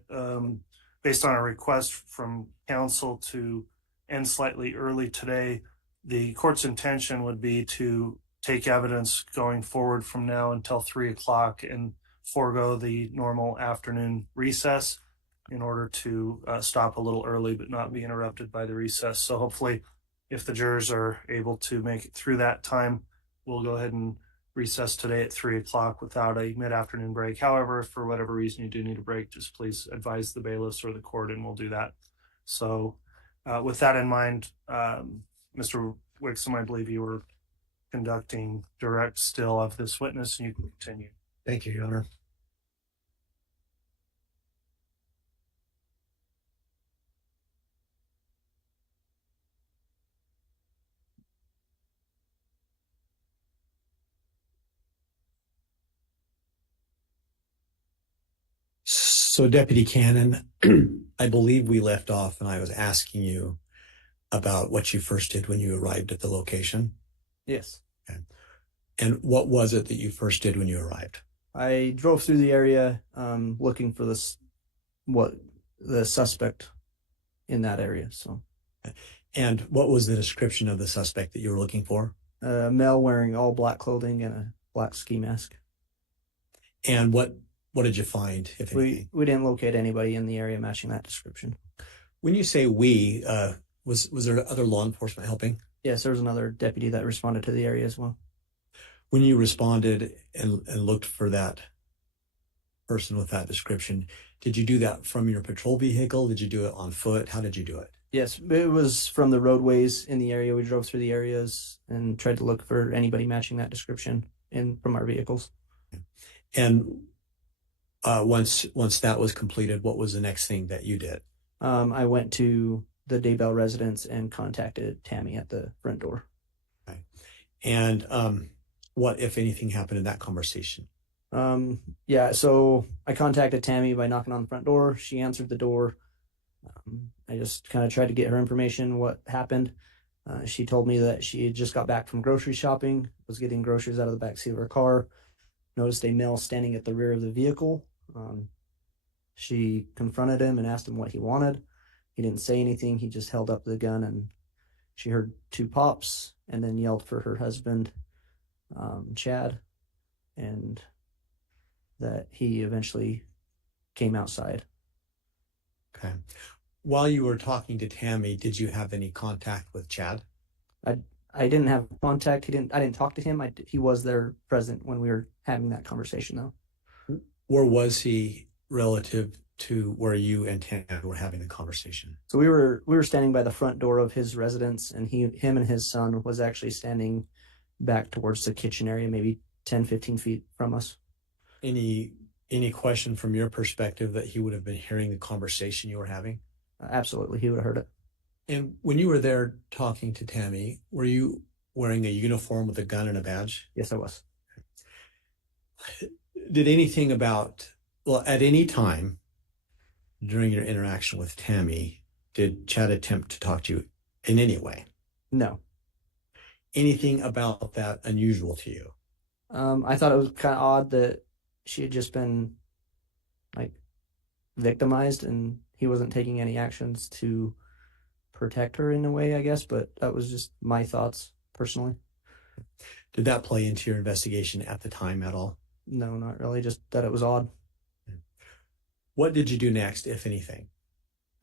based on a request from counsel to end slightly early today, the court's intention would be to take evidence going forward from now until 3:00 and forego the normal afternoon recess in order to stop a little early but not be interrupted by the recess. So hopefully, if the jurors are able to make it through that time, we'll go ahead and recess today at 3:00 without a mid-afternoon break. However, if for whatever reason you do need a break, just please advise the bailiffs or the court and we'll do that. So with that in mind, Mr. Wixom, I believe you were conducting direct still of this witness and you can continue. Thank you, Your Honor. So Deputy Canon, I believe we left off and I was asking you about what you first did when you arrived at the location. Yes. Okay. And what was it that you first did when you arrived? I drove through the area looking for the suspect in that area. So. And what was the description of the suspect that you were looking for? A male wearing all black clothing and a black ski mask. And what did you find, if anything? We didn't locate anybody in the area matching that description. When you say we, was there other law enforcement helping? Yes, there was another deputy that responded to the area as well. When you responded and looked for that person with that description, did you do that from your patrol vehicle? Did you do it on foot? How did you do it? Yes, it was from the roadways in the area. We drove through the areas and tried to look for anybody matching that description from our vehicles. And once that was completed, what was the next thing that you did? I went to the Daybell residence and contacted Tammy at the front door. Okay. And what, if anything, happened in that conversation? Yeah, so I contacted Tammy by knocking on the front door. She answered the door. I just kind of tried to get her information, what happened. She told me that she had just got back from grocery shopping, was getting groceries out of the backseat of her car, noticed a male standing at the rear of the vehicle. She confronted him and asked him what he wanted. He didn't say anything. He just held up the gun, and she heard two pops and then yelled for her husband, Chad, and that he eventually came outside. Okay. While you were talking to Tammy, did you have any contact with Chad? I didn't have contact. I didn't talk to him. He was there present when we were having that conversation, though. Where was he relative to where you and Tammy were having the conversation? So we were standing by the front door of his residence, and him and his son was actually standing back towards the kitchen area, maybe 10, 15 feet from us. Any question from your perspective that he would have been hearing the conversation you were having? Absolutely, he would have heard it. And when you were there talking to Tammy, were you wearing a uniform with a gun and a badge? Yes, I was. Did anything at any time during your interaction with Tammy, did Chad attempt to talk to you in any way? No. Anything about that unusual to you? I thought it was kind of odd that she had just been victimized and he wasn't taking any actions to protect her in a way, I guess, but that was just my thoughts personally. Did that play into your investigation at the time at all? No, not really, just that it was odd. What did you do next, if anything?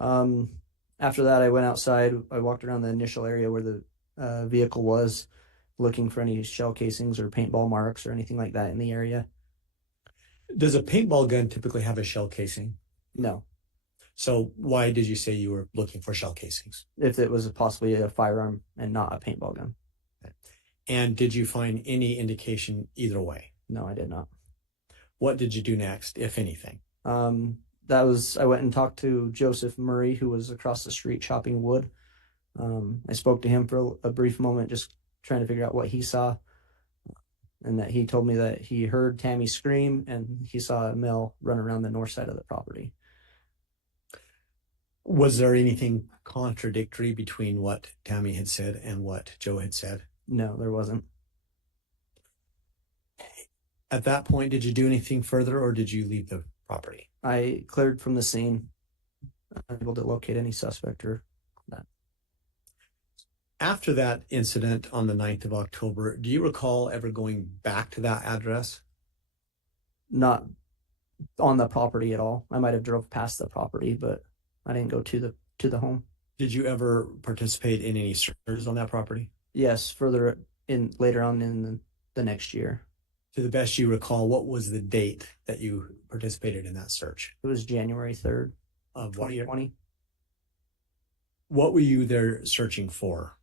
After that, I went outside. I walked around the initial area where the vehicle was, looking for any shell casings or paintball marks or anything like that in the area. Does a paintball gun typically have a shell casing? No. So why did you say you were looking for shell casings? If it was possibly a firearm and not a paintball gun. And did you find any indication either way? No, I did not. What did you do next, if anything? I went and talked to Joseph Murray, who was across the street shopping wood. I spoke to him for a brief moment, just trying to figure out what he saw. And that he told me that he heard Tammy scream and he saw a male run around the north side of the property. Was there anything contradictory between what Tammy had said and what Joe had said? No, there wasn't. At that point, did you do anything further or did you leave the property? I cleared from the scene, unable to locate any suspect or that. After that incident on the 9th of October, do you recall ever going back to that address? Not on the property at all. I might have drove past the property, but I didn't go to the home. Did you ever participate in any searches on that property? Yes, later on in the next year. To the best you recall, what was the date that you participated in that search? It was January 3rd of what year? 2020. What were you there searching for?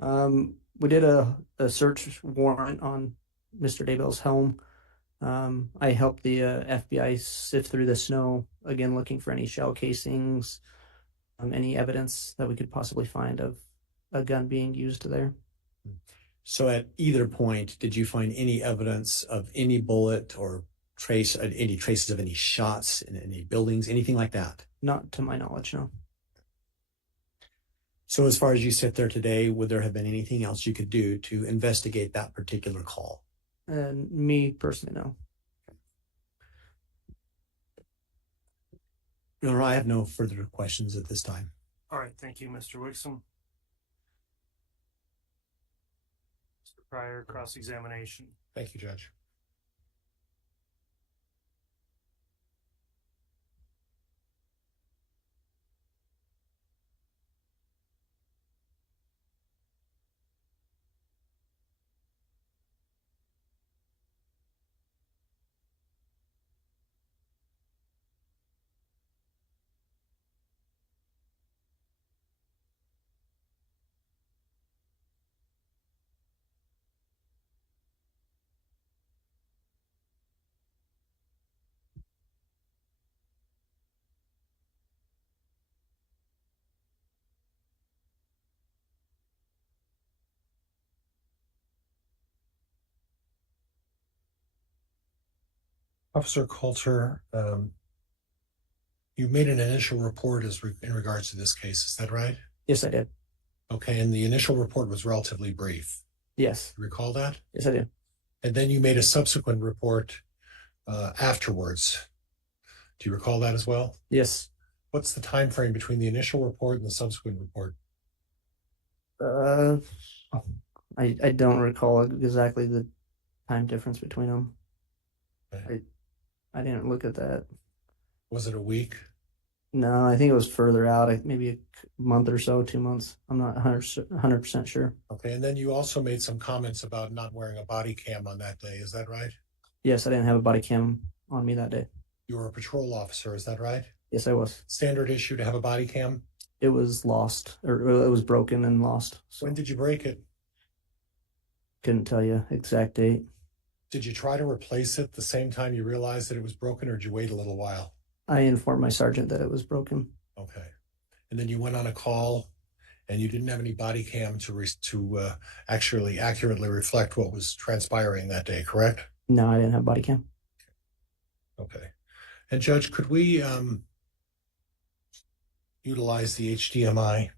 We did a search warrant on Mr. Daybell's home. I helped the FBI sift through the snow, again, looking for any shell casings, any evidence that we could possibly find of a gun being used there. So at either point, did you find any evidence of any bullet or any traces of any shots in any buildings, anything like that? Not to my knowledge, no. So as far as you sit there today, would there have been anything else you could do to investigate that particular call? And me personally, no. Your Honor, I have no further questions at this time. All right, thank you, Mr. Wixom. Mr. Pryor, cross-examination. Thank you, Judge. Officer Coulter, you made an initial report in regards to this case. Is that right? Yes, I did. Okay, and the initial report was relatively brief. Yes. You recall that? Yes, I do. And then you made a subsequent report afterwards. Do you recall that as well? Yes. What's the time frame between the initial report and the subsequent report? I don't recall exactly the time difference between them. Okay. I didn't look at that. Was it a week? No, I think it was further out, maybe a month or so, 2 months. I'm not 100% sure. Okay, and then you also made some comments about not wearing a body cam on that day. Is that right? Yes, I didn't have a body cam on me that day. You were a patrol officer. Is that right? Yes, I was. Standard issue to have a body cam? It was lost, or it was broken and lost. So When did you break it? couldn't tell you exact date. Did you try to replace it the same time you realized that it was broken, or did you wait a little while? I informed my sergeant that it was broken. Okay. And then you went on a call and you didn't have any body cam to actually accurately reflect what was transpiring that day, correct? No, I didn't have body cam. Okay. And Judge, could we utilize the HDMI?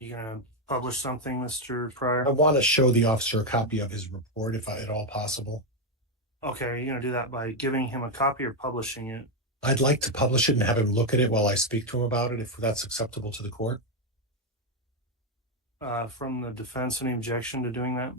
You gonna publish something, Mr. Pryor? I want to show the officer a copy of his report, if at all possible. Okay, are you gonna do that by giving him a copy or publishing it? I'd like to publish it and have him look at it while I speak to him about it, if that's acceptable to the court. From the defense, any objection to doing that?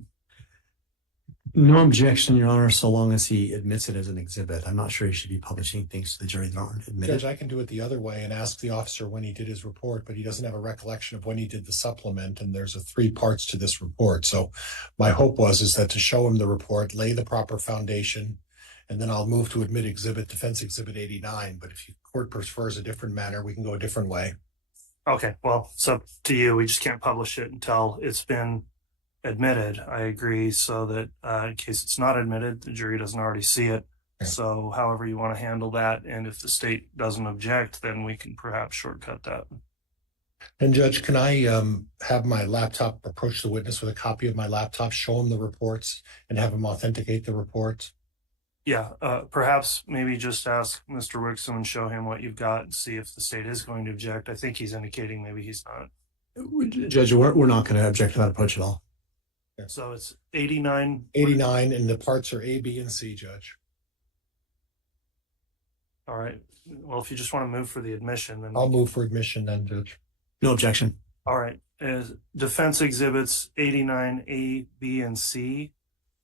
No objection, Your Honor, so long as he admits it as an exhibit. I'm not sure he should be publishing things to the jury that aren't admitted. Judge, I can do it the other way and ask the officer when he did his report, but he doesn't have a recollection of when he did the supplement, and there's 3 parts to this report. So my hope is that to show him the report, lay the proper foundation, and then I'll move to admit defense exhibit 89. But if the court prefers a different manner, we can go a different way. Okay, well, it's up to you. We just can't publish it until it's been admitted. I agree, so that in case it's not admitted, the jury doesn't already see it. Okay. So however you want to handle that, and if the state doesn't object, then we can perhaps shortcut that. And Judge, can I have my laptop approach the witness with a copy of my laptop, show him the reports, and have him authenticate the reports? Yeah, perhaps maybe just ask Mr. Wixom and show him what you've got and see if the state is going to object. I think he's indicating maybe he's not. Judge, we're not going to object to that approach at all. So it's 89. 89, and the parts are A, B, and C, Judge. All right. Well, if you just want to move for the admission, then I'll move for admission then, Judge. No objection. all right. Defense exhibits 89 A, B, and C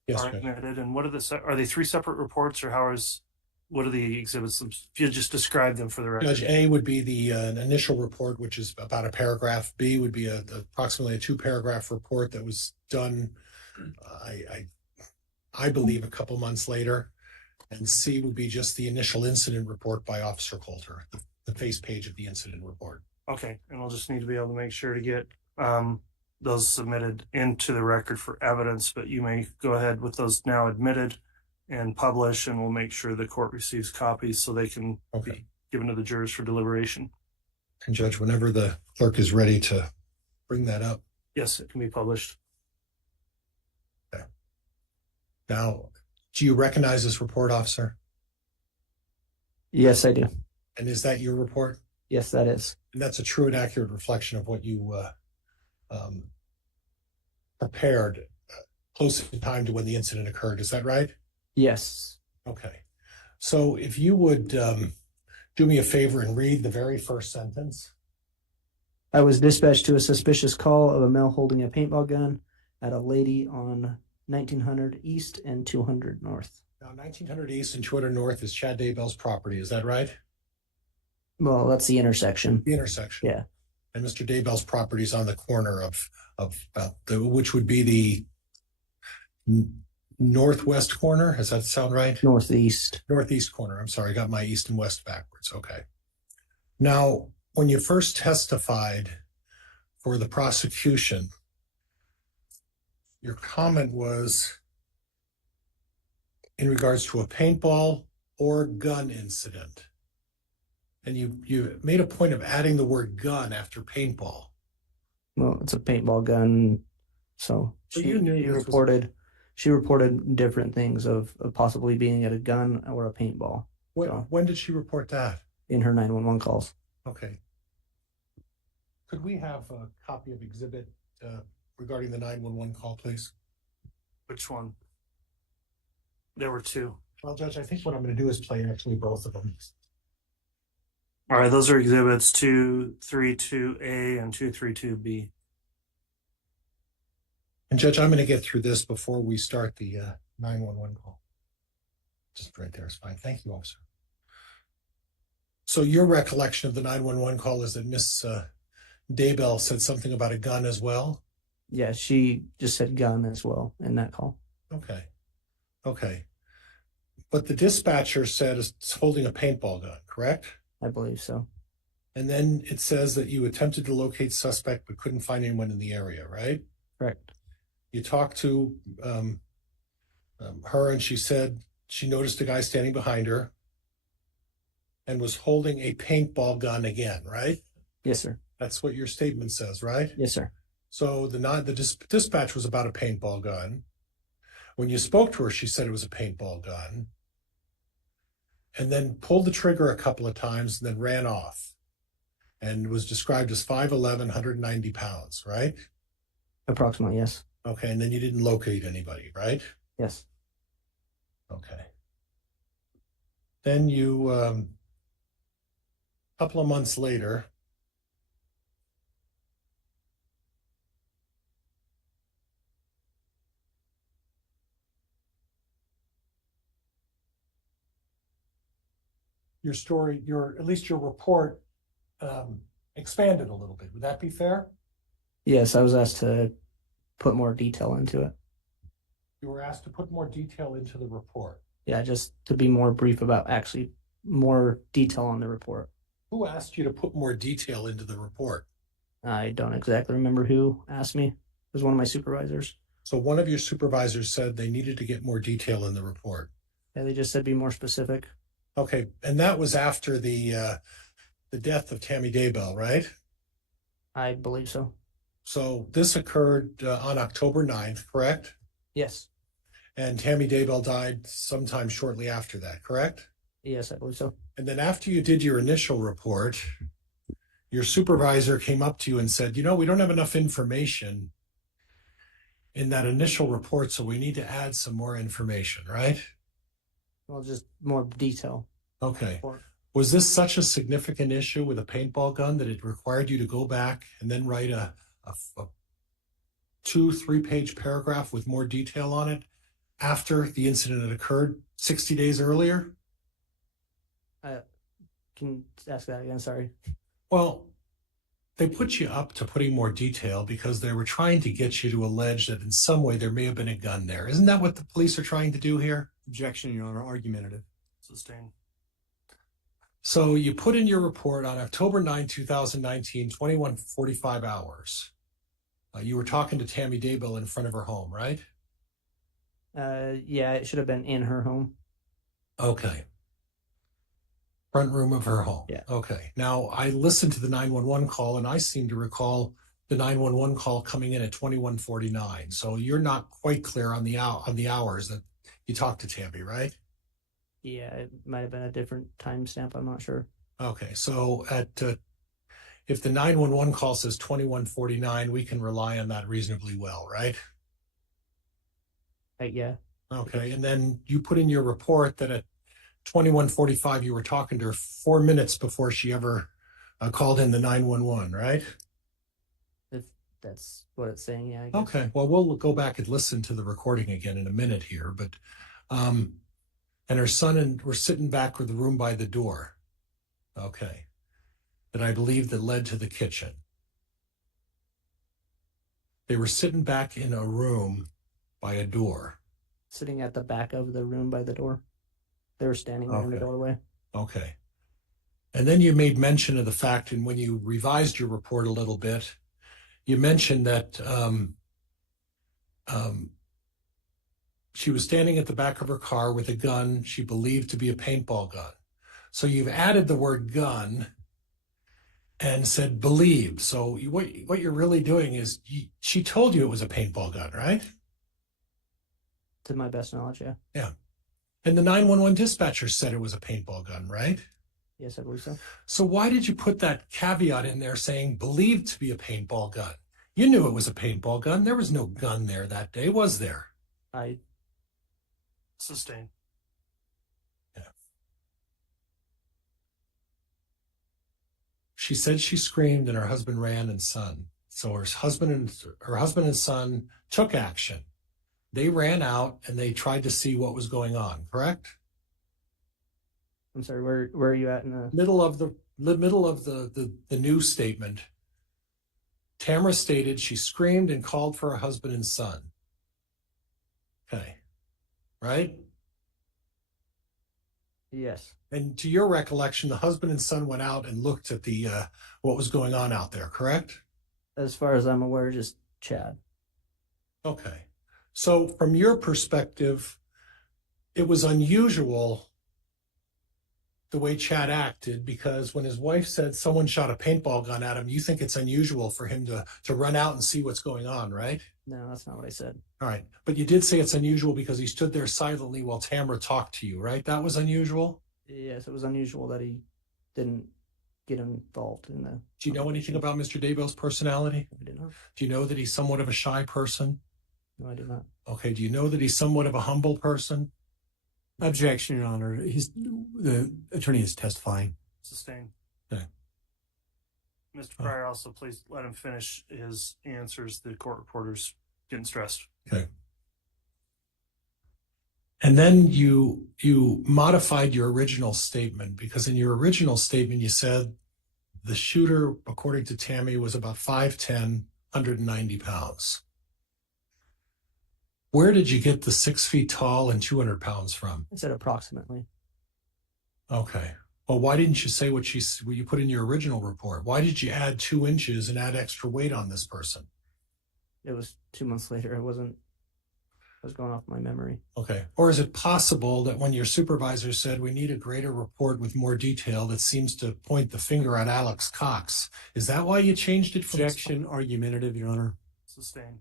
Yes, are Judge. admitted. And what are are they 3 separate reports, or what are the exhibits? If you just describe them for the record. Judge, A would be the initial report, which is about a paragraph. B would be approximately a 2-paragraph report that was done, I believe, a couple months later. And C would be just the initial incident report by Officer Coulter, the face page of the incident report. Okay, and we'll just need to be able to make sure to get those submitted into the record for evidence, but you may go ahead with those now admitted and publish, and we'll make sure the court receives copies so they can be given to the jurors for deliberation. And Judge, whenever the clerk is ready to bring that up. Yes, it can be published. Okay. Now, do you recognize this report, officer? Yes, I do. And is that your report? Yes, that is. And that's a true and accurate reflection of what you prepared close in time to when the incident occurred. Is that right? Yes. Okay. So if you would do me a favor and read the very first sentence. I was dispatched to a suspicious call of a male holding a paintball gun at a lady on 1900 East and 200 North. Now, 1900 East and 200 North is Chad Daybell's property. Is that right? Well, that's the intersection. The intersection. Yeah. And Mr. Daybell's property is on the corner of which would be the northwest corner. Does that sound right? Northeast. Northeast corner. I'm sorry, I got my east and west backwards. Okay. Now, when you first testified for the prosecution, your comment was in regards to a paintball or gun incident. And you made a point of adding the word gun after paintball. Well, it's a paintball gun. So you knew she reported different things of possibly being at a gun or a paintball. When did she report that? In her 911 calls. Okay. Could we have a copy of exhibit regarding the 911 call, please? Which one? There were two. Well, Judge, I think what I'm going to do is play actually both of them. All right, those are exhibits 232A and 232B. And Judge, I'm going to get through this before we start the 911 call. Just right there is fine. Thank you, officer. So your recollection of the 911 call is that Miss Daybell said something about a gun as well? Yeah, she just said gun as well in that call. Okay. Okay. But the dispatcher said it's holding a paintball gun, correct? I believe so. And then it says that you attempted to locate suspect but couldn't find anyone in the area, right? Correct. You talked to her and she said she noticed a guy standing behind her and was holding a paintball gun again, right? Yes, sir. That's what your statement says, right? Yes, sir. So the dispatch was about a paintball gun. When you spoke to her, she said it was a paintball gun. And then pulled the trigger a couple of times and then ran off. And was described as 5'11", 190 pounds, right? Approximately, yes. Okay, and then you didn't locate anybody, right? Yes. Okay. Then you, a couple of months later, your story, at least your report expanded a little bit. Would that be fair? Yes, I was asked to put more detail into it. You were asked to put more detail into the report. Yeah, just to be more brief about actually more detail on the report. Who asked you to put more detail into the report? I don't exactly remember who asked me. It was one of my supervisors. So one of your supervisors said they needed to get more detail in the report. Yeah, they just said be more specific. Okay, and that was after the death of Tammy Daybell, right? I believe so. So this occurred on October 9th, correct? Yes. And Tammy Daybell died sometime shortly after that, correct? Yes, I believe so. And then after you did your initial report, your supervisor came up to you and said, you know, we don't have enough information in that initial report, so we need to add some more information, right? Well, just more detail. Okay. Was this such a significant issue with a paintball gun that it required you to go back and then write a 2-3 page paragraph with more detail on it after the incident had occurred 60 days earlier? Can you ask that again? Sorry. Well, they put you up to putting more detail because they were trying to get you to allege that in some way there may have been a gun there. Isn't that what the police are trying to do here? Objection, Your Honor, argumentative. Sustained. So you put in your report on October 9, 2019, 21:45 hours. You were talking to Tammy Daybell in front of her home, right? Yeah, it should have been in her home. Okay. Front room of her home. Yeah. Okay. Now, I listened to the 911 call, and I seem to recall the 911 call coming in at 21:49. So you're not quite clear on the hours you talked to Tammy, right? Yeah, it might have been a different timestamp. I'm not sure. Okay, so if the 911 call says 21:49, we can rely on that reasonably well, right? Yeah. Okay, and then you put in your report that at 21:45 you were talking to her 4 minutes before she ever called in the 911, right? If that's what it's saying, yeah. I guess. Okay, well, we'll go back and listen to the recording again in a minute here, but and her son and were sitting back with the room by the door. Okay, that I believe that led to the kitchen. They were sitting back in a room by a door. Sitting at the back of the room by the door. They were standing there in the doorway. Okay. And then you made mention of the fact, and when you revised your report a little bit, you mentioned that she was standing at the back of her car with a gun she believed to be a paintball gun. So you've added the word gun and said believed. So what you're really doing is she told you it was a paintball gun, right? To my best knowledge, yeah. Yeah. And the 911 dispatcher said it was a paintball gun, right? Yes, I believe so. So why did you put that caveat in there saying believed to be a paintball gun? You knew it was a paintball gun. There was no gun there that day, was there? Sustained. Yeah. She said she screamed and her husband ran and son. So her husband and son took action. They ran out and they tried to see what was going on, correct? I'm sorry, where are you at in the middle of the news statement? Tamara stated she screamed and called for her husband and son. Okay. Right? Yes. And to your recollection, the husband and son went out and looked at the what was going on out there, correct? As far as I'm aware, just Chad. Okay. So from your perspective, it was unusual the way Chad acted, because when his wife said someone shot a paintball gun at him, you think it's unusual for him to run out and see what's going on, right? No, that's not what I said. All right. But you did say it's unusual because he stood there silently while Tamara talked to you, right? That was unusual? Yes, it was unusual that he didn't get involved in the... Do you know anything about Mr. Daybell's personality? I did not. Do you know that he's somewhat of a shy person? No, I did not. Okay. Do you know that he's somewhat of a humble person? Objection, Your Honor. The attorney is testifying. Sustained. Okay. Mr. Pryor, also please let him finish his answers. The court reporter's getting stressed. Okay. And then you modified your original statement, because in your original statement you said the shooter, according to Tammy, was about 5'10", 190 pounds. Where did you get the 6 feet tall and 200 pounds from? I said approximately. Okay. Well, why didn't you say what you put in your original report? Why did you add 2 inches and add extra weight on this person? It was 2 months later. I was going off my memory. Okay. Or is it possible that when your supervisor said we need a greater report with more detail that seems to point the finger at Alex Cox, is that why you changed it? Objection, argumentative, Your Honor. Sustained.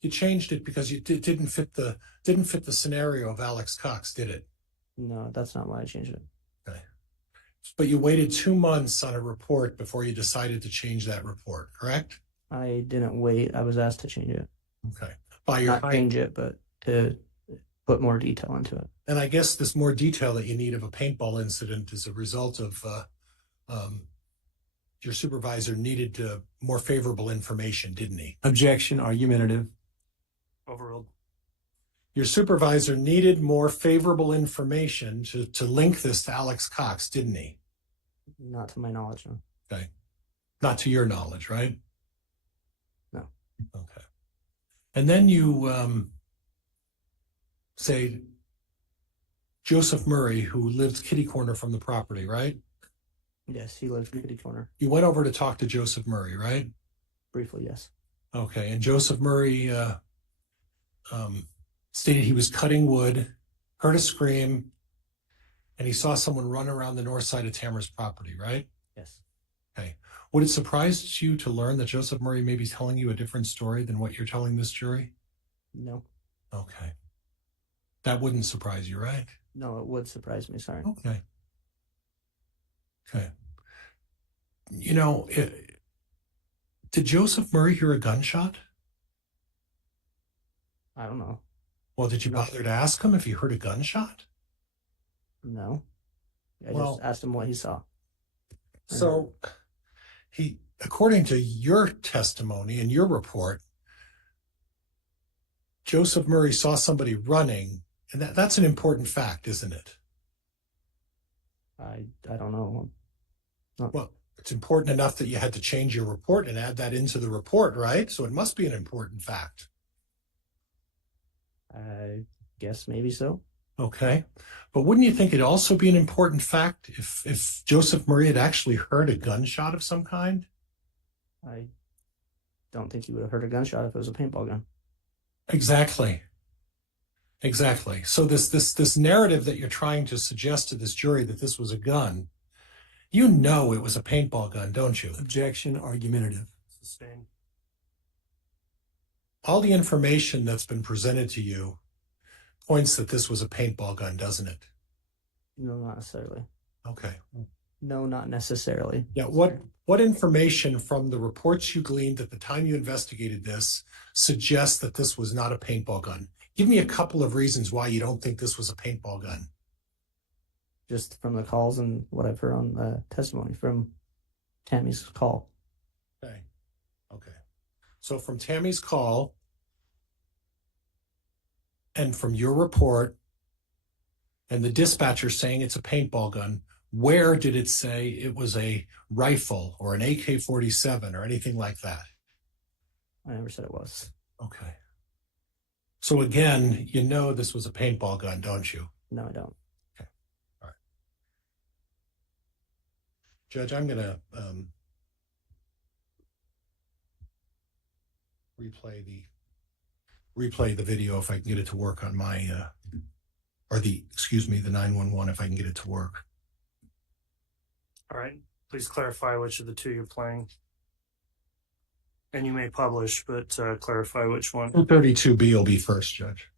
You changed it because it didn't fit the scenario of Alex Cox, did it? No, that's not why I changed it. Okay. But you waited 2 months on a report before you decided to change that report, correct? I didn't wait. I was asked to change it. Okay. By your Not change it, but to put more detail into it. And I guess this more detail that you need of a paintball incident is a result of your supervisor needed more favorable information, didn't he? Objection, argumentative. Overruled. Your supervisor needed more favorable information to link this to Alex Cox, didn't he? Not to my knowledge, no. Okay. Not to your knowledge, right? No. Okay. And then you say Joseph Murray, who lived kitty corner from the property, right? Yes, he lived kitty corner. You went over to talk to Joseph Murray, right? Briefly, yes. Okay. And Joseph Murray stated he was cutting wood, heard a scream, and he saw someone run around the north side of Tamara's property, right? Yes. Okay. Would it surprise you to learn that Joseph Murray may be telling you a different story than what you're telling this jury? No. Okay. That wouldn't surprise you, right? No, it would surprise me. Sorry. Okay. Okay. You know, did Joseph Murray hear a gunshot? I don't know. Well, did you bother to ask him if he heard a gunshot? No. I Well- just asked him what he saw. So he, according to your testimony and your report, Joseph Murray saw somebody running, and that's an important fact, isn't it? I don't know. Well, it's important enough that you had to change your report and add that into the report, right? So it must be an important fact. I guess maybe so. Okay. But wouldn't you think it'd also be an important fact if Joseph Murray had actually heard a gunshot of some kind? I don't think he would have heard a gunshot if it was a paintball gun. Exactly. Exactly. So this narrative that you're trying to suggest to this jury that this was a gun, you know it was a paintball gun, don't you? Objection, argumentative. Sustained. All the information that's been presented to you points that this was a paintball gun, doesn't it? No, not necessarily. Okay. No, not necessarily. Yeah. What information from the reports you gleaned at the time you investigated this suggests that this was not a paintball gun? Give me a couple of reasons why you don't think this was a paintball gun. Just from the calls and what I've heard on the testimony from Tammy's call. Okay. Okay. So from Tammy's call and from your report and the dispatcher saying it's a paintball gun, where did it say it was a rifle or an AK-47 or anything like that? I never said it was. Okay. So again, you know this was a paintball gun, don't you? No, I don't. Okay. All right. Judge, I'm going to replay the video if I can get it to work on my the 911 if I can get it to work. All right. Please clarify which of the two you're playing. And you may publish, but clarify which one. 232B will be first, Judge.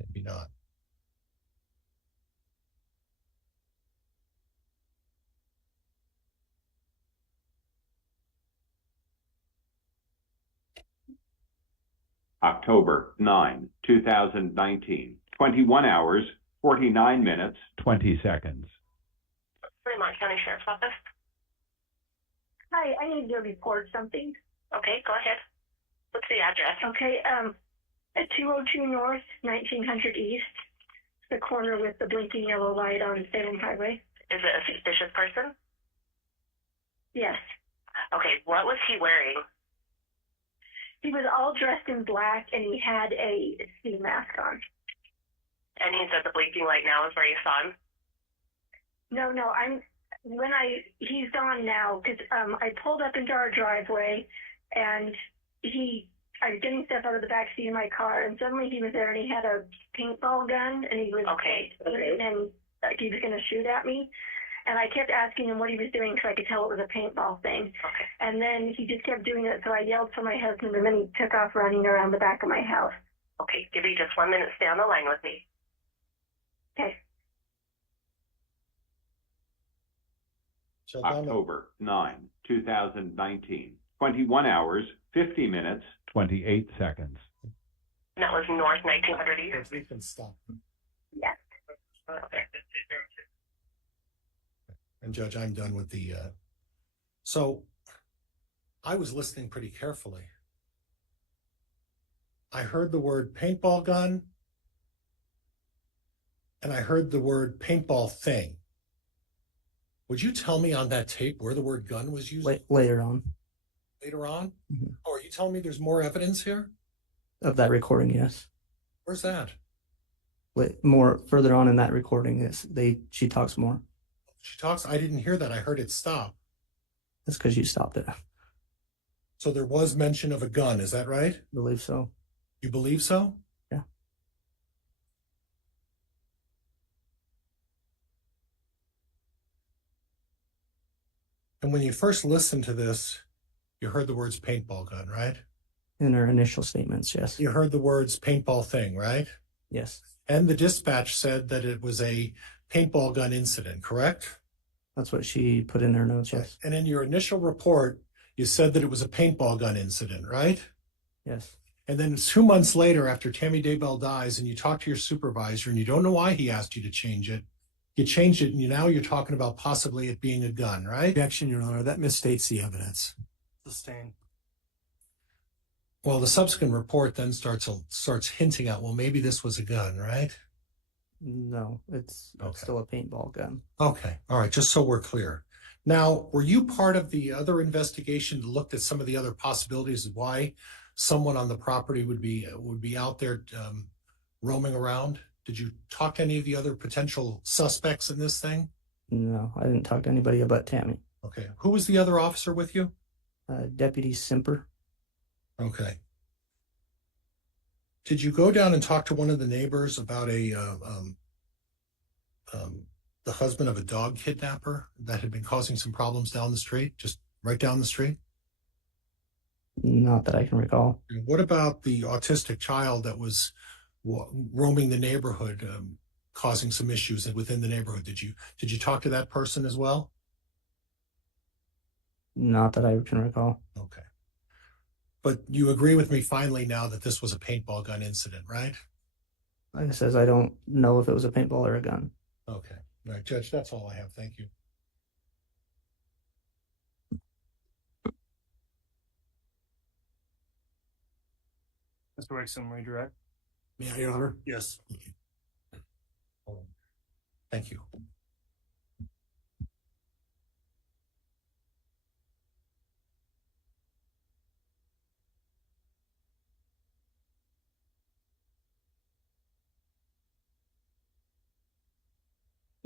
Maybe not. October 9, 2019. 21 hours, 49 minutes, 20 seconds. Fremont County Sheriff's Office. Hi, I need to report something. Okay, go ahead. What's the address? Okay, at 202 North, 1900 East, the corner with the blinking yellow light on Salem Highway. Is it a suspicious person? Yes. Okay, what was he wearing? He was all dressed in black and he had a ski mask on. And he said the blinking light now is where you saw him? No, he's gone now because I pulled up into our driveway and I was getting stuff out of the back seat of my car and suddenly he was there and he had a paintball gun and he was and like he was going to shoot at me. And I kept asking him what he was doing because I could tell it was a paintball thing. Okay. And then he just kept doing it, so I yelled for my husband, and then he took off running around the back of my house. Okay, give me just 1 minute. Stay on the line with me. Okay. October 9, 2019. 21 hours, 50 minutes, 28 seconds. And that was North 1900 East? We can stop. Yes. Okay. And Judge, I'm done with the, so I was listening pretty carefully. I heard the word paintball gun and I heard the word paintball thing. Would you tell me on that tape where the word gun was used? Later on. Later on? Mm-hmm. Oh, are you telling me there's more evidence here? Of that recording, yes. Where's that? More further on in that recording, she talks more. She talks. I didn't hear that. I heard it stop. That's because you stopped it. So there was mention of a gun. Is that right? I believe so. You believe so? Yeah. And when you first listened to this, you heard the words paintball gun, right? In her initial statements, yes. You heard the words paintball thing, right? Yes. And the dispatch said that it was a paintball gun incident, correct? That's what she put in her notes, yes. And in your initial report, you said that it was a paintball gun incident, right? Yes. And then 2 months later, after Tammy Daybell dies, and you talk to your supervisor and you don't know why he asked you to change it, you changed it, and now you're talking about possibly it being a gun, right? Objection, Your Honor. That misstates the evidence. Sustained. Well, the subsequent report then starts hinting at, well, maybe this was a gun, right? No, it's still a paintball gun. Okay. All right. Just so we're clear. Now, were you part of the other investigation that looked at some of the other possibilities of why someone on the property would be out there roaming around? Did you talk to any of the other potential suspects in this thing? No, I didn't talk to anybody but Tammy. Okay. Who was the other officer with you? Deputy Simper. Okay. Did you go down and talk to one of the neighbors about the husband of a dog kidnapper that had been causing some problems down the street, just right down the street? Not that I can recall. And what about the autistic child that was roaming the neighborhood, causing some issues within the neighborhood? Did you talk to that person as well? Not that I can recall. Okay. But you agree with me finally now that this was a paintball gun incident, right? Like I says, I don't know if it was a paintball or a gun. Okay. All right, Judge, that's all I have. Thank you. Mr. Wixon, redirect. May I, Your Honor? Yes. Thank you.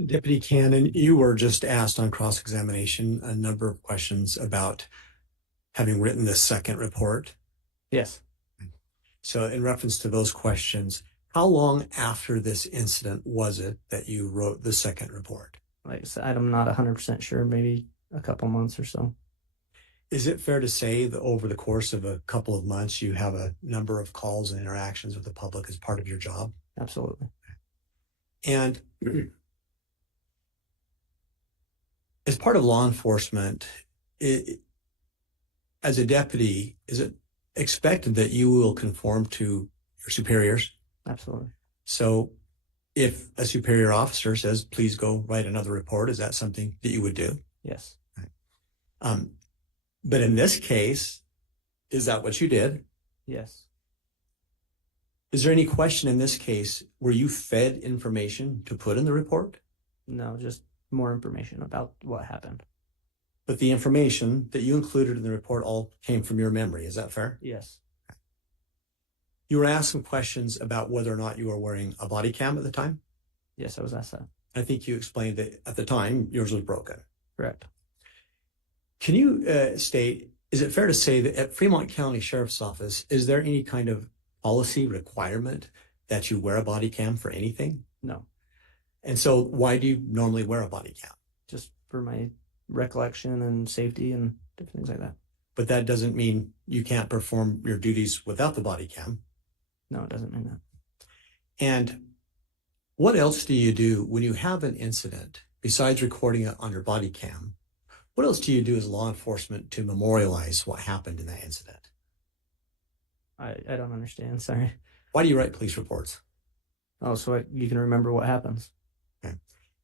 Deputy Canon, you were just asked on cross-examination a number of questions about having written this second report. Yes. So in reference to those questions, how long after this incident was it that you wrote the second report? Like I said, I'm not 100% sure, maybe a couple months or so. Is it fair to say that over the course of a couple of months, you have a number of calls and interactions with the public as part of your job? Absolutely. And as part of law enforcement, as a deputy, is it expected that you will conform to your superiors? Absolutely. So if a superior officer says, please go write another report, is that something that you would do? Yes. Right. But in this case, is that what you did? Yes. Is there any question in this case, were you fed information to put in the report? No, just more information about what happened. But the information that you included in the report all came from your memory. Is that fair? Yes. You were asked some questions about whether or not you were wearing a body cam at the time? Yes, I was asked that. I think you explained that at the time, yours was broken. Correct. Can you state, is it fair to say that at Fremont County Sheriff's Office, is there any kind of policy requirement that you wear a body cam for anything? No. And so why do you normally wear a body cam? Just for my recollection and safety and different things like that. But that doesn't mean you can't perform your duties without the body cam. No, it doesn't mean that. And what else do you do when you have an incident besides recording it on your body cam? What else do you do as law enforcement to memorialize what happened in that incident? I don't understand. Sorry. Why do you write police reports? Oh, so you can remember what happens. Okay.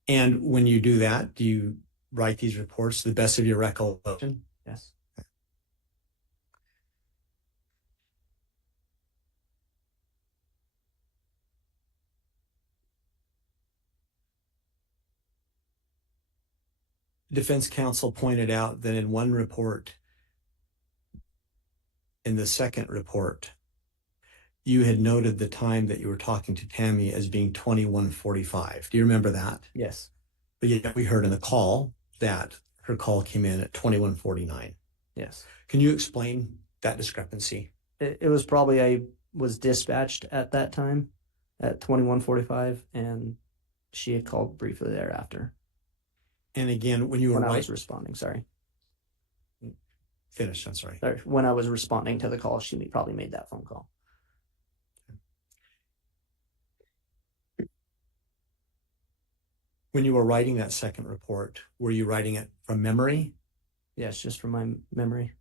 And when you do that, do you write these reports to the best of your recollection? Yes. Okay. Defense counsel pointed out that in one report, in the second report, you had noted the time that you were talking to Tammy as being 21:45. Do you remember that? Yes. But yet we heard in the call that her call came in at 21:49. Yes. Can you explain that discrepancy? It was probably I was dispatched at that time at 21:45, and she had called briefly thereafter. And again, when you were when I was responding, sorry. Finish, I'm sorry. Sorry, when I was responding to the call, she probably made that phone call. When you were writing that second report, were you writing it from memory? Yes, just from my memory.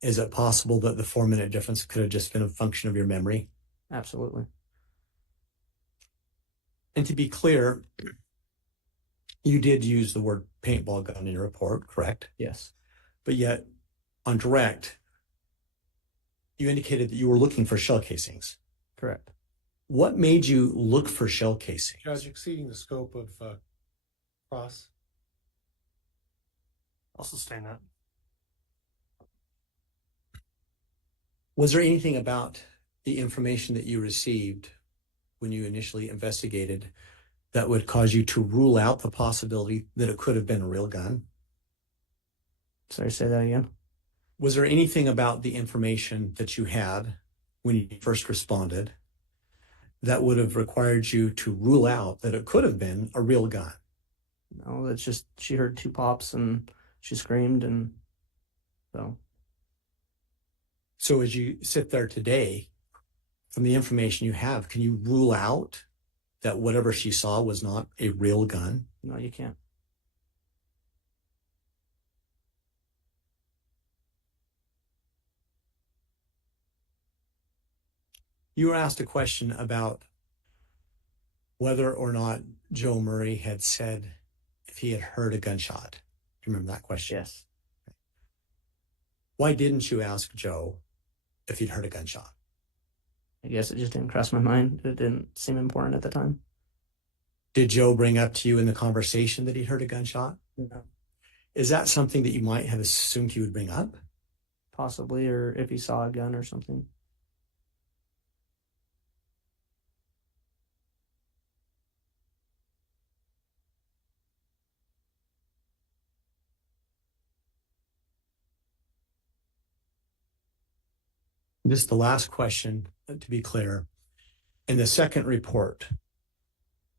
Is it possible that the 4-minute difference could have just been a function of your memory? Absolutely. And to be clear, you did use the word paintball gun in your report, correct? Yes. But yet, on direct, you indicated that you were looking for shell casings. Correct. What made you look for shell casings? Judge, exceeding the scope of cross. I'll sustain that. Was there anything about the information that you received when you initially investigated that would cause you to rule out the possibility that it could have been a real gun? Sorry, say that again. Was there anything about the information that you had when you first responded that would have required you to rule out that it could have been a real gun? No, that's just, she heard 2 pops and she screamed, and so. So as you sit there today, from the information you have, can you rule out that whatever she saw was not a real gun? No, you can't. You were asked a question about whether or not Joe Murray had said if he had heard a gunshot. Do you remember that question? Yes. Why didn't you ask Joe if he'd heard a gunshot? I guess it just didn't cross my mind. It didn't seem important at the time. Did Joe bring up to you in the conversation that he'd heard a gunshot? No. Is that something that you might have assumed he would bring up? Possibly, or if he saw a gun or something. This is the last question, to be clear. In the second report,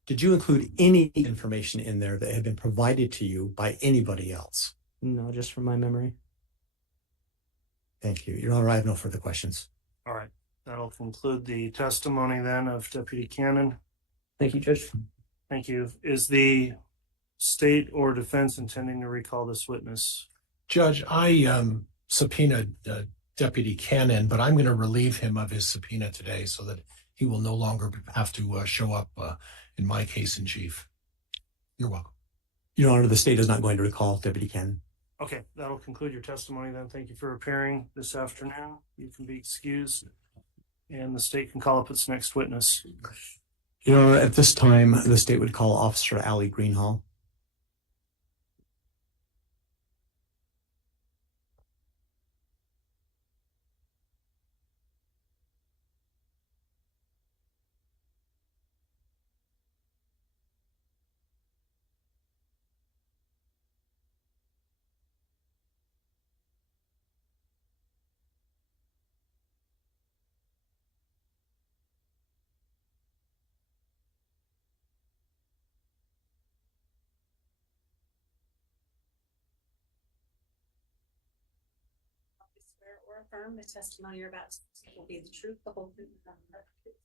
did you include any information in there that had been provided to you by anybody else? No, just from my memory. Thank you. Your Honor, I have no further questions. All right. That'll conclude the testimony then of Deputy Canon. Thank you, Judge. Thank you. Is the state or defense intending to recall this witness? Judge, I subpoenaed Deputy Canon, but I'm going to relieve him of his subpoena today so that he will no longer have to show up in my case in chief. You're welcome. Your Honor, the state is not going to recall Deputy Canon. Okay, that'll conclude your testimony then. Thank you for appearing this afternoon. You can be excused, and the state can call up its next witness. Your Honor, at this time, the state would call Officer Allie Greenhalgh. Swear or affirm the testimony you're about to give will be the truth, the whole truth, and nothing but the truth.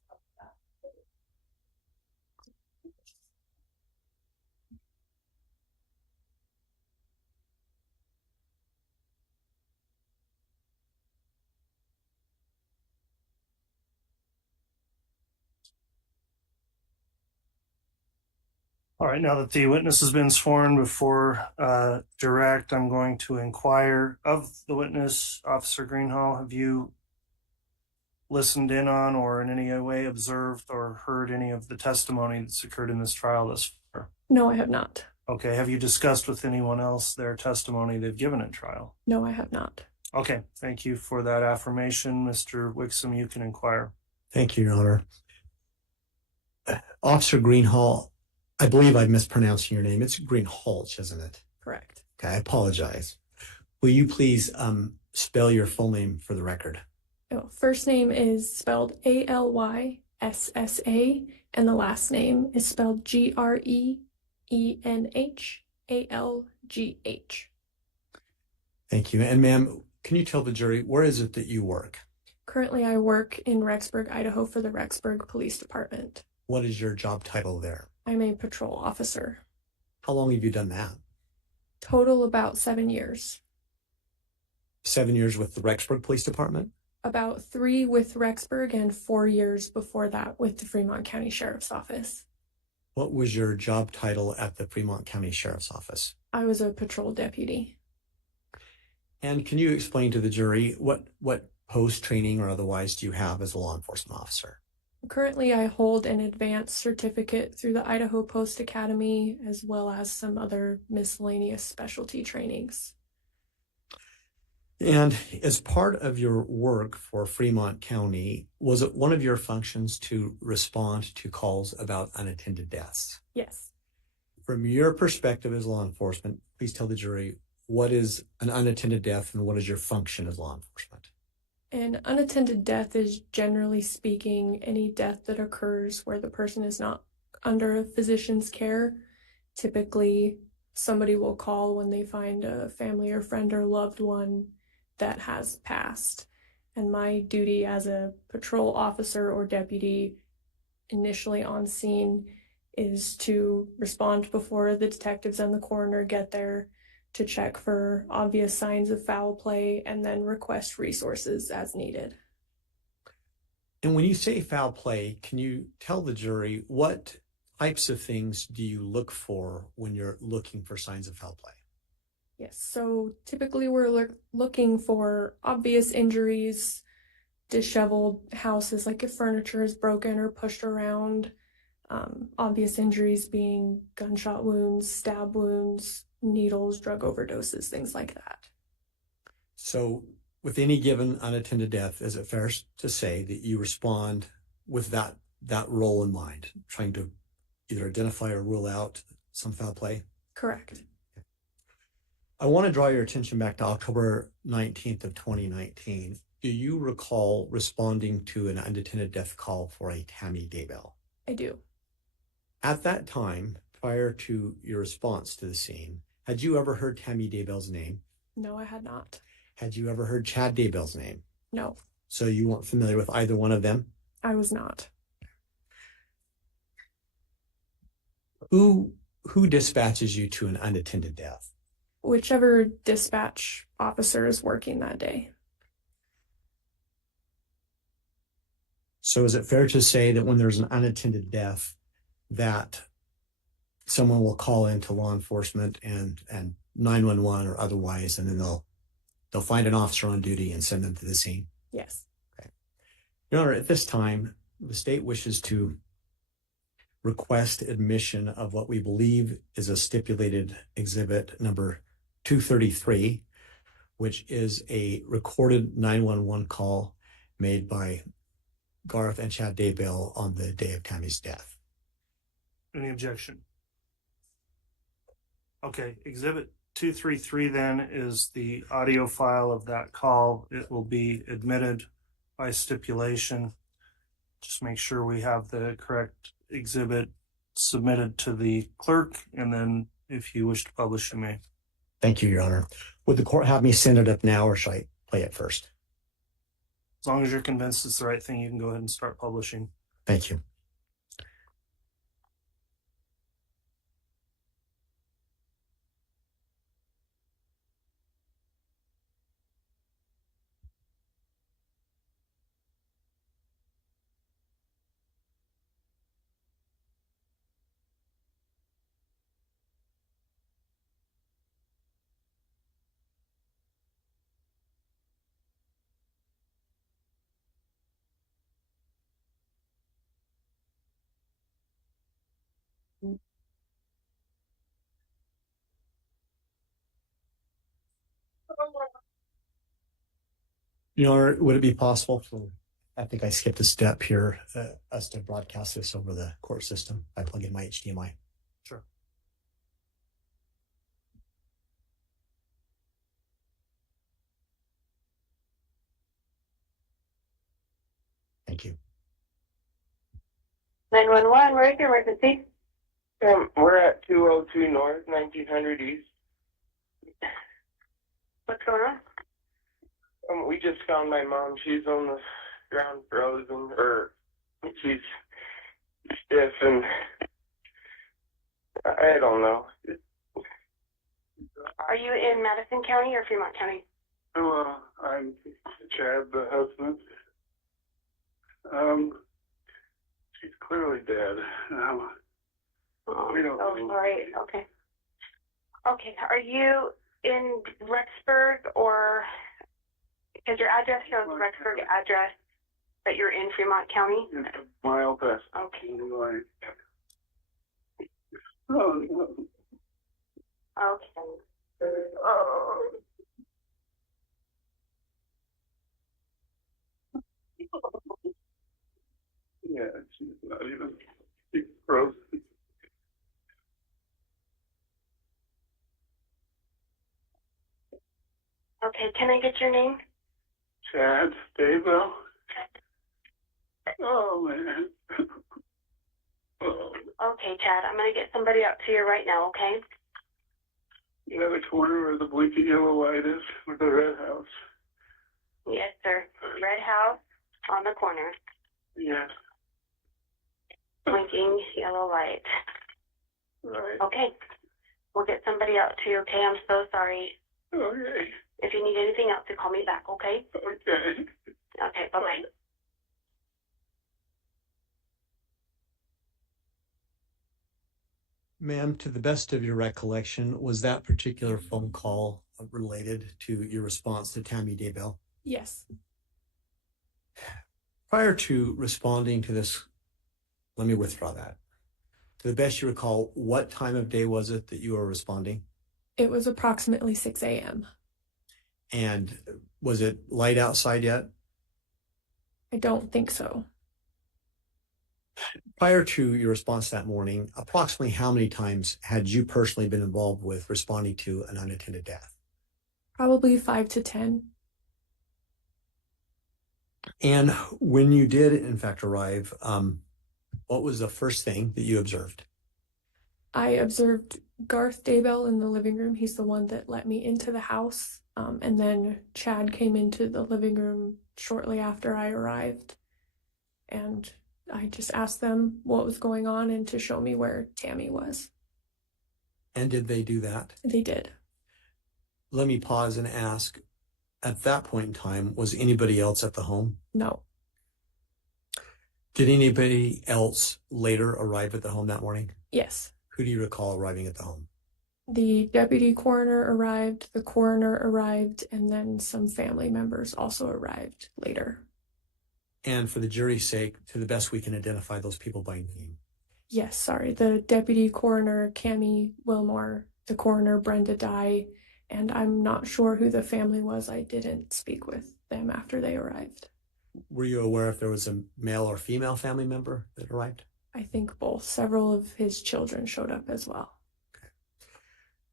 All right, now that the witness has been sworn before direct, I'm going to inquire of the witness. Officer Greenhalgh, have you listened in on or in any way observed or heard any of the testimony that's occurred in this trial thus far? No, I have not. Okay, have you discussed with anyone else their testimony they've given at trial? No, I have not. Okay, thank you for that affirmation. Mr. Wixom, you can inquire. Thank you, Your Honor. Officer Greenhalgh, I believe I'm mispronouncing your name. It's Greenhalgh, isn't it? Correct. Okay, I apologize. Will you please spell your full name for the record? Oh, first name is spelled Alyssa, and the last name is spelled Greenhalgh. Thank you. And ma'am, can you tell the jury where is it that you work? Currently, I work in Rexburg, Idaho for the Rexburg Police Department. What is your job title there? I'm a patrol officer. How long have you done that? Total about 7 years. 7 years with the Rexburg Police Department? About 3 with Rexburg and 4 years before that with the Fremont County Sheriff's Office. What was your job title at the Fremont County Sheriff's Office? I was a patrol deputy. And can you explain to the jury what post training or otherwise do you have as a law enforcement officer? Currently, I hold an advanced certificate through the Idaho Post Academy, as well as some other miscellaneous specialty trainings. And as part of your work for Fremont County, was it one of your functions to respond to calls about unattended deaths? Yes. From your perspective as law enforcement, please tell the jury what is an unattended death and what is your function as law enforcement? An unattended death is, generally speaking, any death that occurs where the person is not under a physician's care. Typically, somebody will call when they find a family or friend or loved one that has passed. And my duty as a patrol officer or deputy initially on scene is to respond before the detectives and the coroner get there, to check for obvious signs of foul play, and then request resources as needed. And when you say foul play, can you tell the jury what types of things do you look for when you're looking for signs of foul play? Yes, so typically we're looking for obvious injuries, disheveled houses, like if furniture is broken or pushed around, obvious injuries being gunshot wounds, stab wounds, needles, drug overdoses, things like that. So with any given unattended death, is it fair to say that you respond with that role in mind, trying to either identify or rule out some foul play? Correct. I want to draw your attention back to October 19th of 2019. Do you recall responding to an unattended death call for a Tammy Daybell? I do. At that time, prior to your response to the scene, had you ever heard Tammy Daybell's name? No, I had not. Had you ever heard Chad Daybell's name? No. So you weren't familiar with either one of them? I was not. Who dispatches you to an unattended death? Whichever dispatch officer is working that day. So is it fair to say that when there's an unattended death, that someone will call into law enforcement and 911 or otherwise, and then they'll find an officer on duty and send them to the scene? Yes. Okay. Your Honor, at this time, the state wishes to request admission of what we believe is a stipulated exhibit number 233, which is a recorded 911 call made by Garth and Chad Daybell on the day of Tammy's death. Any objection? Okay, exhibit 233 then is the audio file of that call. It will be admitted by stipulation. Just make sure we have the correct exhibit submitted to the clerk, and then if you wish to publish, you may. Thank you, Your Honor. Would the court have me send it up now, or should I play it first? As long as you're convinced it's the right thing, you can go ahead and start publishing. Thank you. Your Honor, would it be possible for, I think I skipped a step here, us to broadcast this over the court system by plugging my HDMI? Sure. Thank you. 911, where's your emergency? We're at 202 North, 1900 East. What's going on? We just found my mom. She's on the ground frozen, or she's stiff, and I don't know. Are you in Madison County or Fremont County? I'm Chad, the husband. She's clearly dead. We don't know. Sorry. Okay. Okay. Are you in Rexburg, or because your address shows Rexburg address, but you're in Fremont County? It's a mile past. Okay. Oh, no. Okay. Yeah, she's not even. She's frozen. Okay. Can I get your name? Chad Daybell. Oh man. Oh. Okay, Chad. I'm gonna get somebody out to you right now. Okay. You know the corner where the blinking yellow light is, with the red house. Yes, sir. Red house on the corner. Yes. Blinking yellow light. Right. Okay. We'll get somebody out to you. Okay. I'm so sorry. Okay. If you need anything else, you call me back. Okay. Okay. Okay. Bye bye. Ma'am, to the best of your recollection, was that particular phone call related to your response to Tammy Daybell? Yes. Prior to responding to this, let me withdraw that. To the best you recall, what time of day was it that you were responding? It was approximately 6 a.m. And was it light outside yet? I don't think so. Prior to your response that morning, approximately how many times had you personally been involved with responding to an unattended death? Probably 5 to 10. And when you did, in fact, arrive, what was the first thing that you observed? I observed Garth Daybell in the living room. He's the one that let me into the house. And then Chad came into the living room shortly after I arrived. And I just asked them what was going on and to show me where Tammy was. And did they do that? They did. Let me pause and ask, at that point in time, was anybody else at the home? No. Did anybody else later arrive at the home that morning? Yes. Who do you recall arriving at the home? The deputy coroner arrived, the coroner arrived, and then some family members also arrived later. And for the jury's sake, to the best we can identify those people by name. Yes, sorry. The deputy coroner, Cammie Wilmore, the coroner, Brenda Dye, and I'm not sure who the family was. I didn't speak with them after they arrived. Were you aware if there was a male or female family member that arrived? I think both. Several of his children showed up as well. Okay.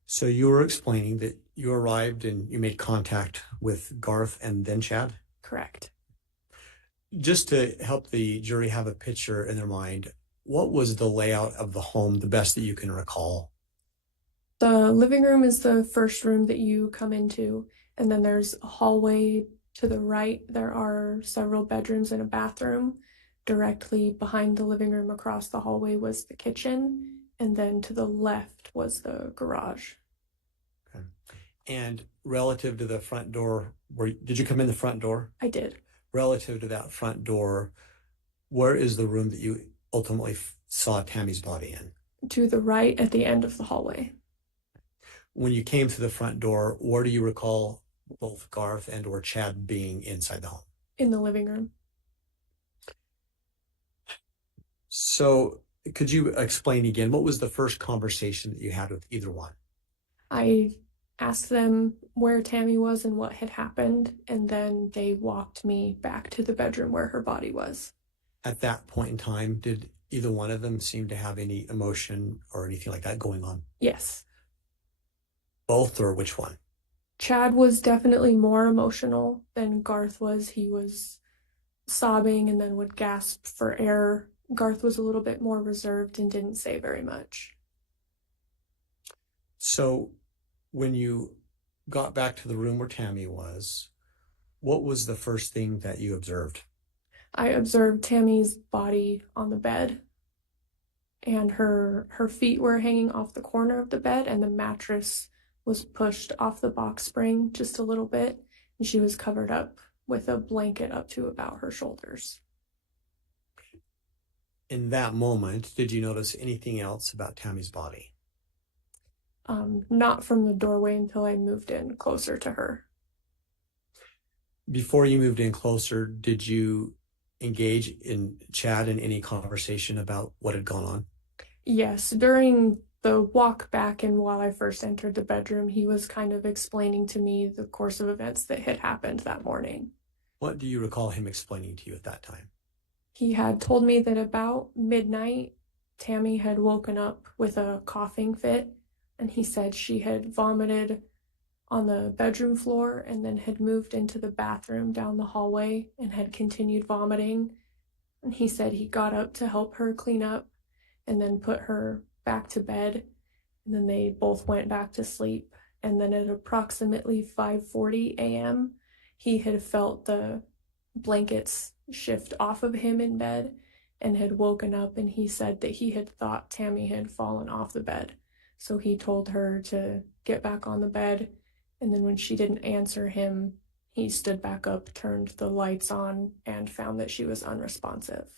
So you were explaining that you arrived and you made contact with Garth and then Chad? Correct. Just to help the jury have a picture in their mind, what was the layout of the home, the best that you can recall? The living room is the first room that you come into, and then there's a hallway to the right. There are several bedrooms and a bathroom. Directly behind the living room across the hallway was the kitchen, and then to the left was the garage. Okay. And relative to the front door, did you come in the front door? I did. Relative to that front door, where is the room that you ultimately saw Tammy's body in? To the right at the end of the hallway. When you came to the front door, where do you recall both Garth and or Chad being inside the home? In the living room. So could you explain again, what was the first conversation that you had with either one? I asked them where Tammy was and what had happened, and then they walked me back to the bedroom where her body was. At that point in time, did either one of them seem to have any emotion or anything like that going on? Yes. Both, or which one? Chad was definitely more emotional than Garth was. He was sobbing and then would gasp for air. Garth was a little bit more reserved and didn't say very much. So when you got back to the room where Tammy was, What was the first thing that you observed? I observed Tammy's body on the bed, and her feet were hanging off the corner of the bed, and the mattress was pushed off the box spring just a little bit, and she was covered up with a blanket up to about her shoulders. In that moment, did you notice anything else about Tammy's body? Not from the doorway until I moved in closer to her. Before you moved in closer, did you engage in Chad in any conversation about what had gone on? Yes, during the walk back and while I first entered the bedroom, he was kind of explaining to me the course of events that had happened that morning. What do you recall him explaining to you at that time? He had told me that about midnight, Tammy had woken up with a coughing fit, and he said she had vomited on the bedroom floor and then had moved into the bathroom down the hallway and had continued vomiting. And he said he got up to help her clean up and then put her back to bed. And then they both went back to sleep. And then at approximately 5:40 a.m., he had felt the blankets shift off of him in bed and had woken up, and he said that he had thought Tammy had fallen off the bed. So he told her to get back on the bed, and then when she didn't answer him, he stood back up, turned the lights on, and found that she was unresponsive.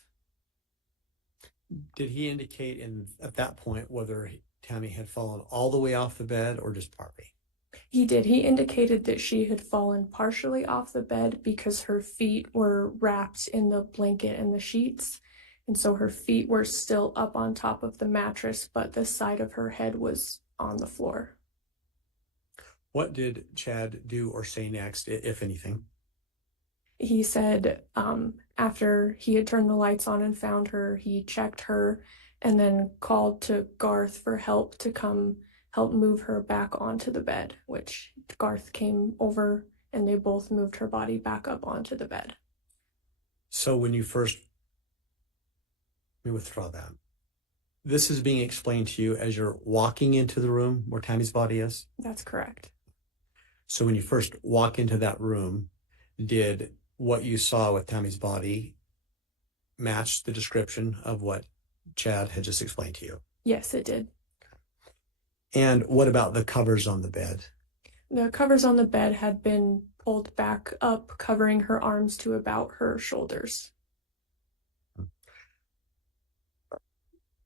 Did he indicate at that point whether Tammy had fallen all the way off the bed or just partly? He did. He indicated that she had fallen partially off the bed because her feet were wrapped in the blanket and the sheets. And so her feet were still up on top of the mattress, but the side of her head was on the floor. What did Chad do or say next, if anything? He said after he had turned the lights on and found her, he checked her and then called to Garth for help to come help move her back onto the bed, which Garth came over and they both moved her body back up onto the bed. So when you first, let me withdraw that. This is being explained to you as you're walking into the room where Tammy's body is? That's correct. So when you first walk into that room, did what you saw with Tammy's body match the description of what Chad had just explained to you? Yes, it did. And what about the covers on the bed? The covers on the bed had been pulled back up, covering her arms to about her shoulders.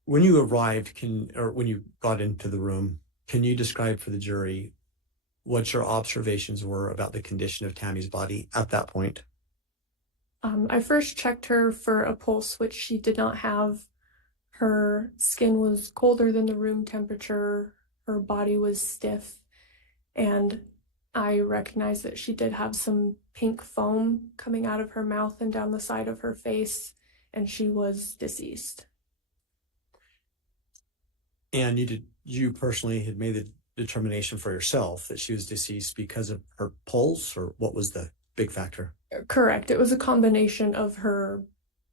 When you arrived, when you got into the room, can you describe for the jury what your observations were about the condition of Tammy's body at that point? I first checked her for a pulse, which she did not have. Her skin was colder than the room temperature. Her body was stiff, and I recognized that she did have some pink foam coming out of her mouth and down the side of her face, and she was deceased. And you personally had made the determination for yourself that she was deceased because of her pulse, or what was the big factor? Correct. It was a combination of her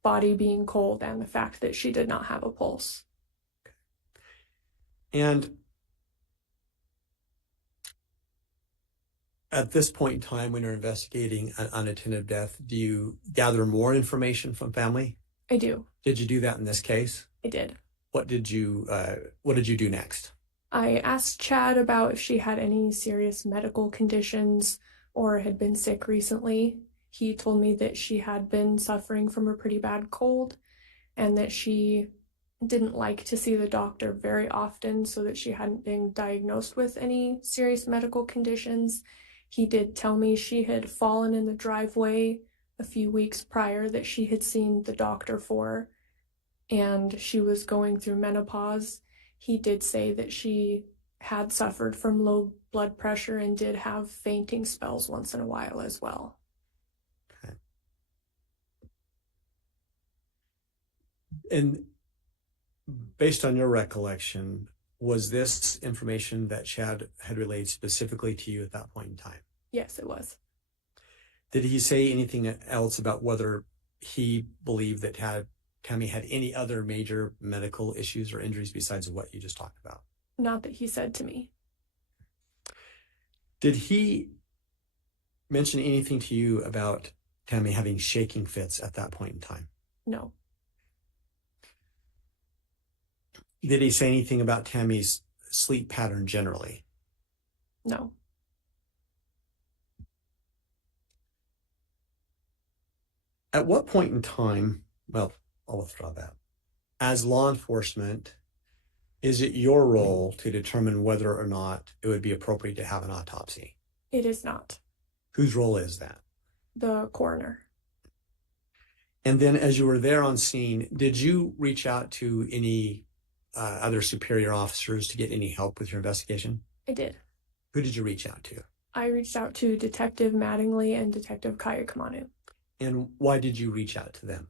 body being cold and the fact that she did not have a pulse. And at this point in time, when you're investigating an unattended death, do you gather more information from family? I do. Did you do that in this case? I did. What did you do next? I asked Chad about if she had any serious medical conditions or had been sick recently. He told me that she had been suffering from a pretty bad cold and that she didn't like to see the doctor very often, so that she hadn't been diagnosed with any serious medical conditions. He did tell me she had fallen in the driveway a few weeks prior that she had seen the doctor for, and she was going through menopause. He did say that she had suffered from low blood pressure and did have fainting spells once in a while as well. Okay. And based on your recollection, was this information that Chad had relayed specifically to you at that point in time? Yes, it was. Did he say anything else about whether he believed that Tammy had any other major medical issues or injuries besides what you just talked about? Not that he said to me. Did he mention anything to you about Tammy having shaking fits at that point in time? No. Did he say anything about Tammy's sleep pattern generally? No. At what point in time, well, I'll withdraw that. As law enforcement, is it your role to determine whether or not it would be appropriate to have an autopsy? It is not. Whose role is that? The coroner. And then as you were there on scene, did you reach out to any other superior officers to get any help with your investigation? I did. Who did you reach out to? I reached out to Detective Mattingly and Detective Kayakamanu. And why did you reach out to them?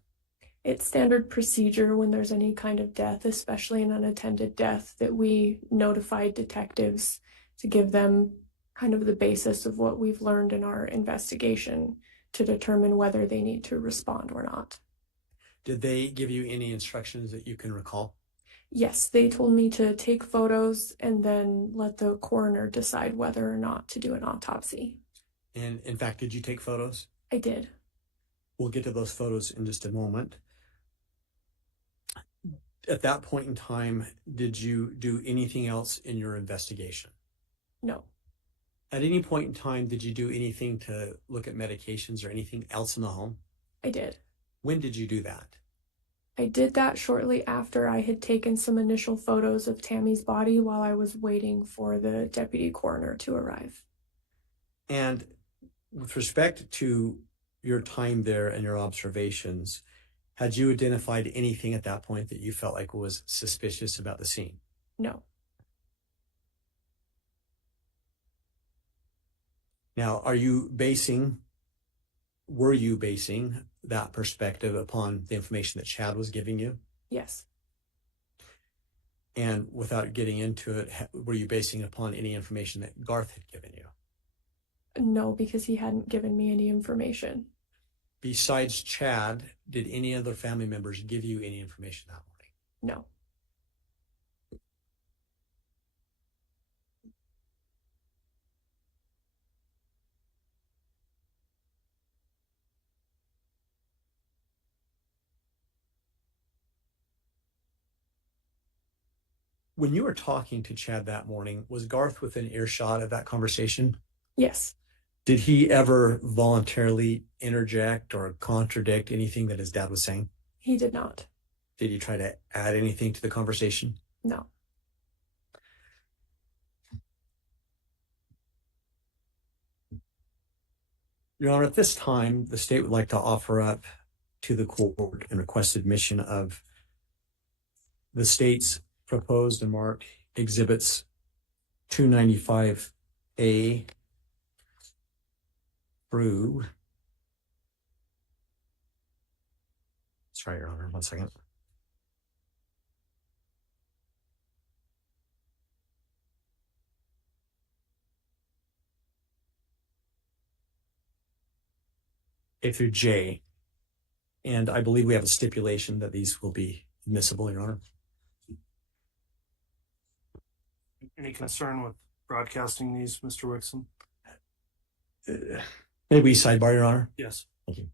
It's standard procedure when there's any kind of death, especially an unattended death, that we notify detectives to give them kind of the basis of what we've learned in our investigation to determine whether they need to respond or not. Did they give you any instructions that you can recall? Yes, they told me to take photos and then let the coroner decide whether or not to do an autopsy. And in fact, did you take photos? I did. We'll get to those photos in just a moment. At that point in time, did you do anything else in your investigation? No. At any point in time, did you do anything to look at medications or anything else in the home? I did. When did you do that? I did that shortly after I had taken some initial photos of Tammy's body while I was waiting for the deputy coroner to arrive. And with respect to your time there and your observations, had you identified anything at that point that you felt like was suspicious about the scene? No. Now, were you basing that perspective upon the information that Chad was giving you? Yes. And without getting into it, were you basing it upon any information that Garth had given you? No, because he hadn't given me any information. Besides Chad, did any other family members give you any information that morning? No. When you were talking to Chad that morning, was Garth within earshot of that conversation? Yes. Did he ever voluntarily interject or contradict anything that his dad was saying? He did not. Did he try to add anything to the conversation? No. Your Honor, at this time, the state would like to offer up to the court and request admission of the state's proposed and marked exhibits 295A through, sorry, Your Honor, 1 second. A through J. And I believe we have a stipulation that these will be admissible, Your Honor. Any concern with broadcasting these, Mr. Wixom? May we sidebar, Your Honor? Yes. Thank you.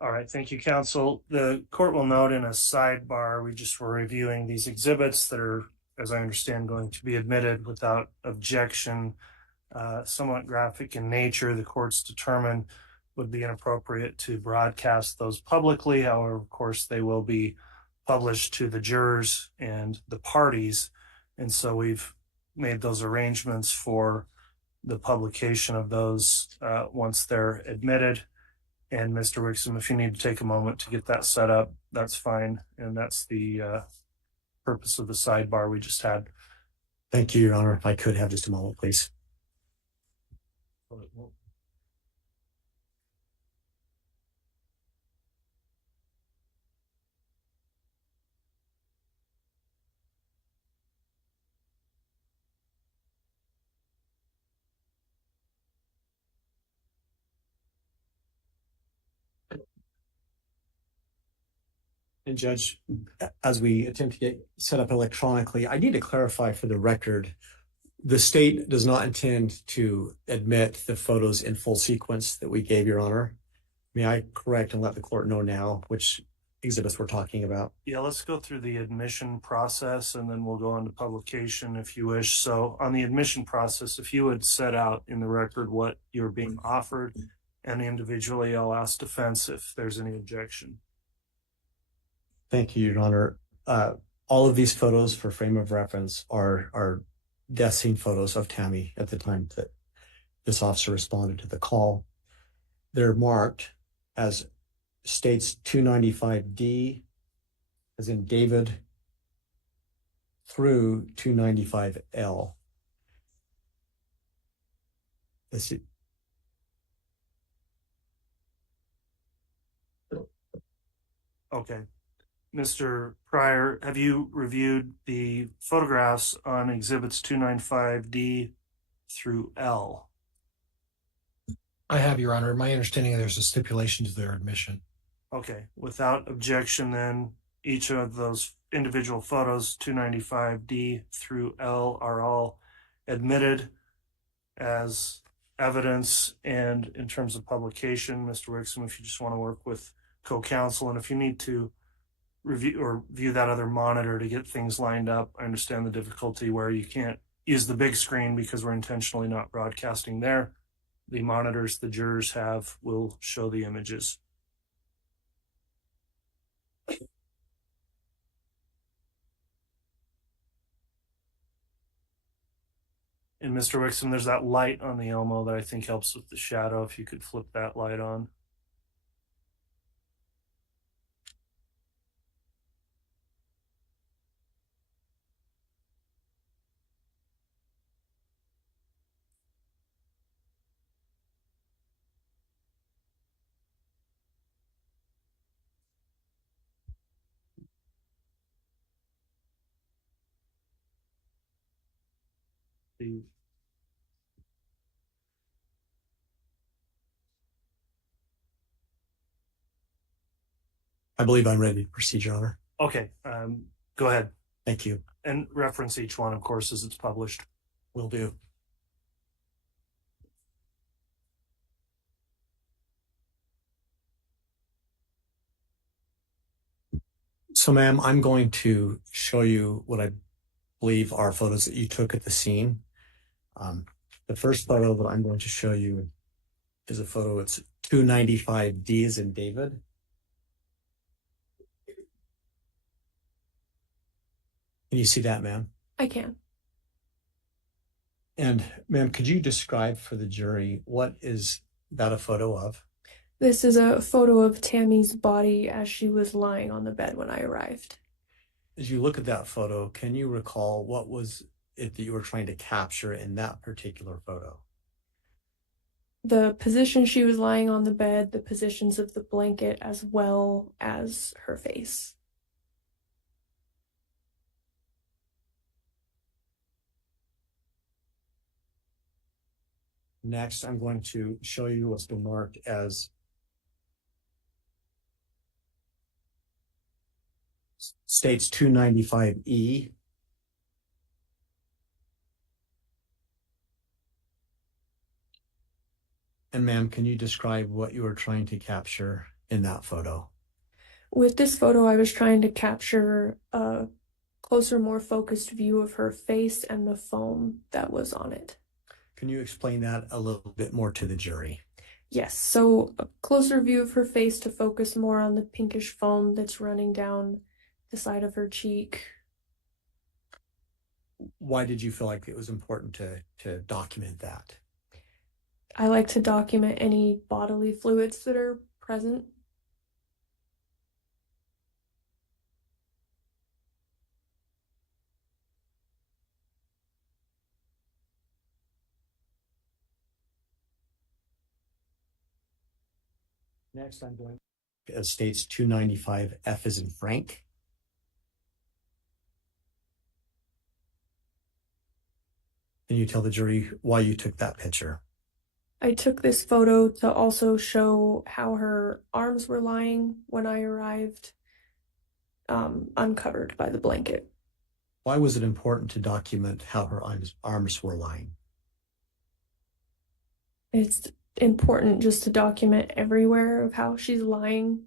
All right, thank you, counsel. The court will note in a sidebar, we just were reviewing these exhibits that are, as I understand, going to be admitted without objection. Somewhat graphic in nature, the court's determined would be inappropriate to broadcast those publicly. However, of course, they will be published to the jurors and the parties. And so we've made those arrangements for the publication of those once they're admitted. And Mr. Wixom, if you need to take a moment to get that set up, that's fine. And that's the purpose of the sidebar we just had. Thank you, Your Honor. If I could have just a moment, please. And Judge, as we attempt to get set up electronically, I need to clarify for the record, the state does not intend to admit the photos in full sequence that we gave, Your Honor. May I correct and let the court know now which exhibits we're talking about? Yeah, let's go through the admission process and then we'll go on to publication if you wish. So on the admission process, if you would set out in the record what you're being offered, and individually I'll ask defense if there's any objection. Thank you, Your Honor. All of these photos for frame of reference are death scene photos of Tammy at the time that this officer responded to the call. They're marked as states 295D, as in David, through 295L. Let's see. Okay. Mr. Pryor, have you reviewed the photographs on exhibits 295D through L? I have, Your Honor. My understanding there's a stipulation to their admission. Okay, without objection then, each of those individual photos, 295D through L, are all admitted as evidence. And in terms of publication, Mr. Wixom, if you just want to work with co-counsel, and if you need to review or view that other monitor to get things lined up, I understand the difficulty where you can't use the big screen because we're intentionally not broadcasting there. The monitors the jurors have will show the images. And Mr. Wixom, there's that light on the Elmo that I think helps with the shadow. If you could flip that light on. I believe I'm ready to proceed, Your Honor. Okay, go ahead. Thank you. And reference each one, of course, as it's published. Will do. So, ma'am, I'm going to show you what I believe are photos that you took at the scene. The first photo that I'm going to show you is a photo. It's 295D as in David. Can you see that, ma'am? I can. And ma'am, could you describe for the jury what is that a photo of? This is a photo of Tammy's body as she was lying on the bed when I arrived. As you look at that photo, can you recall what was it that you were trying to capture in that particular photo? The position she was lying on the bed, the positions of the blanket, as well as her face. Next, I'm going to show you what's been marked as states 295E. And ma'am, can you describe what you were trying to capture in that photo? With this photo, I was trying to capture a closer, more focused view of her face and the foam that was on it. Can you explain that a little bit more to the jury? Yes, so a closer view of her face to focus more on the pinkish foam that's running down the side of her cheek. Why did you feel like it was important to document that? I like to document any bodily fluids that are present. Next, I'm going states 295 F as in Frank. Can you tell the jury why you took that picture? I took this photo to also show how her arms were lying when I arrived, uncovered by the blanket. Why was it important to document how her arms were lying? It's important just to document everywhere of how she's lying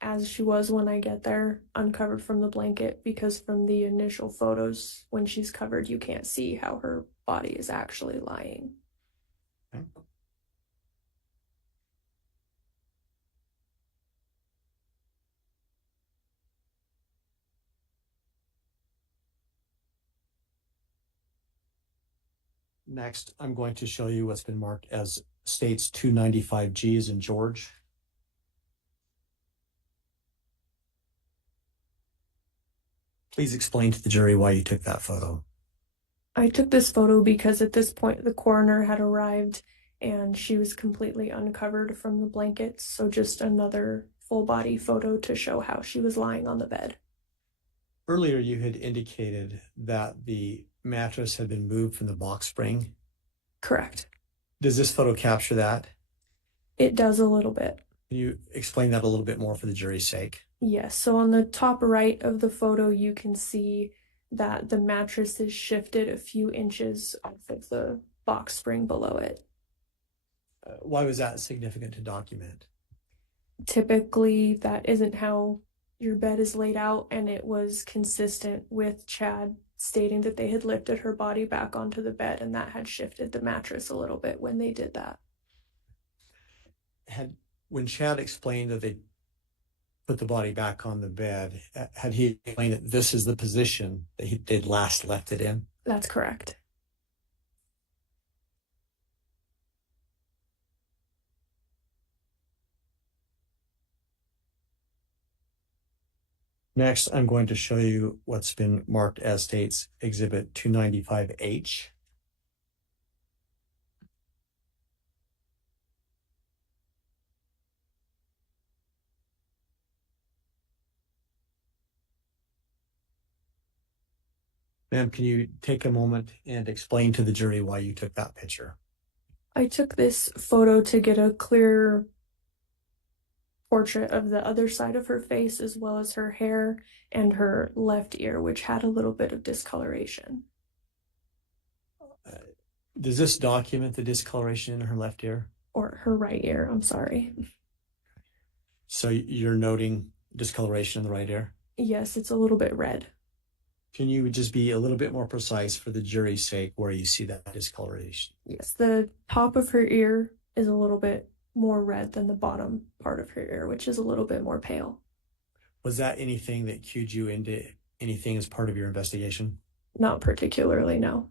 as she was when I get there, uncovered from the blanket, because from the initial photos, when she's covered, you can't see how her body is actually lying. Okay. Next, I'm going to show you what's been marked as states 295G as in George. Please explain to the jury why you took that photo. I took this photo because at this point the coroner had arrived and she was completely uncovered from the blankets, so just another full body photo to show how she was lying on the bed. Earlier, you had indicated that the mattress had been moved from the box spring. Correct. Does this photo capture that? It does a little bit. Can you explain that a little bit more for the jury's sake? Yes, so on the top right of the photo, you can see that the mattress is shifted a few inches off of the box spring below it. Why was that significant to document? Typically, that isn't how your bed is laid out, and it was consistent with Chad stating that they had lifted her body back onto the bed, and that had shifted the mattress a little bit when they did that. When Chad explained that they put the body back on the bed, had he explained that this is the position that they'd last left it in? That's correct. Next, I'm going to show you what's been marked as states Exhibit 295H. Ma'am, can you take a moment and explain to the jury why you took that picture? I took this photo to get a clear portrait of the other side of her face, as well as her hair and her left ear, which had a little bit of discoloration. Does this document the discoloration in her left ear? Or her right ear, I'm sorry. So you're noting discoloration in the right ear? Yes, it's a little bit red. Can you just be a little bit more precise for the jury's sake where you see that discoloration? Yes, the top of her ear is a little bit more red than the bottom part of her ear, which is a little bit more pale. Was that anything that cued you into anything as part of your investigation? Not particularly, no.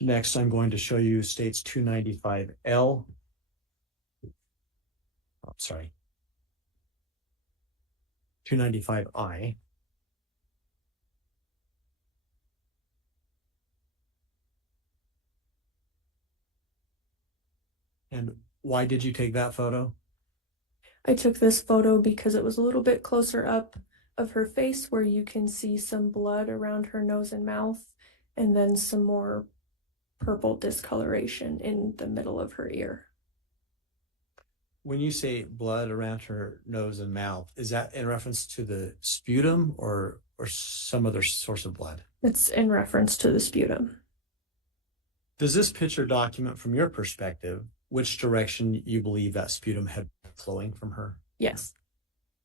Next, I'm going to show you states 295L. Oh, sorry. 295I. And why did you take that photo? I took this photo because it was a little bit closer up of her face, where you can see some blood around her nose and mouth, and then some more purple discoloration in the middle of her ear. When you say blood around her nose and mouth, is that in reference to the sputum or some other source of blood? It's in reference to the sputum. Does this picture document, from your perspective, which direction you believe that sputum had been flowing from her? Yes.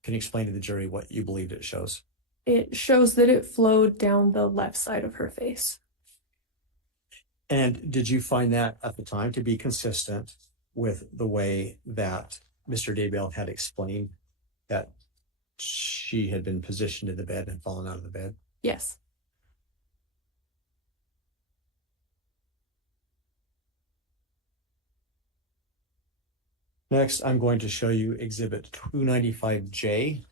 Can you explain to the jury what you believed it shows? It shows that it flowed down the left side of her face. And did you find that at the time to be consistent with the way that Mr. Daybell had explained that she had been positioned in the bed and fallen out of the bed? Yes. Next, I'm going to show you Exhibit 295J.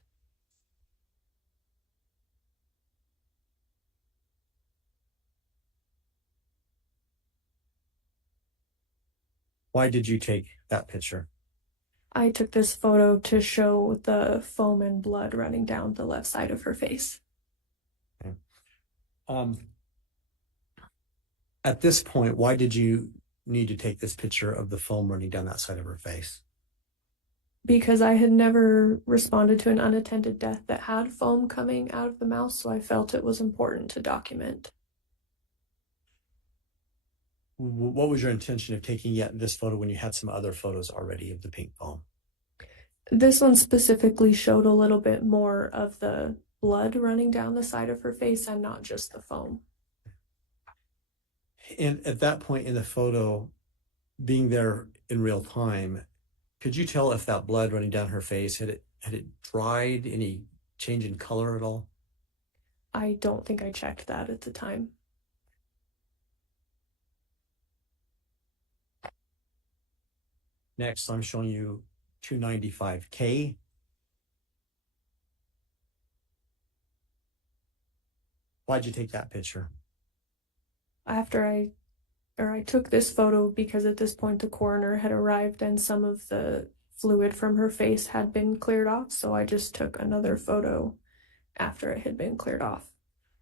Why did you take that picture? I took this photo to show the foam and blood running down the left side of her face. Okay. At this point, why did you need to take this picture of the foam running down that side of her face? Because I had never responded to an unattended death that had foam coming out of the mouth, so I felt it was important to document. What was your intention of taking yet this photo when you had some other photos already of the pink foam? This one specifically showed a little bit more of the blood running down the side of her face and not just the foam. And at that point in the photo, being there in real time, could you tell if that blood running down her face, had it dried, any change in color at all? I don't think I checked that at the time. Next, I'm showing you 295K. Why'd you take that picture? I took this photo because at this point the coroner had arrived and some of the fluid from her face had been cleared off, so I just took another photo after it had been cleared off.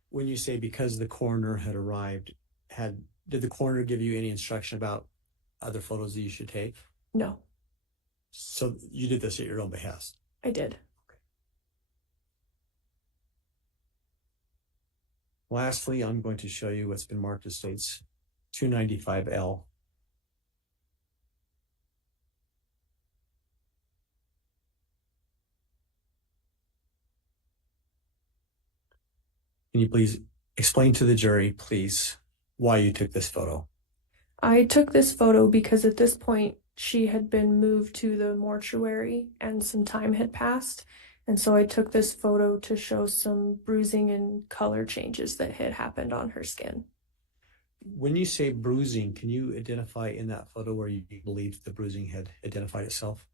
When you say because the coroner had arrived, did the coroner give you any instruction about other photos that you should take? No. So you did this at your own behest? I did. Lastly, I'm going to show you what's been marked as states 295L. Can you please explain to the jury, please, why you took this photo? I took this photo because at this point she had been moved to the mortuary and some time had passed. And so I took this photo to show some bruising and color changes that had happened on her skin. When you say bruising, can you identify in that photo where you believe the bruising had identified itself?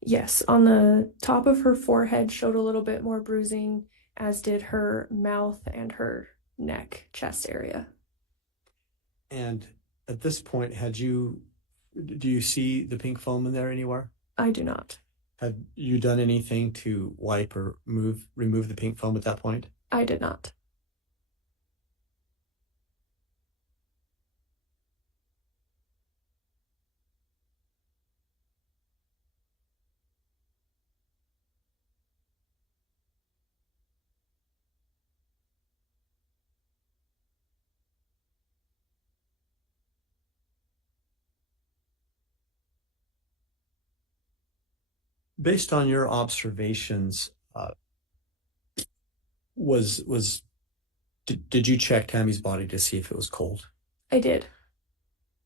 Yes, on the top of her forehead showed a little bit more bruising, as did her mouth and her neck, chest area. And at this point, do you see the pink foam in there anywhere? I do not. Had you done anything to wipe or remove the pink foam at that point? I did not. Based on your observations, did you check Tammy's body to see if it was cold? I did.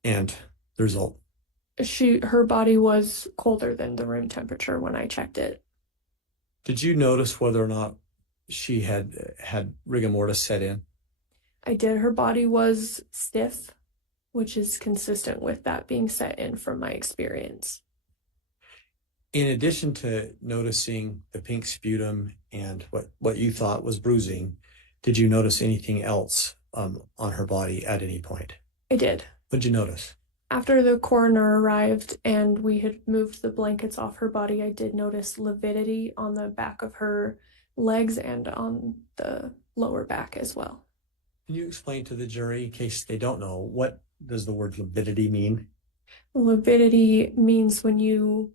And the result? Her body was colder than the room temperature when I checked it. Did you notice whether or not she had rigor mortis set in? I did. Her body was stiff, which is consistent with that being set in from my experience. In addition to noticing the pink sputum and what you thought was bruising, did you notice anything else on her body at any point? I did. What did you notice? After the coroner arrived and we had moved the blankets off her body, I did notice lividity on the back of her legs and on the lower back as well. Can you explain to the jury, in case they don't know, what does the word lividity mean? Lividity means when you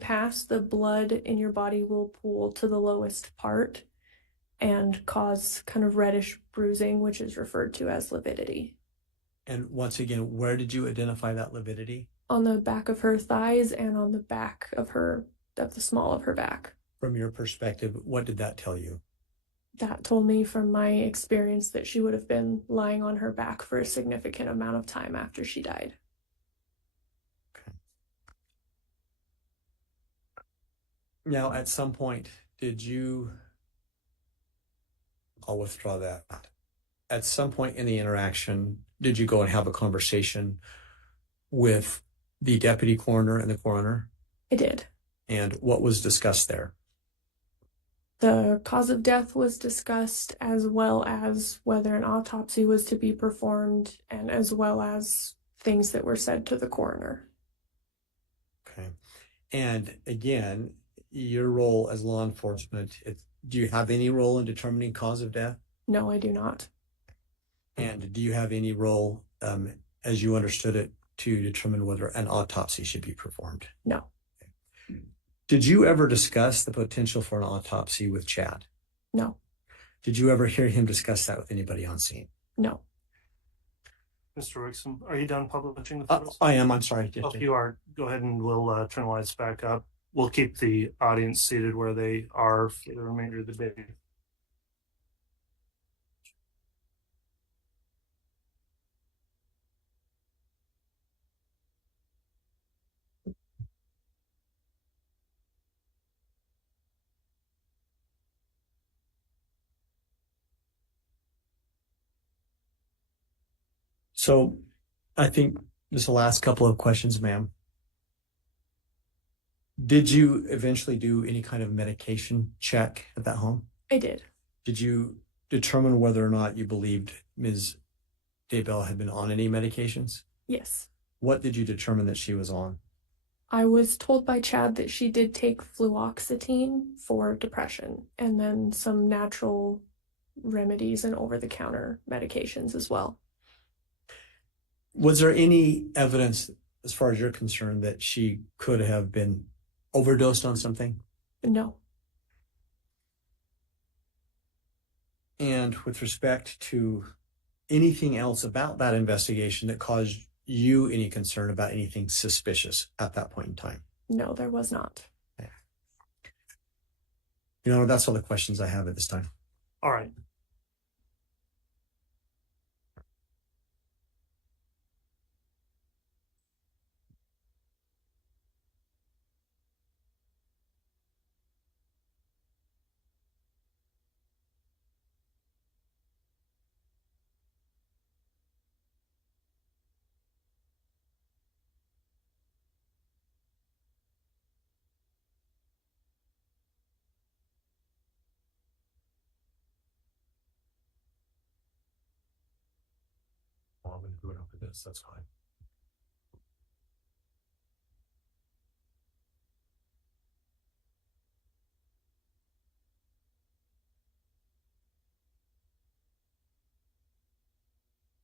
pass, the blood in your body will pool to the lowest part and cause kind of reddish bruising, which is referred to as lividity. And once again, where did you identify that lividity? On the back of her thighs and on the back of the small of her back. From your perspective, what did that tell you? That told me from my experience that she would have been lying on her back for a significant amount of time after she died. Now, at some point, I'll withdraw that. At some point in the interaction, did you go and have a conversation with the deputy coroner and the coroner? I did. And what was discussed there? The cause of death was discussed, as well as whether an autopsy was to be performed, and as well as things that were said to the coroner. Okay. And again, your role as law enforcement, do you have any role in determining cause of death? No, I do not. And do you have any role, as you understood it, to determine whether an autopsy should be performed? No. Did you ever discuss the potential for an autopsy with Chad? No. Did you ever hear him discuss that with anybody on scene? No. Mr. Rickson, are you done publishing the photos? I am. I'm sorry. If you are, go ahead and we'll turn the lights back up. We'll keep the audience seated where they are for the remainder of the day. So I think just the last couple of questions, ma'am. Did you eventually do any kind of medication check at that home? I did. Did you determine whether or not you believed Ms. Daybell had been on any medications? Yes. What did you determine that she was on? I was told by Chad that she did take fluoxetine for depression, and then some natural remedies and over-the-counter medications as well. Was there any evidence, as far as you're concerned, that she could have been overdosed on something? No. And with respect to anything else about that investigation that caused you any concern about anything suspicious at that point in time? No, there was not. You know, that's all the questions I have at this time. All right. I'm going to do it after this. That's fine.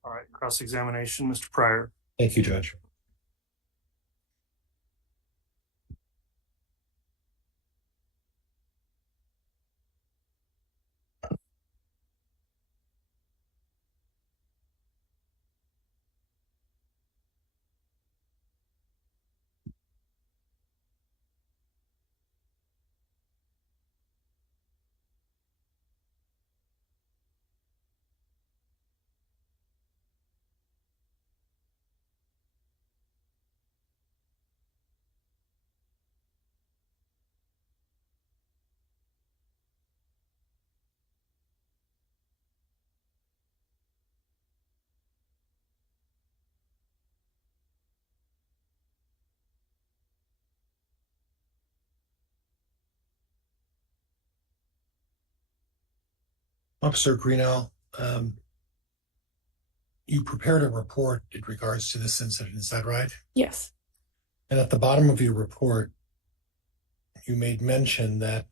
All right. Cross-examination, Mr. Pryor. Thank you, Judge. Officer Greenhalgh, you prepared a report in regards to this incident, is that right? Yes. And at the bottom of your report, you made mention that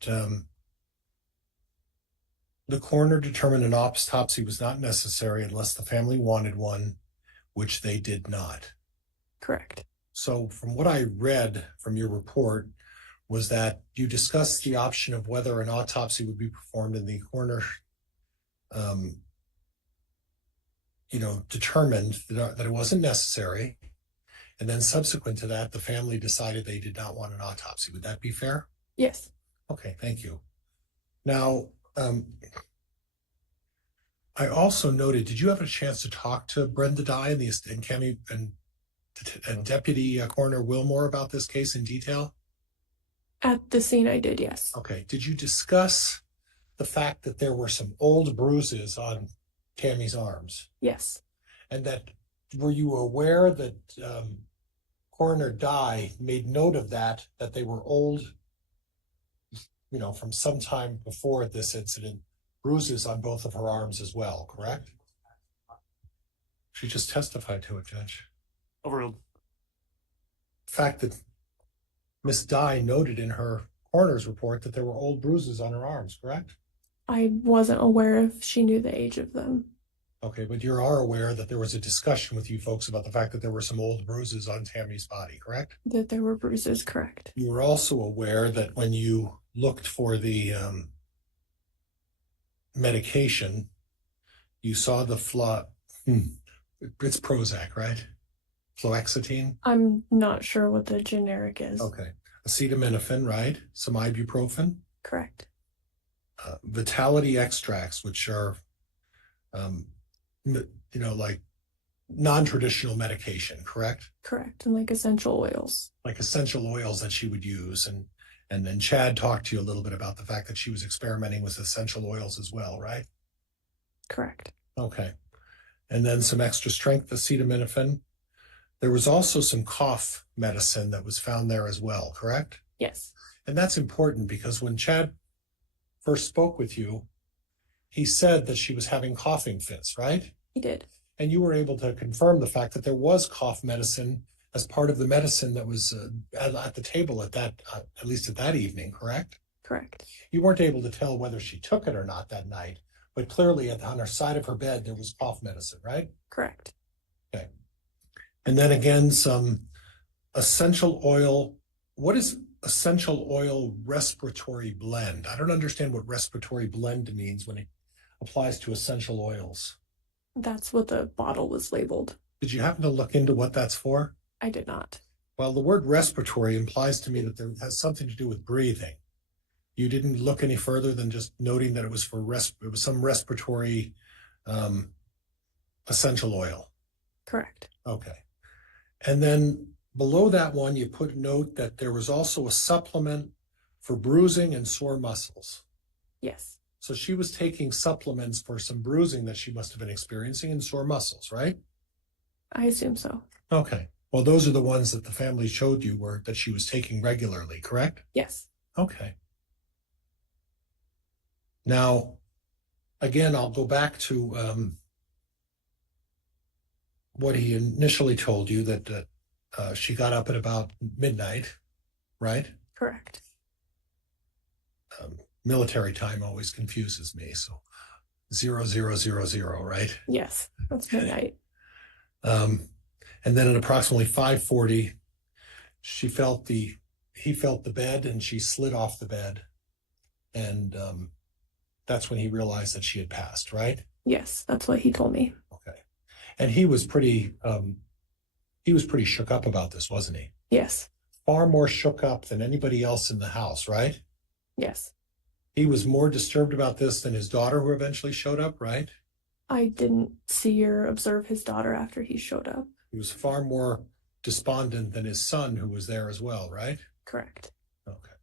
the coroner determined an autopsy was not necessary unless the family wanted one, which they did not. Correct. So from what I read from your report was that you discussed the option of whether an autopsy would be performed, and the coroner determined that it wasn't necessary, And then subsequent to that, the family decided they did not want an autopsy. Would that be fair? Yes. Okay, thank you. Now, I also noted, did you have a chance to talk to Brenda Dye and Tammy and Deputy Coroner Wilmore about this case in detail? At the scene I did, yes. Okay, did you discuss the fact that there were some old bruises on Tammy's arms? Yes. And that, were you aware that Coroner Dye made note of that they were old, from some time before this incident, bruises on both of her arms as well, correct? She just testified to it, Judge. Overruled. Fact that Miss Dye noted in her coroner's report that there were old bruises on her arms, correct? I wasn't aware if she knew the age of them. Okay, but you are aware that there was a discussion with you folks about the fact that there were some old bruises on Tammy's body, correct? That there were bruises, correct. You were also aware that when you looked for the medication, you saw the it's Prozac, right? Fluoxetine? I'm not sure what the generic is. Okay. Acetaminophen, right? Some ibuprofen? Correct. Vitality extracts, which are, like non-traditional medication, correct? Correct. And like essential oils. Like essential oils that she would use. And then Chad talked to you a little bit about the fact that she was experimenting with essential oils as well, right? Correct. Okay. And then some extra strength acetaminophen. There was also some cough medicine that was found there as well, correct? Yes. And that's important because when Chad first spoke with you, he said that she was having coughing fits, right? He did. And you were able to confirm the fact that there was cough medicine as part of the medicine that was at the table at least at that evening, correct? Correct. You weren't able to tell whether she took it or not that night, but clearly on her side of her bed, there was cough medicine, right? Correct. Okay. And then again, some essential oil. What is essential oil respiratory blend? I don't understand what respiratory blend means when it applies to essential oils. That's what the bottle was labeled. Did you happen to look into what that's for? I did not. Well, the word respiratory implies to me that there has something to do with breathing. You didn't look any further than just noting that it was it was some respiratory essential oil. Correct. Okay. And then below that one, you put a note that there was also a supplement for bruising and sore muscles. Yes. So she was taking supplements for some bruising that she must have been experiencing and sore muscles, right? I assume so. Okay. Well, those are the ones that the family showed you that she was taking regularly, correct? Yes. Okay. Now, again, I'll go back to what he initially told you, that she got up at about midnight, right? Correct. Military time always confuses me, so 0000, right? Yes, that's midnight. And then at approximately 5:40, he felt the bed and she slid off the bed, and that's when he realized that she had passed, right? Yes, that's what he told me. Okay. And he was pretty shook up about this, wasn't he? Yes. Far more shook up than anybody else in the house, right? Yes. He was more disturbed about this than his daughter, who eventually showed up, right? I didn't see or observe his daughter after he showed up. He was far more despondent than his son, who was there as well, right? Correct. Okay.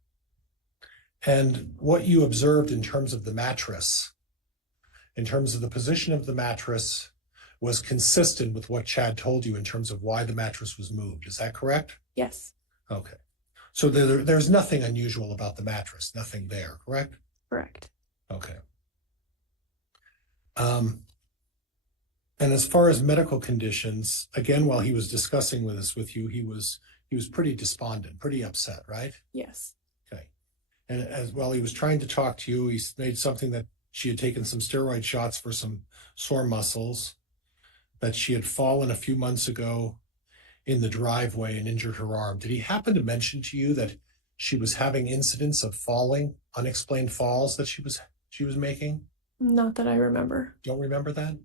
And what you observed in terms of the mattress, in terms of the position of the mattress, was consistent with what Chad told you in terms of why the mattress was moved. Is that correct? Yes. Okay. So there's nothing unusual about the mattress, nothing there, correct? Correct. Okay. And as far as medical conditions, again, while he was discussing with you, he was pretty despondent, pretty upset, right? Yes. Okay. And while he was trying to talk to you, he made something that she had taken some steroid shots for some sore muscles, that she had fallen a few months ago in the driveway and injured her arm. Did he happen to mention to you that she was having incidents of falling, unexplained falls that she was making? Not that I remember. Don't remember that?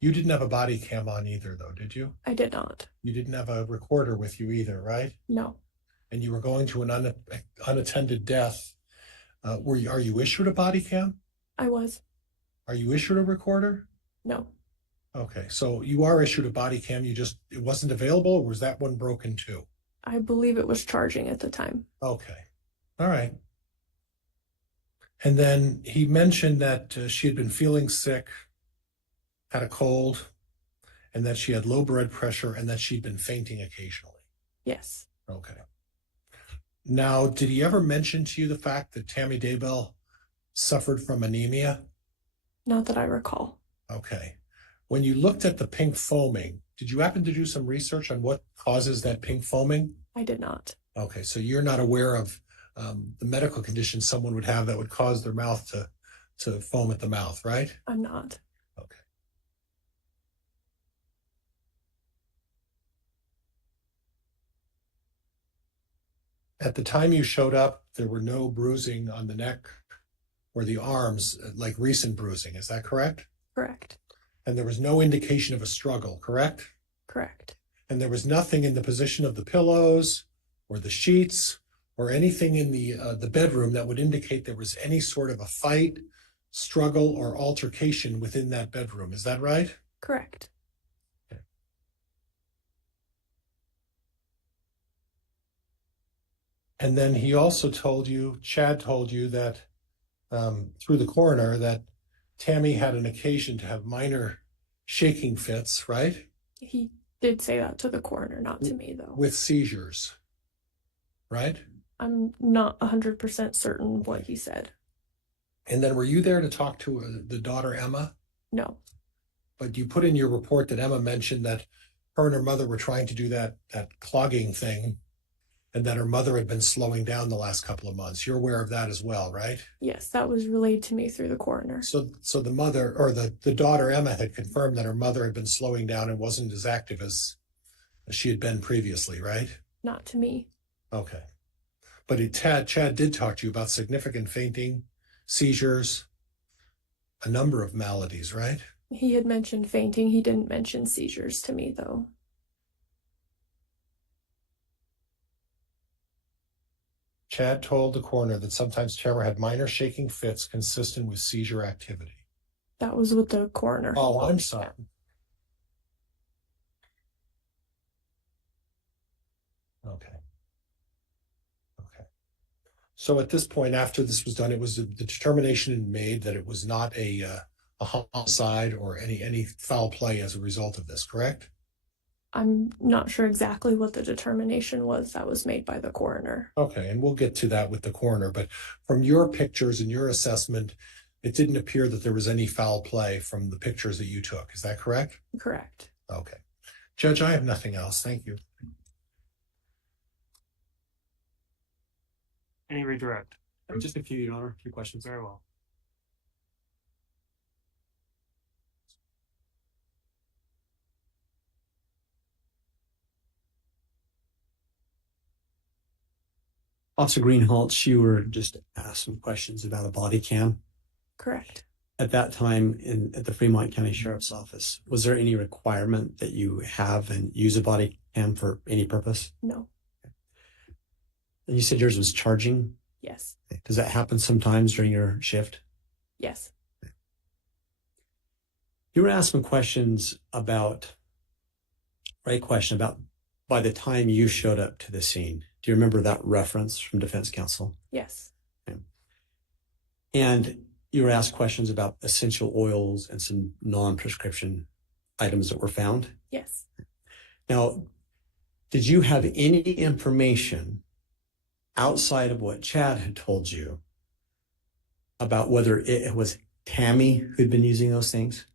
You didn't have a body cam on either, though, did you? I did not. You didn't have a recorder with you either, right? No. And you were going to an unattended death. Are you issued a body cam? I was. Are you issued a recorder? No. Okay, so you are issued a body cam. It wasn't available, or was that one broken too? I believe it was charging at the time. Okay, all right. And then he mentioned that she had been feeling sick, had a cold, and that she had low blood pressure, and that she'd been fainting occasionally. Yes. Okay. Now, did he ever mention to you the fact that Tammy Daybell suffered from anemia? Not that I recall. Okay. When you looked at the pink foaming, did you happen to do some research on what causes that pink foaming? I did not. Okay, so you're not aware of the medical condition someone would have that would cause their mouth to foam at the mouth, right? I'm not. Okay. At the time you showed up, there were no bruising on the neck or the arms, like recent bruising. Is that correct? Correct. And there was no indication of a struggle, correct? Correct. And there was nothing in the position of the pillows or the sheets or anything in the bedroom that would indicate there was any sort of a fight, struggle, or altercation within that bedroom. Is that right? Correct. Okay. And then he also Chad told you that through the coroner, that Tammy had an occasion to have minor shaking fits, right? He did say that to the coroner, not to me, though. With seizures, right? I'm not 100% certain what he said. And then were you there to talk to the daughter, Emma? No. But you put in your report that Emma mentioned that her and her mother were trying to do that clogging thing, and that her mother had been slowing down the last couple of months. You're aware of that as well, right? Yes, that was relayed to me through the coroner. So the mother, or the daughter, Emma, had confirmed that her mother had been slowing down and wasn't as active as she had been previously, right? Not to me. Okay. But Chad did talk to you about significant fainting, seizures, a number of maladies, right? He had mentioned fainting. He didn't mention seizures to me, though. Chad told the coroner that sometimes Tamara had minor shaking fits consistent with seizure activity. That was what the coroner. Oh, I'm sorry. Okay. So at this point, after this was done, it was the determination made that it was not a homicide or any foul play as a result of this, correct? I'm not sure exactly what the determination was that was made by the coroner. Okay, and we'll get to that with the coroner, but from your pictures and your assessment, it didn't appear that there was any foul play from the pictures that you took. Is that correct? Correct. Okay. Judge, I have nothing else. Thank you. Any redirect? Just a few, Your Honor, a few questions. Very well. Officer Greenhalgh, you were just asked some questions about a body cam. Correct. At that time at the Fremont County Sheriff's Office, was there any requirement that you have and use a body cam for any purpose? No. And you said yours was charging? Yes. Does that happen sometimes during your shift? Yes. You were asked some questions about, by the time you showed up to the scene. Do you remember that reference from defense counsel? Yes. Okay. And you were asked questions about essential oils and some non-prescription items that were found? Yes. Now, did you have any information outside of what Chad had told you about whether it was Tammy who'd been using those things?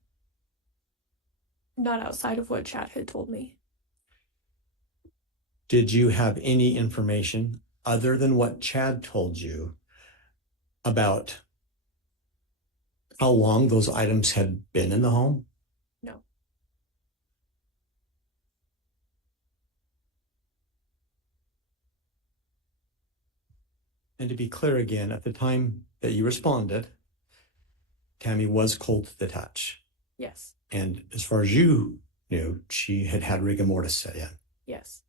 Not outside of what Chad had told me. Did you have any information other than what Chad told you about how long those items had been in the home? No. And to be clear again, at the time that you responded, Tammy was cold to the touch. Yes. And as far as you knew, she had had rigor mortis set in. Yes.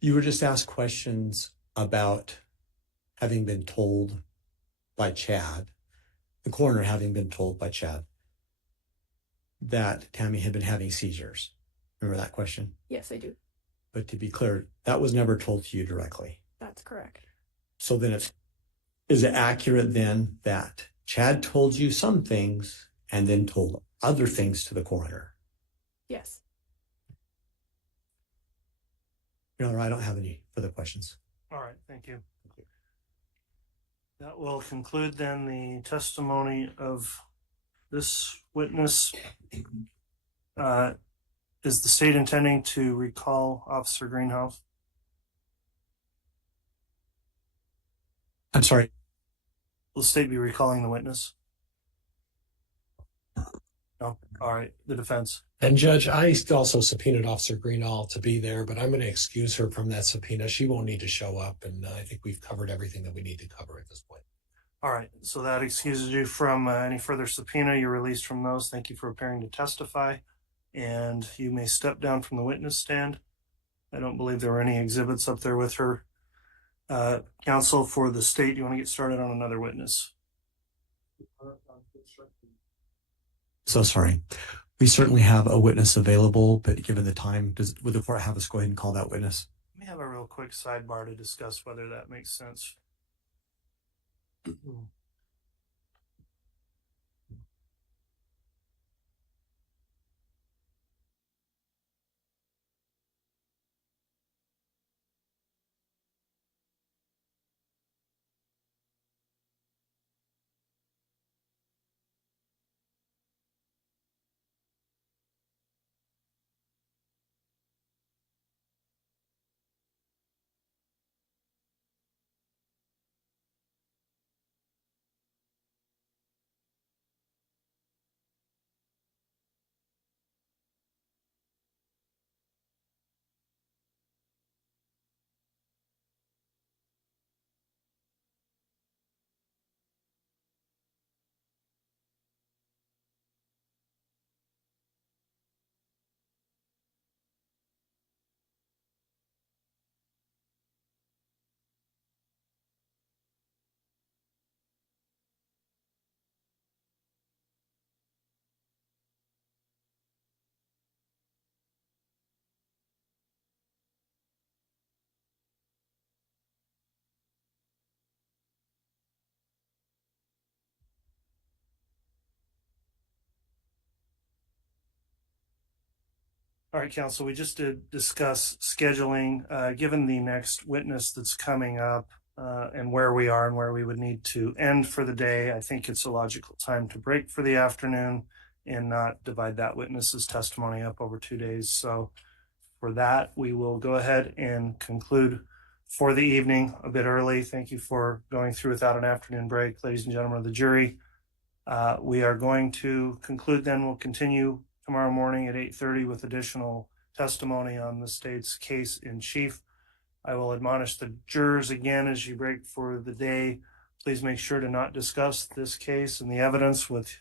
You were just asked questions about having been told by Chad, the coroner having been told by Chad, that Tammy had been having seizures. Remember that question? Yes, I do. But to be clear, that was never told to you directly. That's correct. So then is it accurate then that Chad told you some things and then told other things to the coroner? Yes. Your Honor, I don't have any further questions. All right, thank you. That will conclude then the testimony of this witness. Is the state intending to recall Officer Greenhalgh? I'm sorry. Will the state be recalling the witness? No? All right, the defense. And Judge, I also subpoenaed Officer Greenhalgh to be there, but I'm going to excuse her from that subpoena. She won't need to show up, and I think we've covered everything that we need to cover at this point. All right, so that excuses you from any further subpoena. You're released from those. Thank you for appearing to testify, and you may step down from the witness stand. I don't believe there were any exhibits up there with her. Counsel for the state, you want to get started on another witness? So sorry. We certainly have a witness available, but given the time, would the court have us go ahead and call that witness? Let me have a real quick sidebar to discuss whether that makes sense. All right, counsel, we just did discuss scheduling. Given the next witness that's coming up and where we are and where we would need to end for the day, I think it's a logical time to break for the afternoon and not divide that witness's testimony up over 2 days. So for that, we will go ahead and conclude for the evening a bit early. Thank you for going through without an afternoon break, ladies and gentlemen of the jury. We are going to conclude then. We'll continue tomorrow morning at 8:30 with additional testimony on the state's case in chief. I will admonish the jurors again as you break for the day. Please make sure to not discuss this case and the evidence with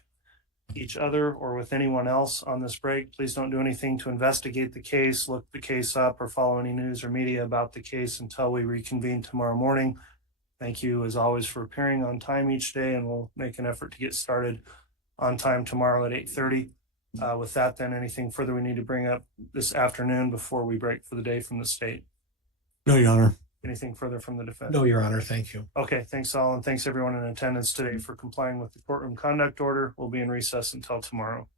each other or with anyone else on this break. Please don't do anything to investigate the case, look the case up, or follow any news or media about the case until we reconvene tomorrow morning. Thank you, as always, for appearing on time each day, and we'll make an effort to get started on time tomorrow at 8:30. With that, then, anything further we need to bring up this afternoon before we break for the day from the state? No, Your Honor. Anything further from the defense? No, Your Honor. Thank you. Okay, thanks all, and thanks everyone in attendance today for complying with the courtroom conduct order. We'll be in recess until tomorrow.